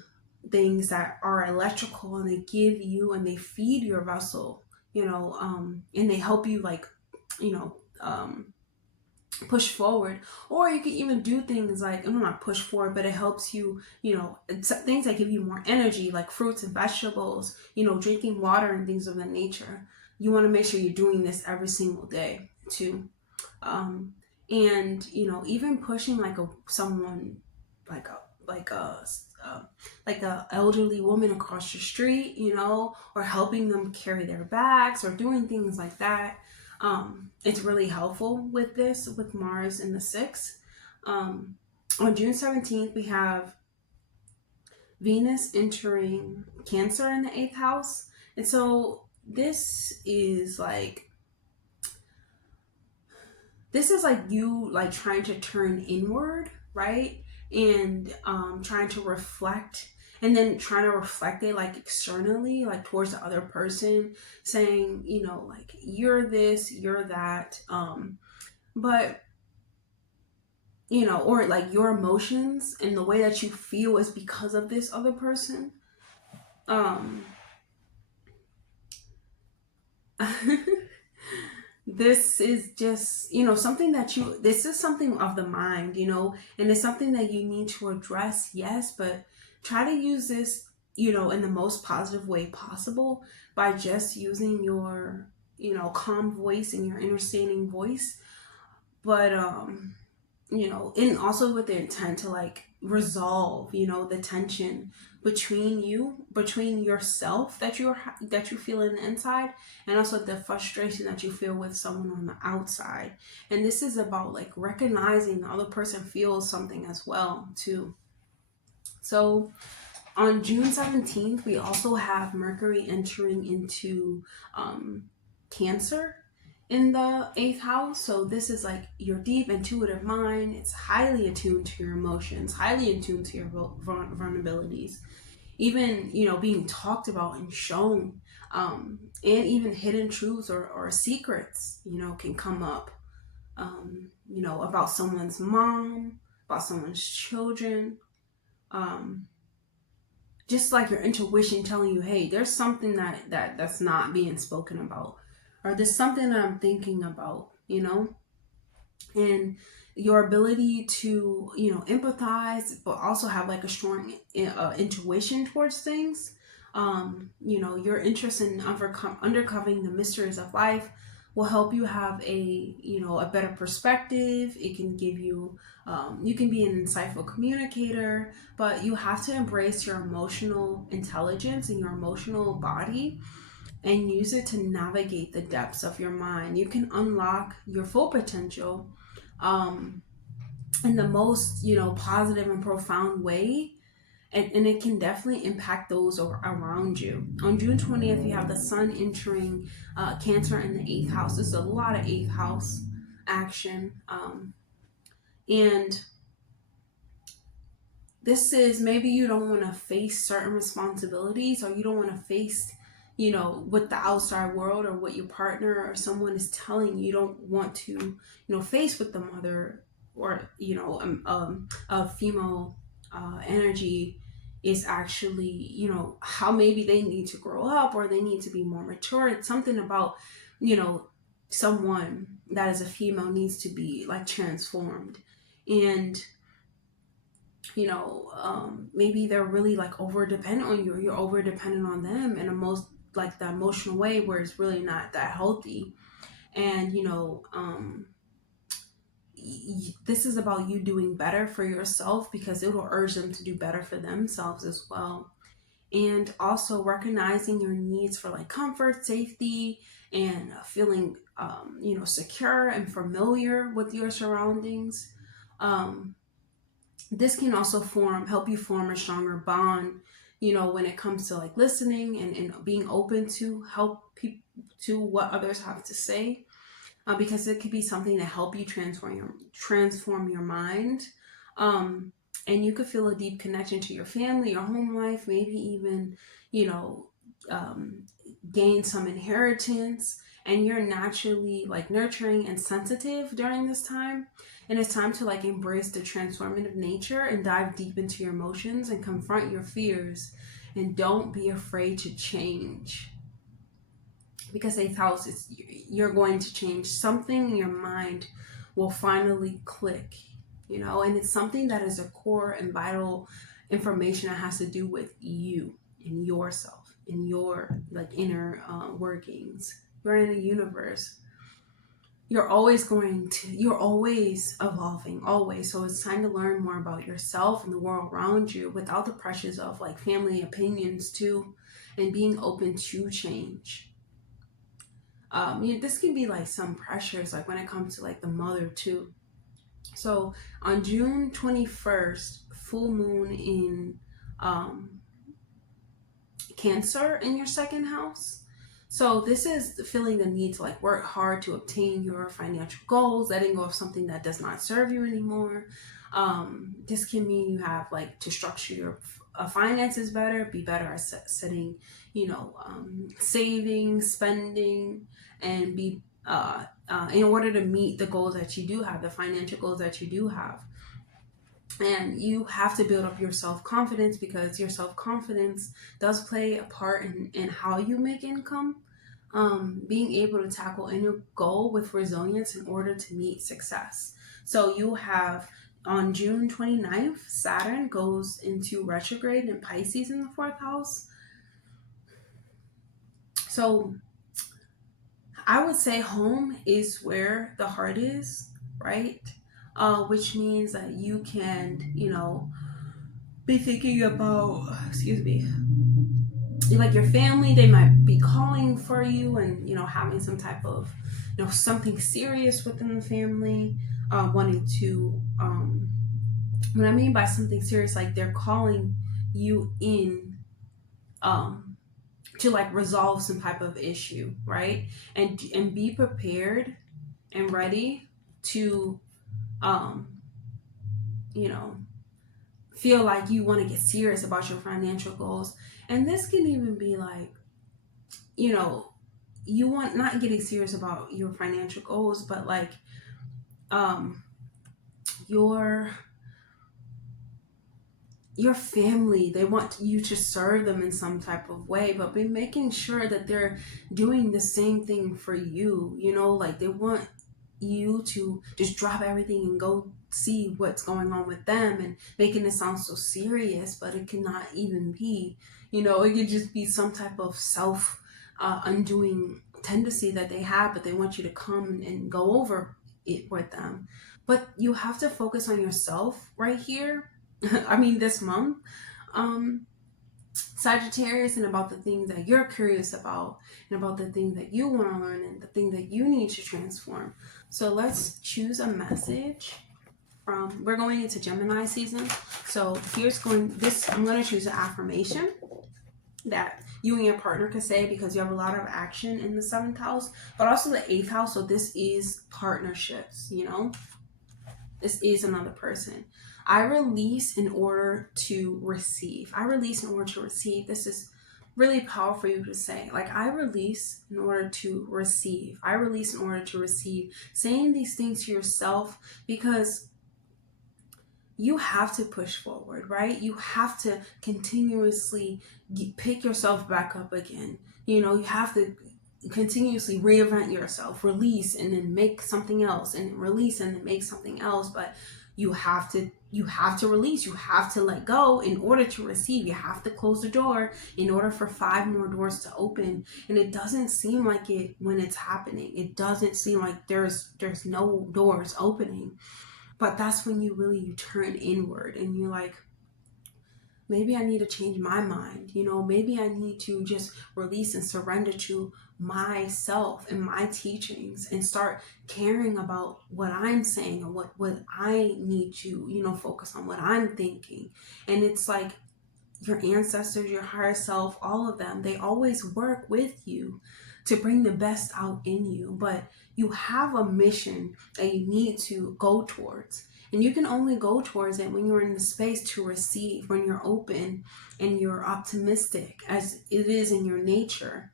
things that are electrical and they give you and they feed your vessel, you know, and they help you like, you know, push forward. Or you can even do things like, I'm not push forward, but it helps you, you know, things that give you more energy, like fruits and vegetables, you know, drinking water and things of that nature. You want to make sure you're doing this every single day too. And you know, even pushing like someone like a elderly woman across the street, you know, or helping them carry their bags or doing things like that. It's really helpful with this, with Mars in the 6th. On June 17th, we have Venus entering Cancer in the 8th house. And so this is like you like trying to turn inward, right? And trying to reflect, and then trying to reflect it like externally, like towards the other person, saying, you know, like, you're this, you're that, but you know, or like your emotions and the way that you feel is because of this other person. This is just, you know, something that this is something of the mind, you know, and it's something that you need to address, yes, but try to use this, you know, in the most positive way possible by just using your, you know, calm voice and your understanding voice. But, you know, and also with the intent to like resolve, you know, the tension between yourself that you feel in the inside, and also the frustration that you feel with someone on the outside. And this is about like recognizing the other person feels something as well too. So on June 17th, we also have Mercury entering into Cancer in the 8th house. So this is like your deep intuitive mind. It's highly attuned to your emotions, highly attuned to your vulnerabilities, even, you know, being talked about and shown, and even hidden truths or secrets, you know, can come up, you know, about someone's mom, about someone's children, just like your intuition telling you, hey, there's something that's not being spoken about, or there's something that I'm thinking about, you know. And your ability to, you know, empathize, but also have like a strong intuition towards things. You know, your interest in uncovering the mysteries of life will help you have a, you know, a better perspective. It can give you, you can be an insightful communicator, but you have to embrace your emotional intelligence and your emotional body and use it to navigate the depths of your mind. You can unlock your full potential in the most, you know, positive and profound way. and it can definitely impact those around you. On June 20th, you have the sun entering Cancer in the 8th house. There's a lot of 8th house action. And this is, maybe you don't want to face certain responsibilities, or you don't want to face, you know, what the outside world or what your partner or someone is telling you. You don't want to, you know, face with the mother, or, you know, a female energy is actually, you know, how maybe they need to grow up or they need to be more mature. It's something about, you know, someone that is a female needs to be like transformed. And you know, maybe they're really like over dependent on you, or you're over dependent on them in a most like the emotional way where it's really not that healthy. And you know, this is about you doing better for yourself, because it will urge them to do better for themselves as well. And also recognizing your needs for like comfort, safety, and feeling you know, secure and familiar with your surroundings. This can also help you form a stronger bond, you know, when it comes to like listening and being open to help people, to what others have to say, because it could be something to help you transform your mind. And you could feel a deep connection to your family, your home life, maybe even, you know, gain some inheritance. And you're naturally like nurturing and sensitive during this time. And it's time to like embrace the transformative nature and dive deep into your emotions and confront your fears. And don't be afraid to change, because 8th house is, you're going to change. Something in your mind will finally click, you know, and it's something that is a core and vital information that has to do with you and yourself and your like inner workings. You're in a universe. You're always evolving, always. So it's time to learn more about yourself and the world around you without the pressures of like family opinions too, and being open to change. You know, this can be like some pressures, like when it comes to like the mother too. So on June 21st, full moon in Cancer in your 2nd house. So this is feeling the need to like work hard to obtain your financial goals, letting go of something that does not serve you anymore. This can mean you have like to structure your finances better, be better at setting, you know, saving, spending, and be in order to meet the goals that you do have, the financial goals that you do have. And you have to build up your self-confidence, because your self-confidence does play a part in how you make income. Being able to tackle any goal with resilience in order to meet success. So you have on June 29th, Saturn goes into retrograde in Pisces in the 4th house. So I would say home is where the heart is, right? Which means that you can, you know, be thinking about, excuse me, like your family. They might be calling for you, and you know, having some type of, you know, something serious within the family, wanting to, what I mean by something serious, like they're calling you in, to like resolve some type of issue, right? And be prepared and ready to, you know, feel like you want to get serious about your financial goals. And this can even be like, you know, you want not getting serious about your financial goals, but like your family, they want you to serve them in some type of way, but be making sure that they're doing the same thing for you. You know, like they want you to just drop everything and go see what's going on with them, and making it sound so serious, but it cannot even be. You know, it could just be some type of self undoing tendency that they have, but they want you to come and go over it with them. But you have to focus on yourself right here. I mean, this month, Sagittarius, and about the things that you're curious about, and about the things that you want to learn, and the thing that you need to transform. So let's choose a message from, we're going into Gemini season. So I'm going to choose an affirmation that you and your partner could say, because you have a lot of action in the 7th house, but also the 8th house. So this is partnerships, you know, this is another person. I release in order to receive. I release in order to receive. This is really powerful for you to say. Like, I release in order to receive. I release in order to receive. Saying these things to yourself, because you have to push forward, right? You have to continuously pick yourself back up again. You know, you have to continuously reinvent yourself, release and then make something else, and release and then make something else. But you have to release, you have to let go in order to receive. You have to close the door in order for 5 more doors to open. And it doesn't seem like it when it's happening. It doesn't seem like there's no doors opening. But that's when you turn inward and you're like, maybe I need to change my mind. You know, maybe I need to just release and surrender to myself and my teachings and start caring about what I'm saying and what I need to, you know, focus on what I'm thinking. And it's like your ancestors, your higher self, all of them, they always work with you to bring the best out in you. But you have a mission that you need to go towards. And you can only go towards it when you're in the space to receive, when you're open and you're optimistic, as it is in your nature.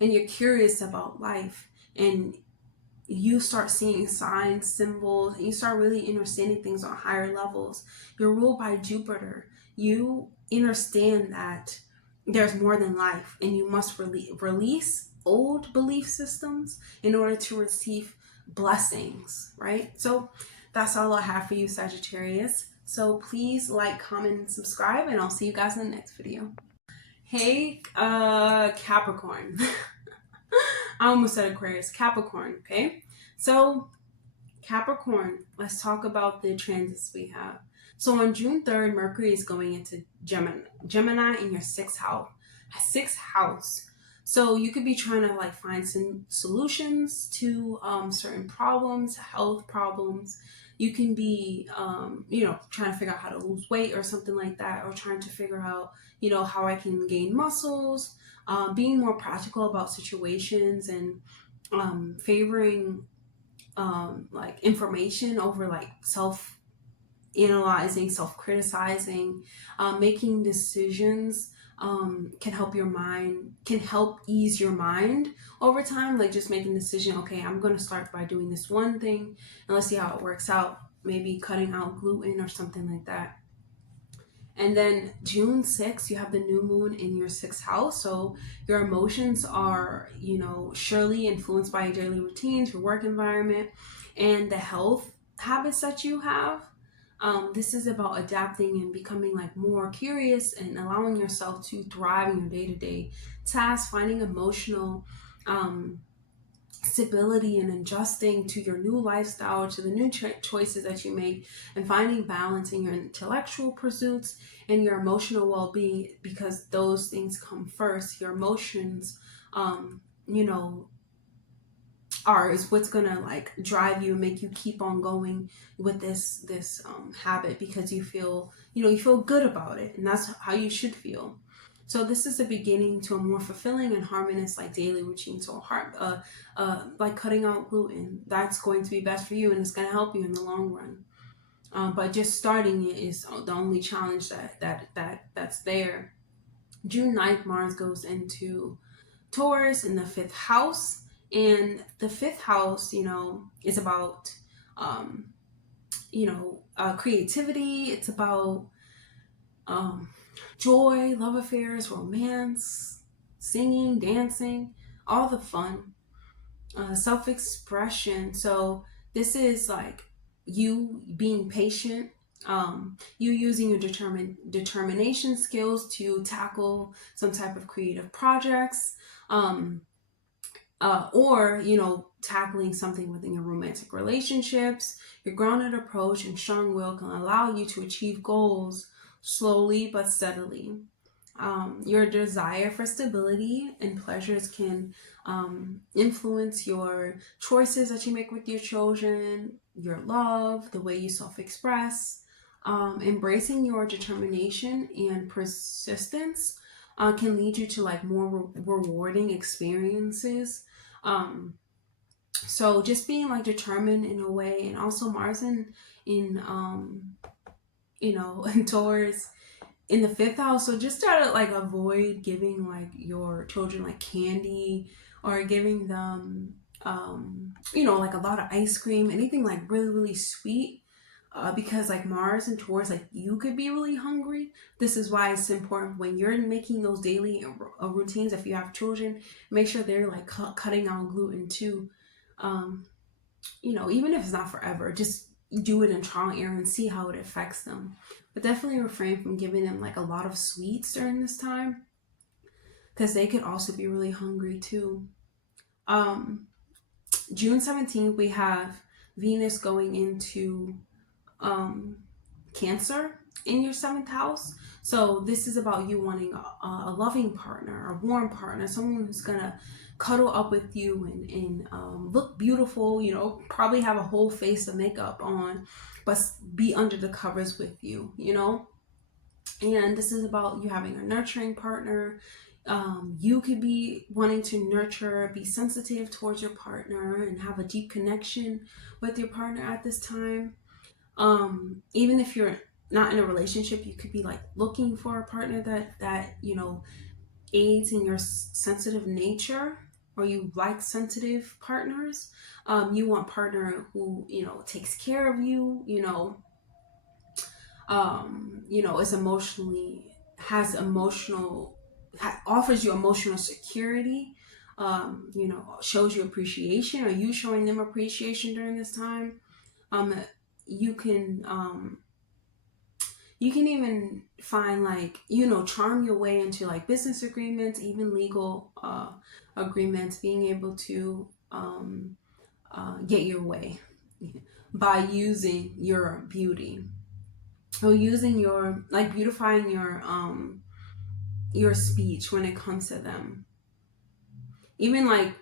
And you're curious about life. And you start seeing signs, symbols, and you start really understanding things on higher levels. You're ruled by Jupiter. You understand that there's more than life, and you must release old belief systems in order to receive blessings, right? So that's all I have for you, Sagittarius. So please like, comment, and subscribe, and I'll see you guys in the next video. Hey, Capricorn. I almost said Aquarius. Capricorn, okay? So Capricorn, let's talk about the transits we have. So on June 3rd, Mercury is going into Gemini in your 6th house. So you could be trying to like find some solutions to certain problems, health problems. You can be, you know, trying to figure out how to lose weight or something like that, or trying to figure out, you know, how I can gain muscles, being more practical about situations, and favoring like information over like self-analyzing, self-criticizing, making decisions. Can help ease your mind over time. Like just making a decision, okay, I'm going to start by doing this one thing and let's see how it works out. Maybe cutting out gluten or something like that. And then June 6th, you have the new moon in your 6th house. So your emotions are, you know, surely influenced by your daily routines, your work environment, and the health habits that you have. This is about adapting and becoming like more curious and allowing yourself to thrive in your day-to-day tasks, finding emotional stability and adjusting to your new lifestyle, to the new choices that you make, and finding balance in your intellectual pursuits and your emotional well-being, because those things come first. Your emotions, you know, is what's gonna like drive you and make you keep on going with this habit, because you feel, you know, you feel good about it, and that's how you should feel. So this is the beginning to a more fulfilling and harmonious like daily routine. So like cutting out gluten, that's going to be best for you, and it's going to help you in the long run. But just starting it is the only challenge that's there. June 9th, Mars goes into Taurus in the 5th house. And the 5th house, you know, is about, you know, creativity. It's about joy, love affairs, romance, singing, dancing, all the fun, self-expression. So this is like you being patient, you using your determination skills to tackle some type of creative projects, or, you know, tackling something within your romantic relationships. Your grounded approach and strong will can allow you to achieve goals slowly but steadily. Your desire for stability and pleasures can influence your choices that you make with your children, your love, the way you self-express. Embracing your determination and persistence can lead you to like more rewarding experiences. So just being like determined in a way, and also Mars in in Taurus in the 5th house. So just try to like avoid giving like your children like candy, or giving them like a lot of ice cream, anything like really sweet, because like Mars and Taurus, like you could be really hungry. This is why it's important when you're making those daily routines. If you have children, make sure they're like cutting out gluten too. Even if it's not forever, just do it in trial and error and see how it affects them. But definitely refrain from giving them like a lot of sweets during this time, because they could also be really hungry too. June 17th, we have Venus going into Cancer in your 7th house. So this is about you wanting a loving partner, a warm partner, someone who's gonna cuddle up with you and look beautiful, probably have a whole face of makeup on, but be under the covers with you, And this is about you having a nurturing partner. You could be wanting to nurture, be sensitive towards your partner, and have a deep connection with your partner at this time. Even if you're not in a relationship, you could be like looking for a partner that aids in your sensitive nature, or you like sensitive partners. You want a partner who takes care of you, is offers you emotional security, shows you appreciation, or you showing them appreciation during this time. You can even find like charm your way into like business agreements, even legal agreements, being able to get your way by using your beauty, or using your like beautifying your speech when it comes to them. Even like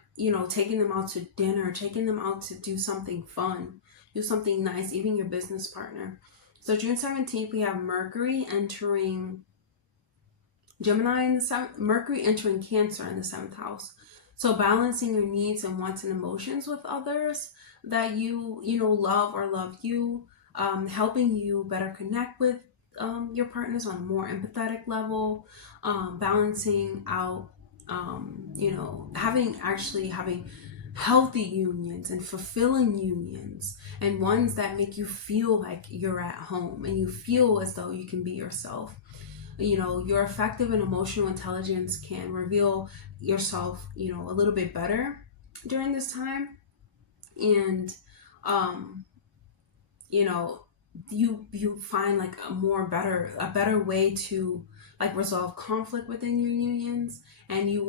taking them out to dinner, taking them out to do something fun, do something nice, even your business partner. So June 17th, we have Mercury entering Gemini in the 7th, Mercury entering Cancer in the 7th house. So balancing your needs and wants and emotions with others that you love or love you, helping you better connect with your partners on a more empathetic level, balancing out, having healthy unions and fulfilling unions, and ones that make you feel like you're at home and you feel as though you can be yourself. Your effective and emotional intelligence can reveal yourself, a little bit better during this time. And, you find like a better way to like resolve conflict within your unions. And you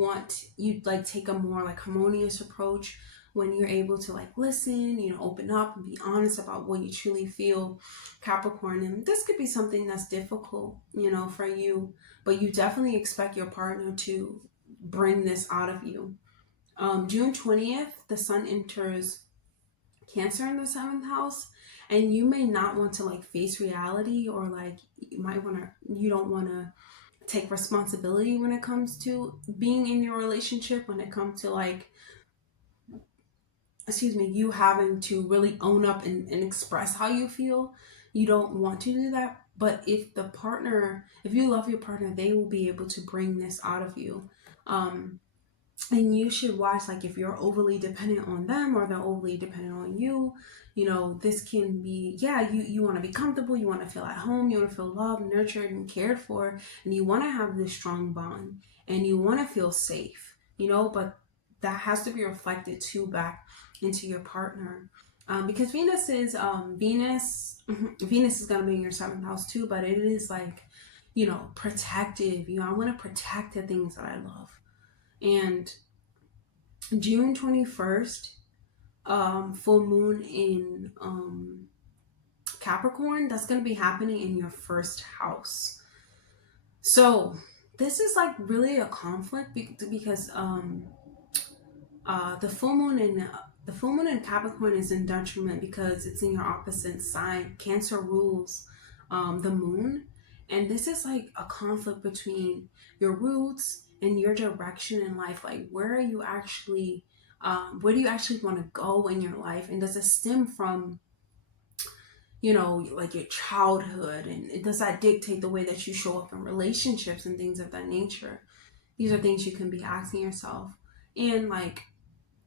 like take a more like harmonious approach when you're able to like listen, open up and be honest about what you truly feel, Capricorn. And this could be something that's difficult, for you, but you definitely expect your partner to bring this out of you. June 20th, the sun enters Cancer in the 7th house, and you may not want to like face reality, or like you don't want to take responsibility when it comes to being in your relationship, when it comes to like you having to really own up and express how you feel. You don't want to do that. But if you love your partner, they will be able to bring this out of you. And you should watch, like, if you're overly dependent on them or they're overly dependent on you, this can be, you want to be comfortable, you want to feel at home, you want to feel loved, nurtured, and cared for, and you want to have this strong bond, and you want to feel safe, but that has to be reflected too back into your partner. Because Venus is going to be in your 7th house too, but it is like, protective. I want to protect the things that I love. And June 21st, full moon in Capricorn, that's going to be happening in your 1st house. So this is like really a conflict because the full moon in Capricorn is in detriment because it's in your opposite sign. Cancer rules the moon, and this is like a conflict between your roots and your direction in life. Like, where do you actually want to go in your life, and does it stem from, you know, like your childhood, and does that dictate the way that you show up in relationships and things of that nature? These are things you can be asking yourself. And like,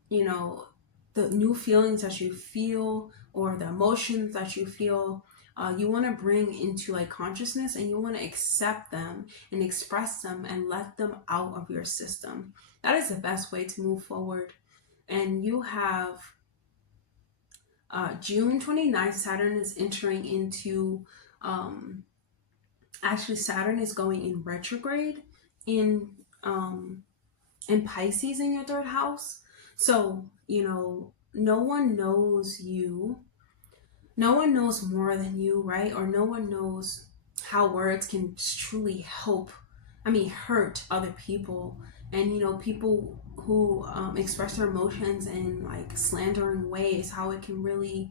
you know, the new feelings that you feel or the emotions that you feel, you want to bring into like consciousness, and you want to accept them and express them and let them out of your system. That is the best way to move forward. And you have June 29th, Saturn is entering into, actually Saturn is going in retrograde in um, in Pisces in your third house. So, you know, no one knows you. No one knows more than you, right? Or no one knows how words can truly hurt other people. And, you know, people who express their emotions in like slandering ways, how it can really,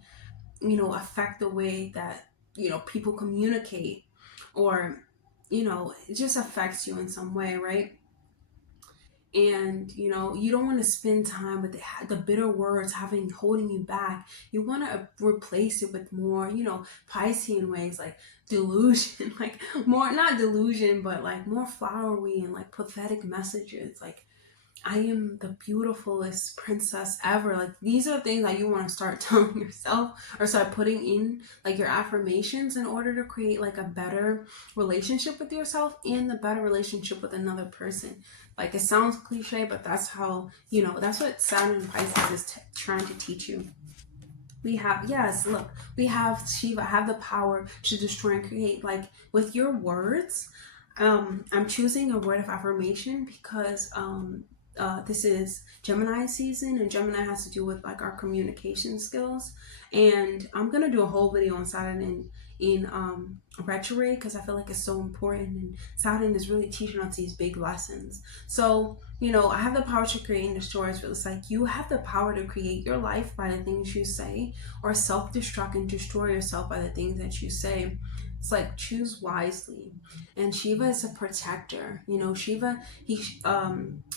you know, affect the way that, you know, people communicate, or, you know, it just affects you in some way, right? And you know, you don't want to spend time with the bitter words holding you back. You want to replace it with more, you know, Piscean ways, like delusion, like more, not delusion, but like more flowery and like pathetic messages, like I am the beautifulest princess ever. Like, these are things that you want to start telling yourself, or start putting in like your affirmations, in order to create like a better relationship with yourself and a better relationship with another person. Like, it sounds cliche, but that's how, you know, that's what Saturn and Pisces is trying to teach you. We have, yes, look, we have Shiva, have the power to destroy and create. Like, with your words, I'm choosing a word of affirmation because this is Gemini season, and Gemini has to do with like our communication skills. And I'm gonna do a whole video on Saturn in retrograde, because I feel like it's so important, and Saturn is really teaching us these big lessons. So, you know, I have the power to create and destroy. So it's like you have the power to create your life by the things you say, or self-destruct and destroy yourself by the things that you say. It's like, choose wisely. And Shiva is a protector. You know, Shiva, you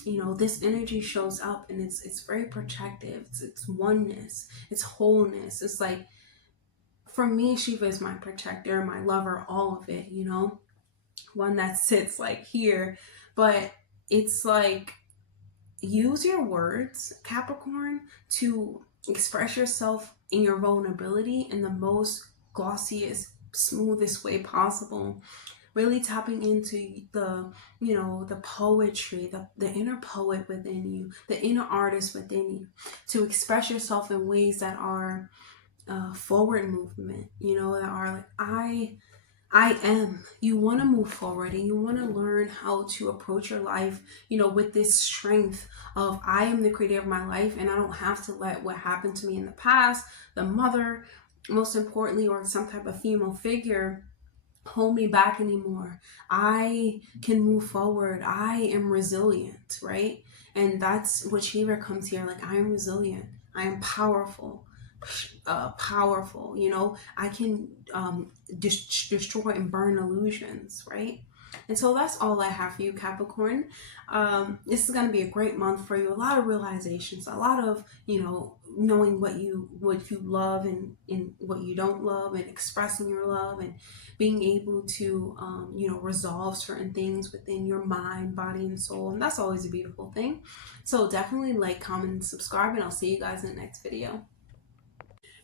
know, this energy shows up, and it's very protective. It's oneness, it's wholeness. It's like, for me, Shiva is my protector, my lover, all of it, you know, one that sits like here. But it's like, use your words, Capricorn, to express yourself in your vulnerability in the most glossiest, smoothest way possible. Really tapping into the, you know, the poetry, the inner poet within you, the inner artist within you, to express yourself in ways that are forward movement, you know, that are like, I am. You want to move forward, and you want to learn how to approach your life, you know, with this strength of, I am the creator of my life, and I don't have to let what happened to me in the past, the mother, most importantly, or some type of female figure, hold me back anymore. I can move forward. I am resilient, right? And that's what Shiva comes here, like, I am resilient. I am powerful. Powerful, you know, I can destroy and burn illusions, right? And so that's all I have for you, Capricorn. This is going to be a great month for you. A lot of realizations, a lot of, you know, knowing what you love, and what you don't love, and expressing your love, and being able to you know, resolve certain things within your mind, body, and soul. And that's always a beautiful thing. So definitely like, comment, and subscribe, and I'll see you guys in the next video.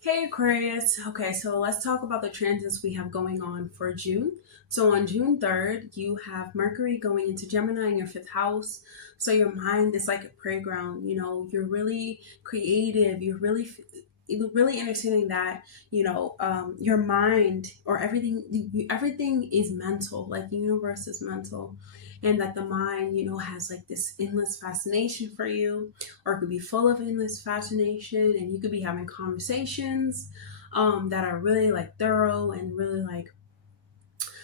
Hey Aquarius. Okay, so let's talk about the transits we have going on for June. So on June 3rd, you have Mercury going into Gemini in your 5th house. So your mind is like a playground, you know, you're really creative, you're really understanding that, you know, your mind, or everything is mental, like the universe is mental, and that the mind, you know, has like this endless fascination for you, or it could be full of endless fascination, and you could be having conversations that are really like thorough, and really like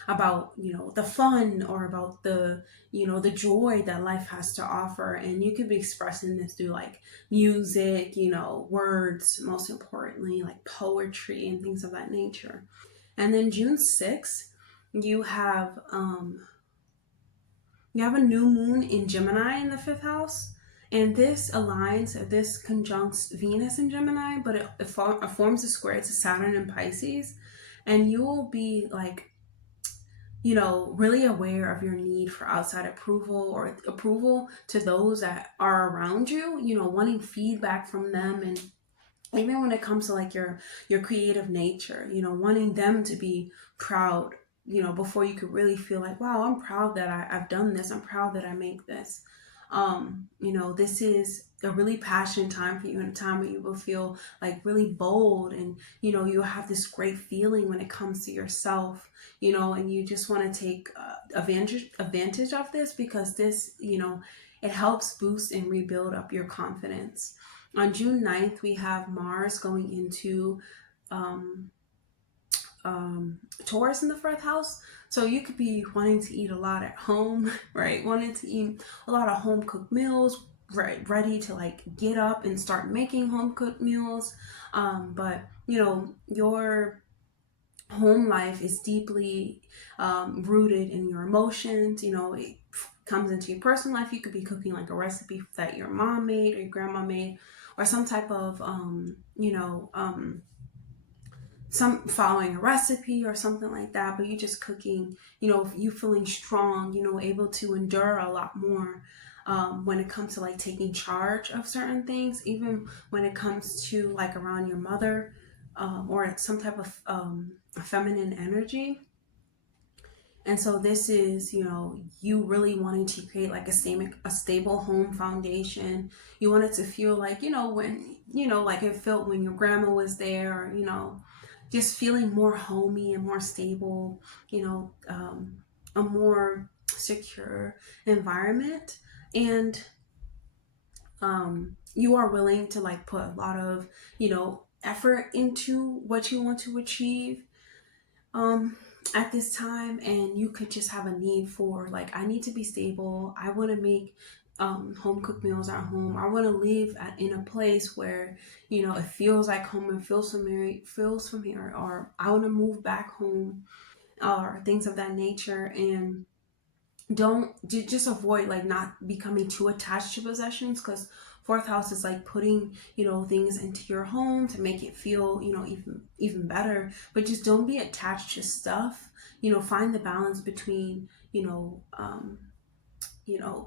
about, the fun, or about the, the joy that life has to offer. And you could be expressing this through like music, words, most importantly, like poetry and things of that nature. And then June 6th, you have a new moon in Gemini in the 5th house. And this aligns, this conjuncts Venus in Gemini, but it forms a square to Saturn in Pisces. And you will be like, really aware of your need for outside approval, or approval to those that are around you, wanting feedback from them. And even when it comes to like your creative nature, wanting them to be proud, before you could really feel like, wow, I'm proud that I've done this. I'm proud that I make this. This is a really passionate time for you, and a time where you will feel like really bold, and you'll have this great feeling when it comes to yourself, and you just want to take advantage of this, because this, it helps boost and rebuild up your confidence. On June 9th, we have Mars going into Taurus in the 4th house. So you could be wanting to eat a lot at home, right? Wanting to eat a lot of home cooked meals, right? Ready to like get up and start making home cooked meals. But your home life is deeply rooted in your emotions. It comes into your personal life. You could be cooking like a recipe that your mom made or your grandma made, or some type of some following a recipe or something like that. But you just cooking, you feeling strong, able to endure a lot more when it comes to like taking charge of certain things, even when it comes to like around your mother, or some type of feminine energy. And so this is, you really wanting to create like a stable home foundation. You want it to feel like, when, like it felt when your grandma was there, or, just feeling more homey and more stable, a more secure environment. And you are willing to like put a lot of, effort into what you want to achieve at this time. And you could just have a need for like, I need to be stable. I want to make home cooked meals at home. I want to live in a place where, it feels like home and feels familiar, or I want to move back home, or things of that nature. And just avoid like not becoming too attached to possessions, because 4th house is like putting things into your home to make it feel even better. But just don't be attached to stuff. Find the balance between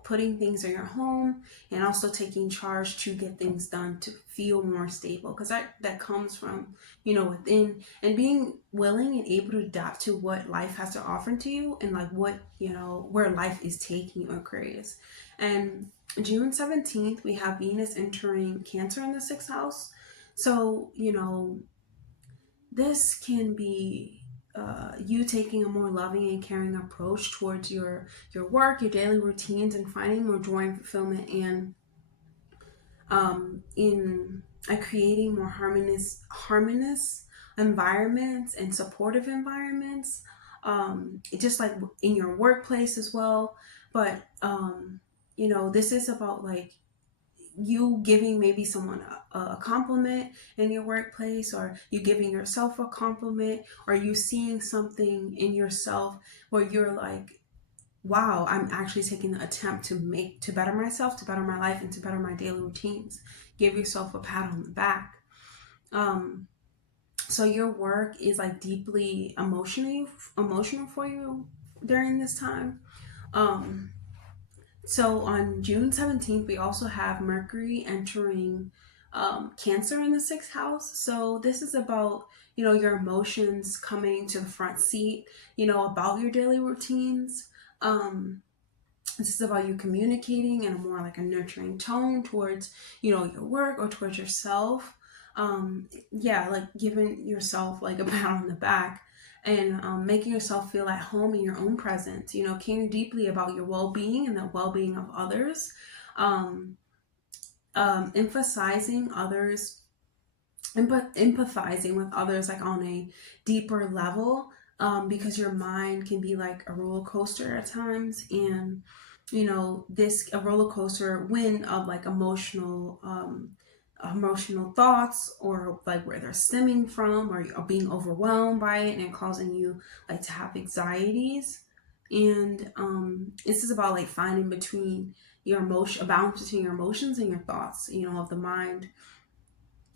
putting things in your home and also taking charge to get things done, to feel more stable, because that comes from within, and being willing and able to adapt to what life has to offer to you, and like what where life is taking you, Aquarius. And June 17th, we have Venus entering Cancer in the 6th house. So this can be you taking a more loving and caring approach towards your work, your daily routines, and finding more joy and fulfillment, and in creating more harmonious environments and supportive environments, just like in your workplace as well. But this is about like you giving maybe someone a compliment in your workplace, or you giving yourself a compliment, or you seeing something in yourself where you're like, wow, I'm actually taking the attempt to better myself, to better my life, and to better my daily routines. Give yourself a pat on the back. So your work is like deeply emotional for you during this time. So on June 17th, we also have Mercury entering Cancer in the 6th house. So this is about, your emotions coming to the front seat, about your daily routines. This is about you communicating in a more like a nurturing tone towards, your work or towards yourself. Like giving yourself like a pat on the back, and making yourself feel at home in your own presence, caring deeply about your well-being and the well-being of others, empathizing with others like on a deeper level, because your mind can be like a roller coaster at times. And you know, a roller coaster when of like emotional thoughts, or like where they're stemming from, or being overwhelmed by it and causing you like to have anxieties. And this is about like finding between your emotion, a balance between your emotions and your thoughts, you know, of the mind.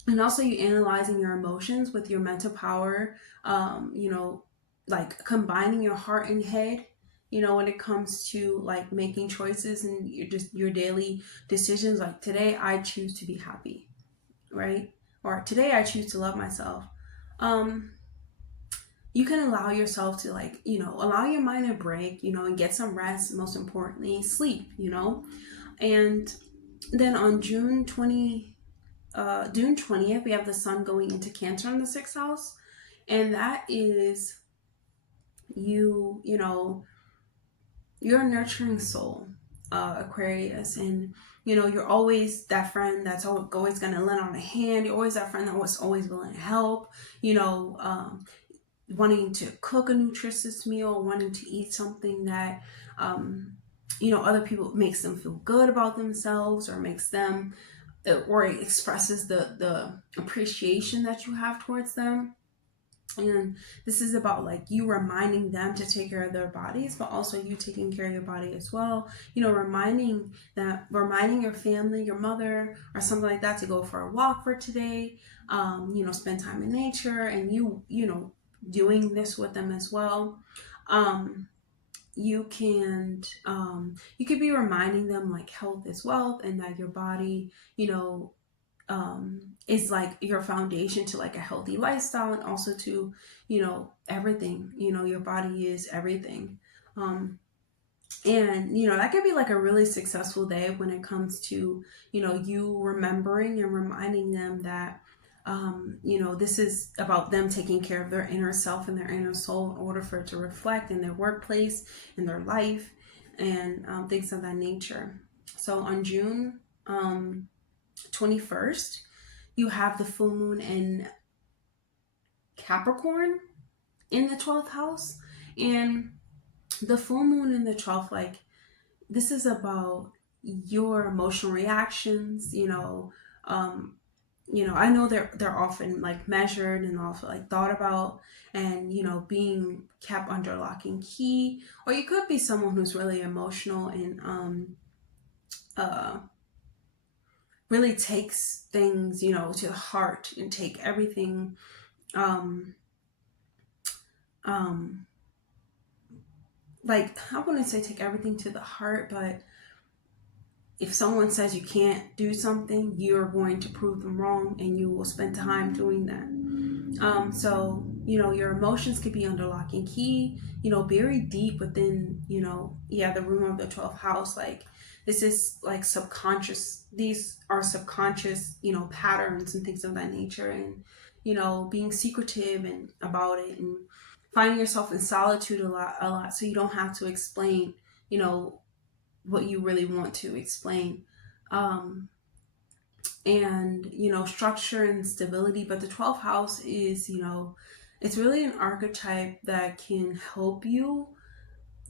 And also you analyzing your emotions with your mental power, you know, like combining your heart and head, you know, when it comes to like making choices and your daily decisions. Like today I choose to be happy, right? Or today I choose to love myself. um you can allow yourself to, like, you know, allow your mind a break, you know, and get some rest. Most importantly, sleep, you know. And then on June 20th, we have the sun going into Cancer in the 6th house. And that is you know, you're a nurturing soul, Aquarius. And, you know, you're always that friend that's always going to lend on a hand. You're always that friend that was always willing to help, you know, wanting to cook a nutritious meal, wanting to eat something that, you know, other people, makes them feel good about themselves, or makes them, or it expresses the appreciation that you have towards them. And this is about like you reminding them to take care of their bodies, but also you taking care of your body as well. You know, reminding your family, your mother or something like that, to go for a walk for today. You know, spend time in nature, and you know, doing this with them as well. You can you could be reminding them like health is wealth, and that your body, you know, is like your foundation to like a healthy lifestyle, and also to, you know, everything. You know, your body is everything. And you know, that could be like a really successful day when it comes to, you know, you remembering and reminding them that, you know, this is about them taking care of their inner self and their inner soul in order for it to reflect in their workplace, in their life, and things of that nature. So on June 21st, you have the full moon in Capricorn in the 12th house. And the full moon in the 12th, like, this is about your emotional reactions, you know, I know they're often like measured and also like thought about, and you know, being kept under lock and key. Or you could be someone who's really emotional and uh really takes things, you know, to the heart, and take everything, um um like, I wouldn't say take everything to the heart, but if someone says you can't do something, you're going to prove them wrong, and you will spend time doing that. So, you know, your emotions could be under lock and key, you know, buried deep within, you know, yeah, the room of the 12th house. Like, this is like subconscious. These are subconscious, you know, patterns and things of that nature. And, you know, being secretive and about it, and finding yourself in solitude a lot. So you don't have to explain, you know, what you really want to explain. Um, and you know, structure and stability. But the 12th house is, you know, it's really an archetype that can help you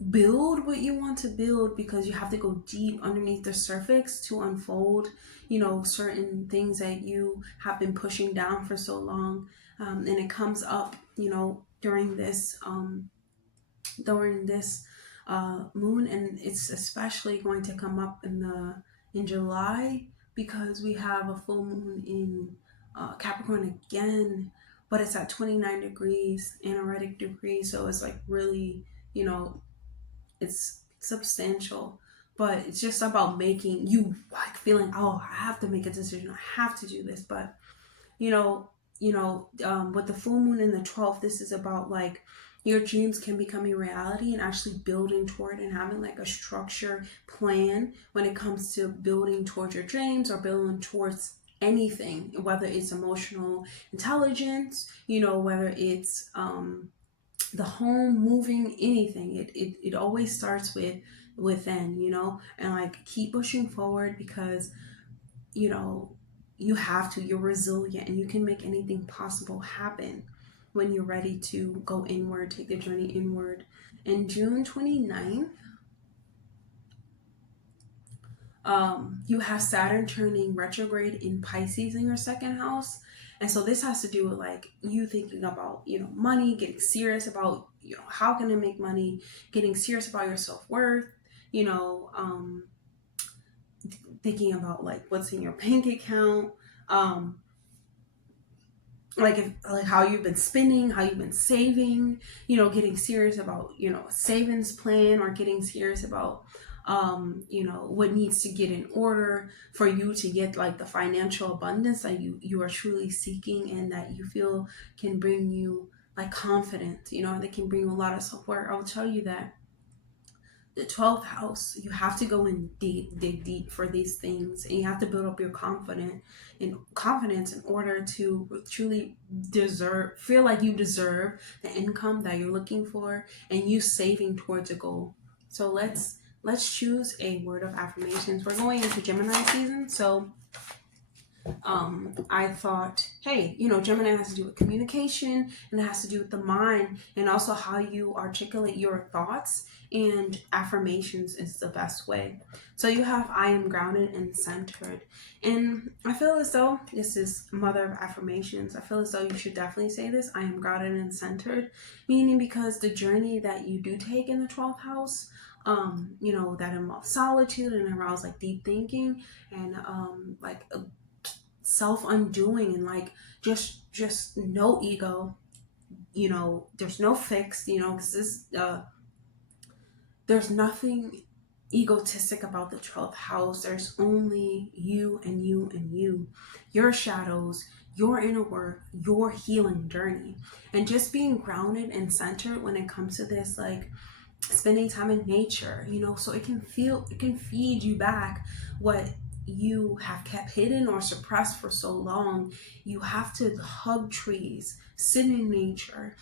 build what you want to build, because you have to go deep underneath the surface to unfold, you know, certain things that you have been pushing down for so long. And it comes up, you know, during this moon. And it's especially going to come up in July, because we have a full moon in Capricorn again, but it's at 29 degrees anaretic degree. So it's like really, you know, it's substantial. But it's just about making you like feeling, oh, I have to make a decision, I have to do this. But you know, with the full moon in the 12th, this is about like your dreams can become a reality, and actually building toward and having like a structure plan when it comes to building towards your dreams, or building towards anything, whether it's emotional intelligence, you know, whether it's the home, moving, anything. It always starts within, you know. And like, keep pushing forward, because you know, you have to, you're resilient, and you can make anything possible happen. when you're ready to go inward, take the journey inward. And June 29th, you have Saturn turning retrograde in Pisces in your second house. And so this has to do with like you thinking about, money, getting serious about, how can I make money, getting serious about your self-worth, thinking about like what's in your bank account, like how you've been spending, how you've been saving, getting serious about, a savings plan, or getting serious about what needs to get in order for you to get like the financial abundance that you are truly seeking, and that you feel can bring you like confidence, that can bring you a lot of self-worth. I will tell you that the 12th house, you have to go in deep, dig deep for these things, and you have to build up your confidence in order to truly feel like you deserve the income that you're looking for, and you saving towards a goal. So let's choose a word of affirmations. We're going into Gemini season, so I thought, hey, Gemini has to do with communication, and it has to do with the mind, and also how you articulate your thoughts, and affirmations is the best way. So you have, I am grounded and centered. And I feel as though this is mother of affirmations. I feel as though you should definitely say this, I am grounded and centered, meaning because the journey that you do take in the 12th house, that involves solitude and arouse like deep thinking, and like self-undoing, and like just no ego, there's no fixed, because this there's nothing egotistic about the 12th house. There's only you and you and you, your shadows, your inner work, your healing journey. And just being grounded and centered when it comes to this, like spending time in nature, so it can feed you back what you have kept hidden or suppressed for so long. You have to hug trees, sit in nature,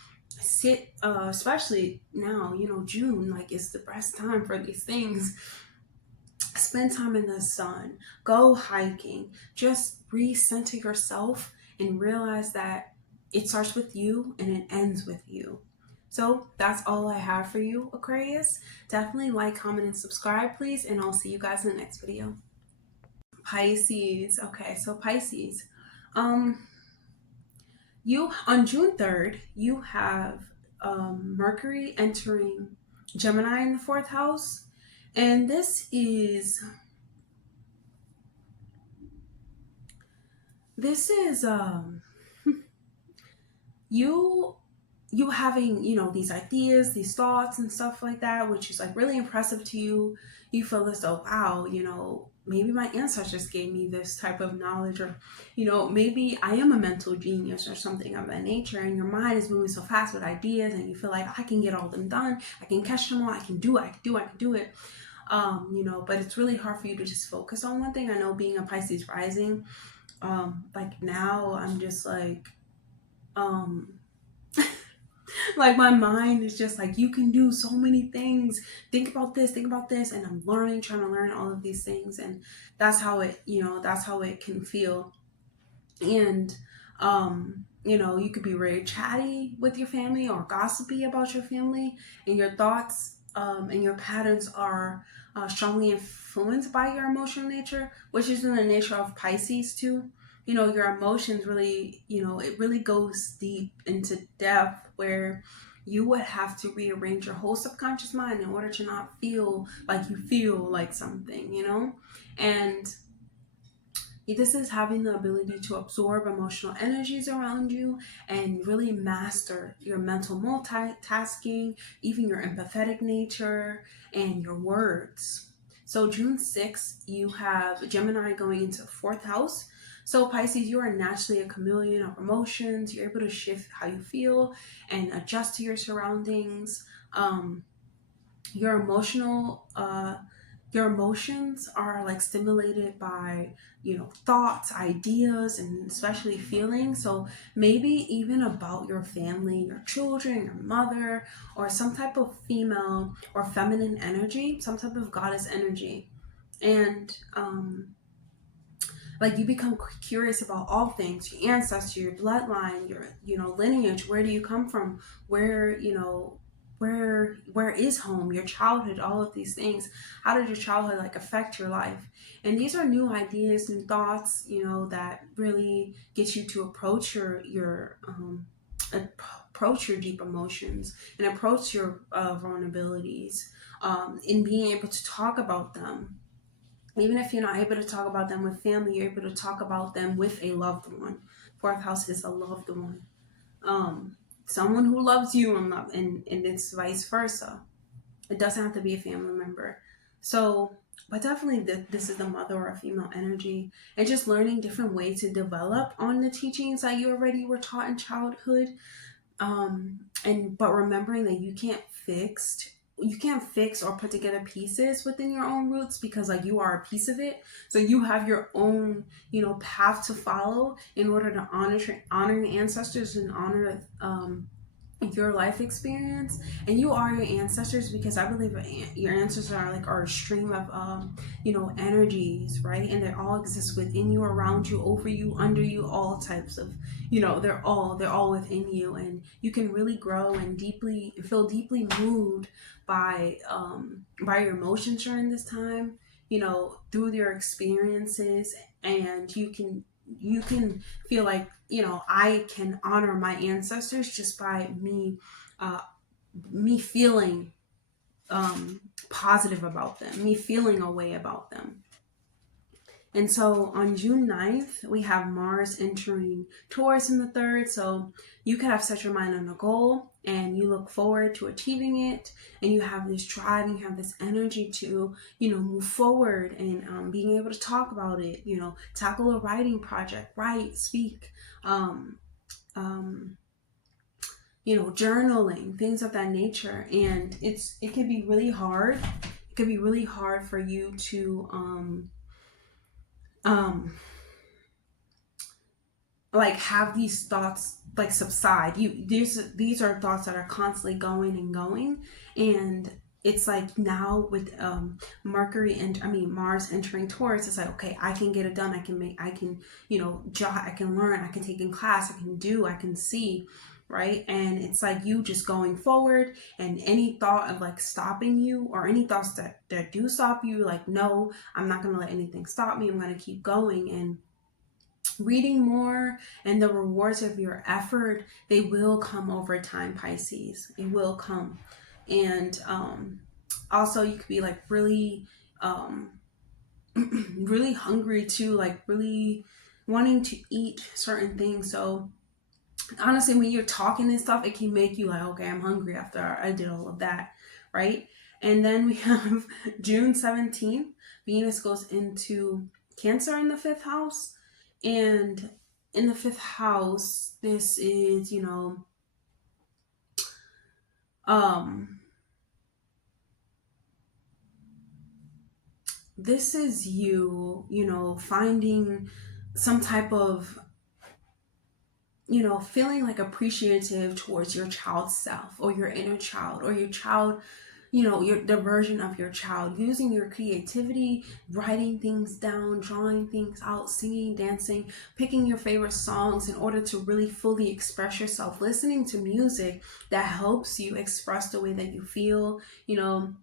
especially now, June, like, is the best time for these things. Spend time in the sun, go hiking, just recenter yourself, and realize that it starts with you and it ends with you. So that's all I have for you, Aquarius. Definitely like, comment, and subscribe, please, and I'll see you guys in the next video. Pisces. Okay, so Pisces. You, on June 3rd, you have Mercury entering Gemini in the 4th house. And this is you having, these ideas, these thoughts and stuff like that, which is like really impressive to you. You feel as though, wow, maybe my ancestors gave me this type of knowledge, or maybe I am a mental genius or something of that nature, and your mind is moving so fast with ideas, and you feel like I can get all of them done, I can catch them all, I can do it. But it's really hard for you to just focus on one thing. I know, being a Pisces rising, like now I'm just like like my mind is just like, you can do so many things, think about this, and I'm trying to learn all of these things, and that's how it can feel. And you could be very chatty with your family, or gossipy about your family, and your thoughts and your patterns are strongly influenced by your emotional nature, which is in the nature of Pisces too. Your emotions really, it really goes deep into depth, where you would have to rearrange your whole subconscious mind in order to not feel like you feel like something, and this is having the ability to absorb emotional energies around you, and really master your mental multitasking, even your empathetic nature, and your words. So June 6th, you have Gemini going into the 4th house. So Pisces, you are naturally a chameleon of emotions. You're able to shift how you feel and adjust to your surroundings. Your emotions are like stimulated by thoughts, ideas, and especially feelings. So maybe even about your family, your children, your mother, or some type of female or feminine energy, some type of goddess energy. And Like you become curious about all things, your ancestry, your bloodline, your, you know, lineage. Where do you come from? Where, you know, where is home, your childhood, all of these things. How did your childhood like affect your life? And these are new ideas, new thoughts, you know, that really get you to approach approach your deep emotions and approach your vulnerabilities, in being able to talk about them. Even if you're not able to talk about them with family, you're able to talk about them with a loved one. Fourth house is a loved one, um, someone who loves you, and it's vice versa. It doesn't have to be a family member. So, but definitely this is the mother or female energy, and just learning different ways to develop on the teachings that you already were taught in childhood. And but remembering that you can't fix or put together pieces within your own roots, because like you are a piece of it. So you have your own, you know, path to follow in order to honor your ancestors and honor your life experience. And you are your ancestors, because I believe your ancestors are like our stream of you know, energies, right? And they all exist within you, around you, over you, under you, all types of, you know, they're all within you. And you can really grow and deeply feel deeply moved by your emotions during this time, you know, through your experiences. And you can feel like, you know, I can honor my ancestors just by uh, me feeling positive about them, me feeling a way about them. And so on June 9th, we have Mars entering Taurus in the third. So you could have set your mind on a goal and you look forward to achieving it. And you have this drive and you have this energy to, you know, move forward and being able to talk about it, you know, tackle a writing project, write, speak, um, um, you know, journaling, things of that nature. And it can be really hard. It can be really hard for you to, um, like have these thoughts like subside. These are thoughts that are constantly going and going. And it's like now with Mercury and Mars entering Taurus, it's like, okay, I can get it done. I can, you know, I can learn, I can take in class, I can see, right? And it's like you just going forward, and any thought of like stopping you, or any thoughts that do stop you, like, no, I'm not going to let anything stop me, I'm going to keep going. And reading more, and the rewards of your effort, they will come over time, Pisces. It will come. And also you could be like really really hungry too, like really wanting to eat certain things. So honestly, when you're talking and stuff, it can make you like, okay, I'm hungry after I did all of that, right? And then we have June 17th, Venus goes into Cancer in the fifth house. And in the fifth house, this is, you know, this is you, you know, finding some type of, you know, feeling like appreciative towards your child self, or your inner child, or your child, you know, the version of your child, using your creativity, writing things down, drawing things out, singing, dancing, picking your favorite songs in order to really fully express yourself, listening to music that helps you express the way that you feel, you know,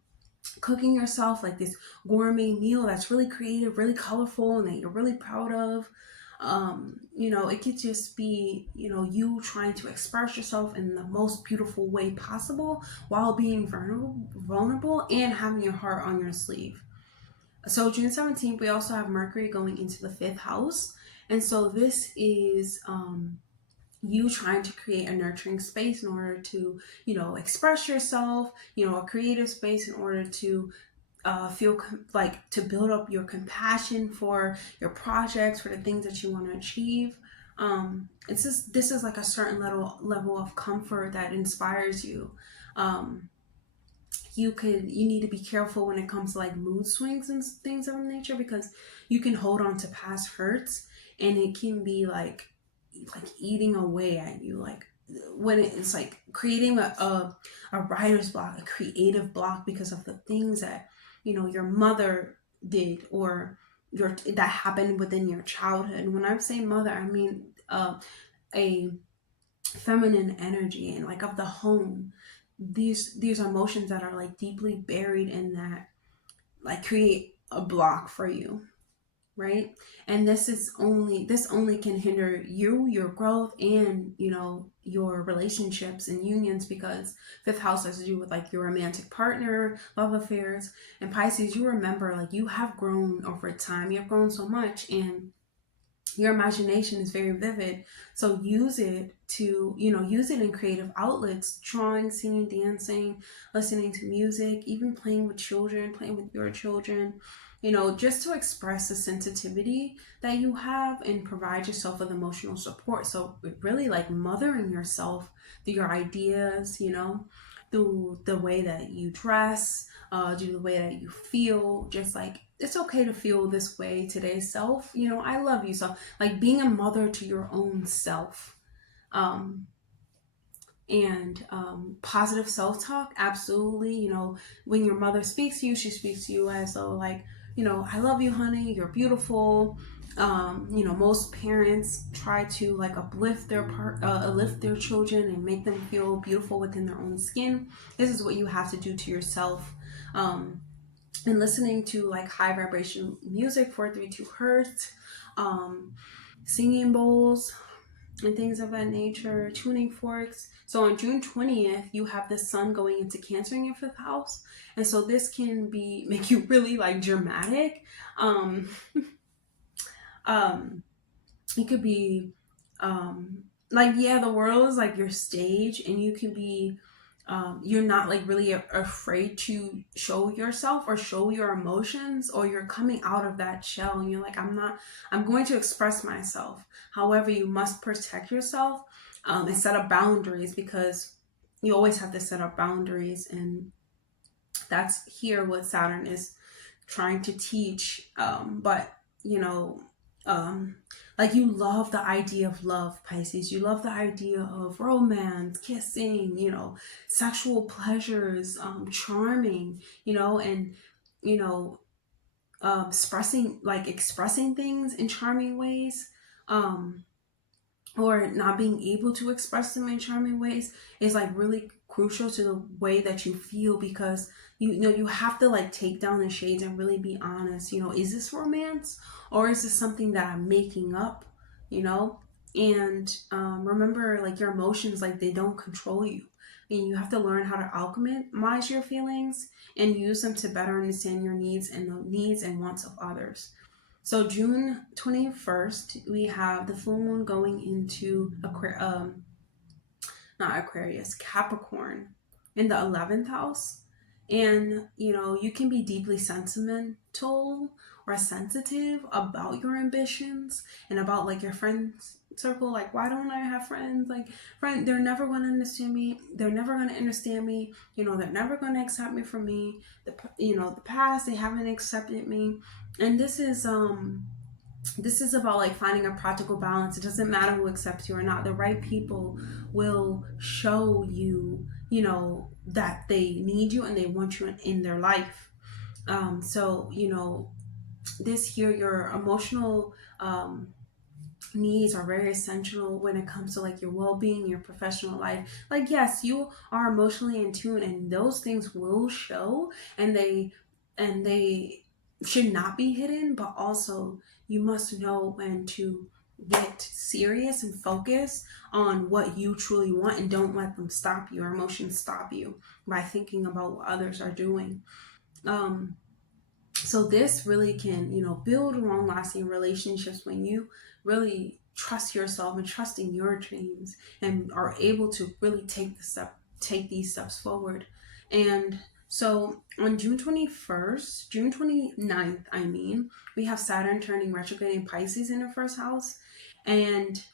cooking yourself like this gourmet meal that's really creative, really colorful, and that you're really proud of. You know, it could just be, you know, you trying to express yourself in the most beautiful way possible while being vulnerable and having your heart on your sleeve. So June 17th, we also have Mercury going into the fifth house. And so this is you trying to create a nurturing space in order to, you know, express yourself, you know, a creative space in order to feel like to build up your compassion for your projects, for the things that you want to achieve. It's just, this is like a certain level of comfort that inspires you. Um, you need to be careful when it comes to like mood swings and things of that nature, because you can hold on to past hurts, and it can be like eating away at you, like when it's like creating a writer's block, a creative block, because of the things that, you know, your mother did, or that happened within your childhood. When I say mother, I mean a feminine energy and like of the home. These emotions that are like deeply buried in that, like, create a block for you, right? And this only can hinder you, your growth, and your relationships and unions, because fifth house has to do with like your romantic partner, love affairs. And Pisces, you remember, like, you have grown over time, you have grown so much, and your imagination is very vivid. So use it to, use it in creative outlets: drawing, singing, dancing, listening to music, even playing with children, playing with your children, just to express the sensitivity that you have and provide yourself with emotional support. So really, like, mothering yourself through your ideas, through the way that you dress, through the way that you feel. Just like, it's okay to feel this way today, self. I love you. So, like, being a mother to your own self. And positive self-talk, absolutely. When your mother speaks to you, she speaks to you as though, like, I love you, honey, you're beautiful. Most parents try to, like, uplift their children and make them feel beautiful within their own skin. This is what you have to do to yourself. And listening to, like, high vibration music, 432 hertz, singing bowls, and things of that nature, tuning forks. So on June 20th, you have the sun going into Cancer in your fifth house. And so this can make you really, like, dramatic. You could be, like, yeah, the world is like your stage, and you can be, you're not, like, really afraid to show yourself or show your emotions, or you're coming out of that shell and you're like, I'm going to express myself. However, you must protect yourself, and set up boundaries, because you always have to set up boundaries. And that's here what Saturn is trying to teach. But like, you love the idea of love, Pisces. You love the idea of romance, kissing, sexual pleasures, charming, and expressing things in charming ways, or not being able to express them in charming ways is, like, really crucial to the way that you feel, because you have to, like, take down the shades and really be honest. Is this romance, or is this something that I'm making up? And remember, like, your emotions, like, they don't control you, and you have to learn how to alchemize your feelings and use them to better understand your needs and the needs and wants of others. So June 21st, we have the full moon going into Capricorn in the 11th house. And, you can be deeply sentimental or sensitive about your ambitions and about, like, your friends circle. Like, why don't I have friends? Like, they're never going to understand me. They're never going to understand me. They're never going to accept me for me. The past, they haven't accepted me. And this is about, like, finding a practical balance. It doesn't matter who accepts you or not. The right people will show you, that they need you and they want you in their life. So, this year, your emotional needs are very essential when it comes to, like, your well-being, your professional life. Like, yes, you are emotionally in tune, and those things will show, and they should not be hidden. But also, you must know when to get serious and focus on what you truly want, and don't let them stop you. Your emotions stop you by thinking about what others are doing. So this really can, build long-lasting relationships when you really trust yourself and trust in your dreams, and are able to really take these steps forward. And so on June 29th, we have Saturn turning retrograde in Pisces in the first house. And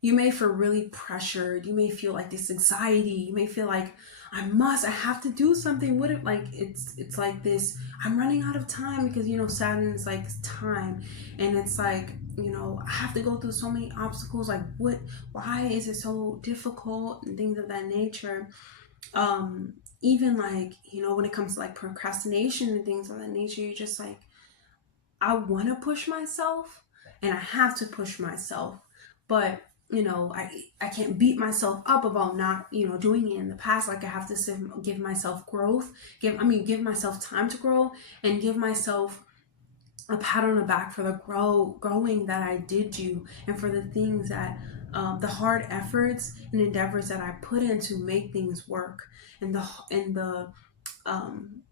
you may feel really pressured. You may feel like this anxiety. You may feel like, I have to do something. What if, like, it's like this, I'm running out of time, because, Saturn is like time. And it's like, I have to go through so many obstacles. Like, why is it so difficult, and things of that nature. even like, when it comes to like procrastination and things of that nature, you're just like, I want to push myself and I have to push myself, but I can't beat myself up about not, doing it in the past. Like I have to give myself growth, give myself time to grow, and give myself a pat on the back for the growing that I did do, and for the things that the hard efforts and endeavors that I put in to make things work, and um,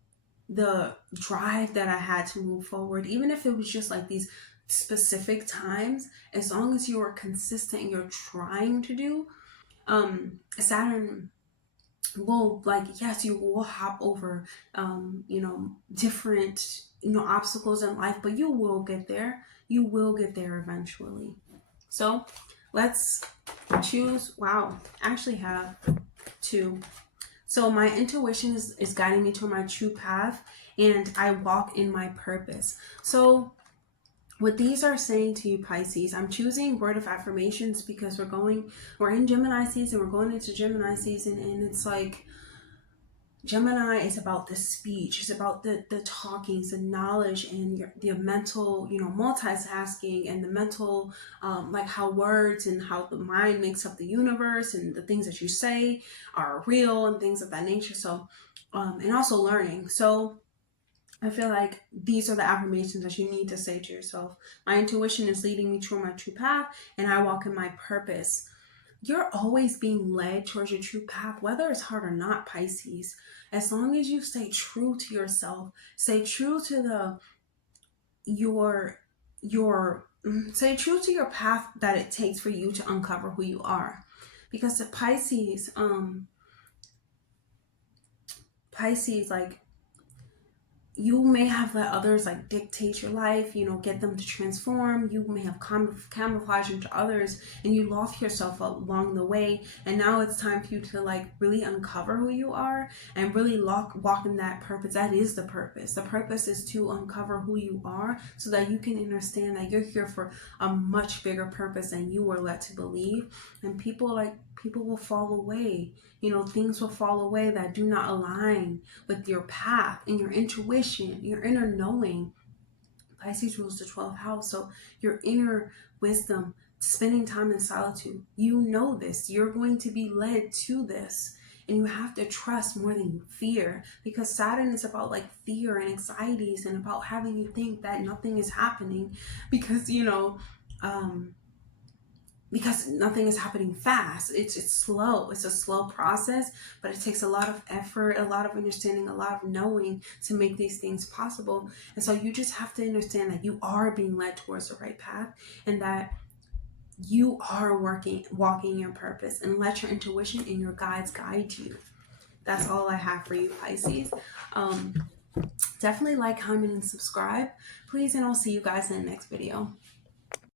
the drive that I had to move forward, even if it was just like these specific times. As long as you are consistent and you're trying to do, Saturn will, like, yes, you will hop over different obstacles in life, but you will get there. You will get there eventually. So let's choose. Wow, I actually have two. So my intuition is guiding me to my true path, and I walk in my purpose. So what these are saying to you, Pisces, I'm choosing word of affirmations because we're in Gemini season, we're going into Gemini season, and it's like, Gemini is about the speech, it's about the talkings, the knowledge, and the mental, multitasking, and the mental, like how words and how the mind makes up the universe, and the things that you say are real, and things of that nature. So, and also learning. So I feel like these are the affirmations that you need to say to yourself. My intuition is leading me to my true path, and I walk in my purpose. You're always being led towards your true path, whether it's hard or not, Pisces. As long as you stay true to yourself, stay true to stay true to your path that it takes for you to uncover who you are. Because the Pisces, like, you may have let others like dictate your life, get them to transform. You may have camouflaged into others, and you lost yourself along the way. And now it's time for you to like really uncover who you are and really walk in that purpose. That is the purpose. The purpose is to uncover who you are, so that you can understand that you're here for a much bigger purpose than you were led to believe. And people will fall away. Things will fall away that do not align with your path and your intuition, your inner knowing. Pisces rules the 12th house. So your inner wisdom, spending time in solitude, this. You're going to be led to this. And you have to trust more than you fear, because Saturn is about like fear and anxieties, and about having you think that nothing is happening because, because nothing is happening fast. It's slow. It's a slow process, but it takes a lot of effort, a lot of understanding, a lot of knowing to make these things possible. And so you just have to understand that you are being led towards the right path, and that you are walking your purpose, and let your intuition and your guides guide you. That's all I have for you, Pisces. Definitely like, comment, and subscribe, please, and I'll see you guys in the next video.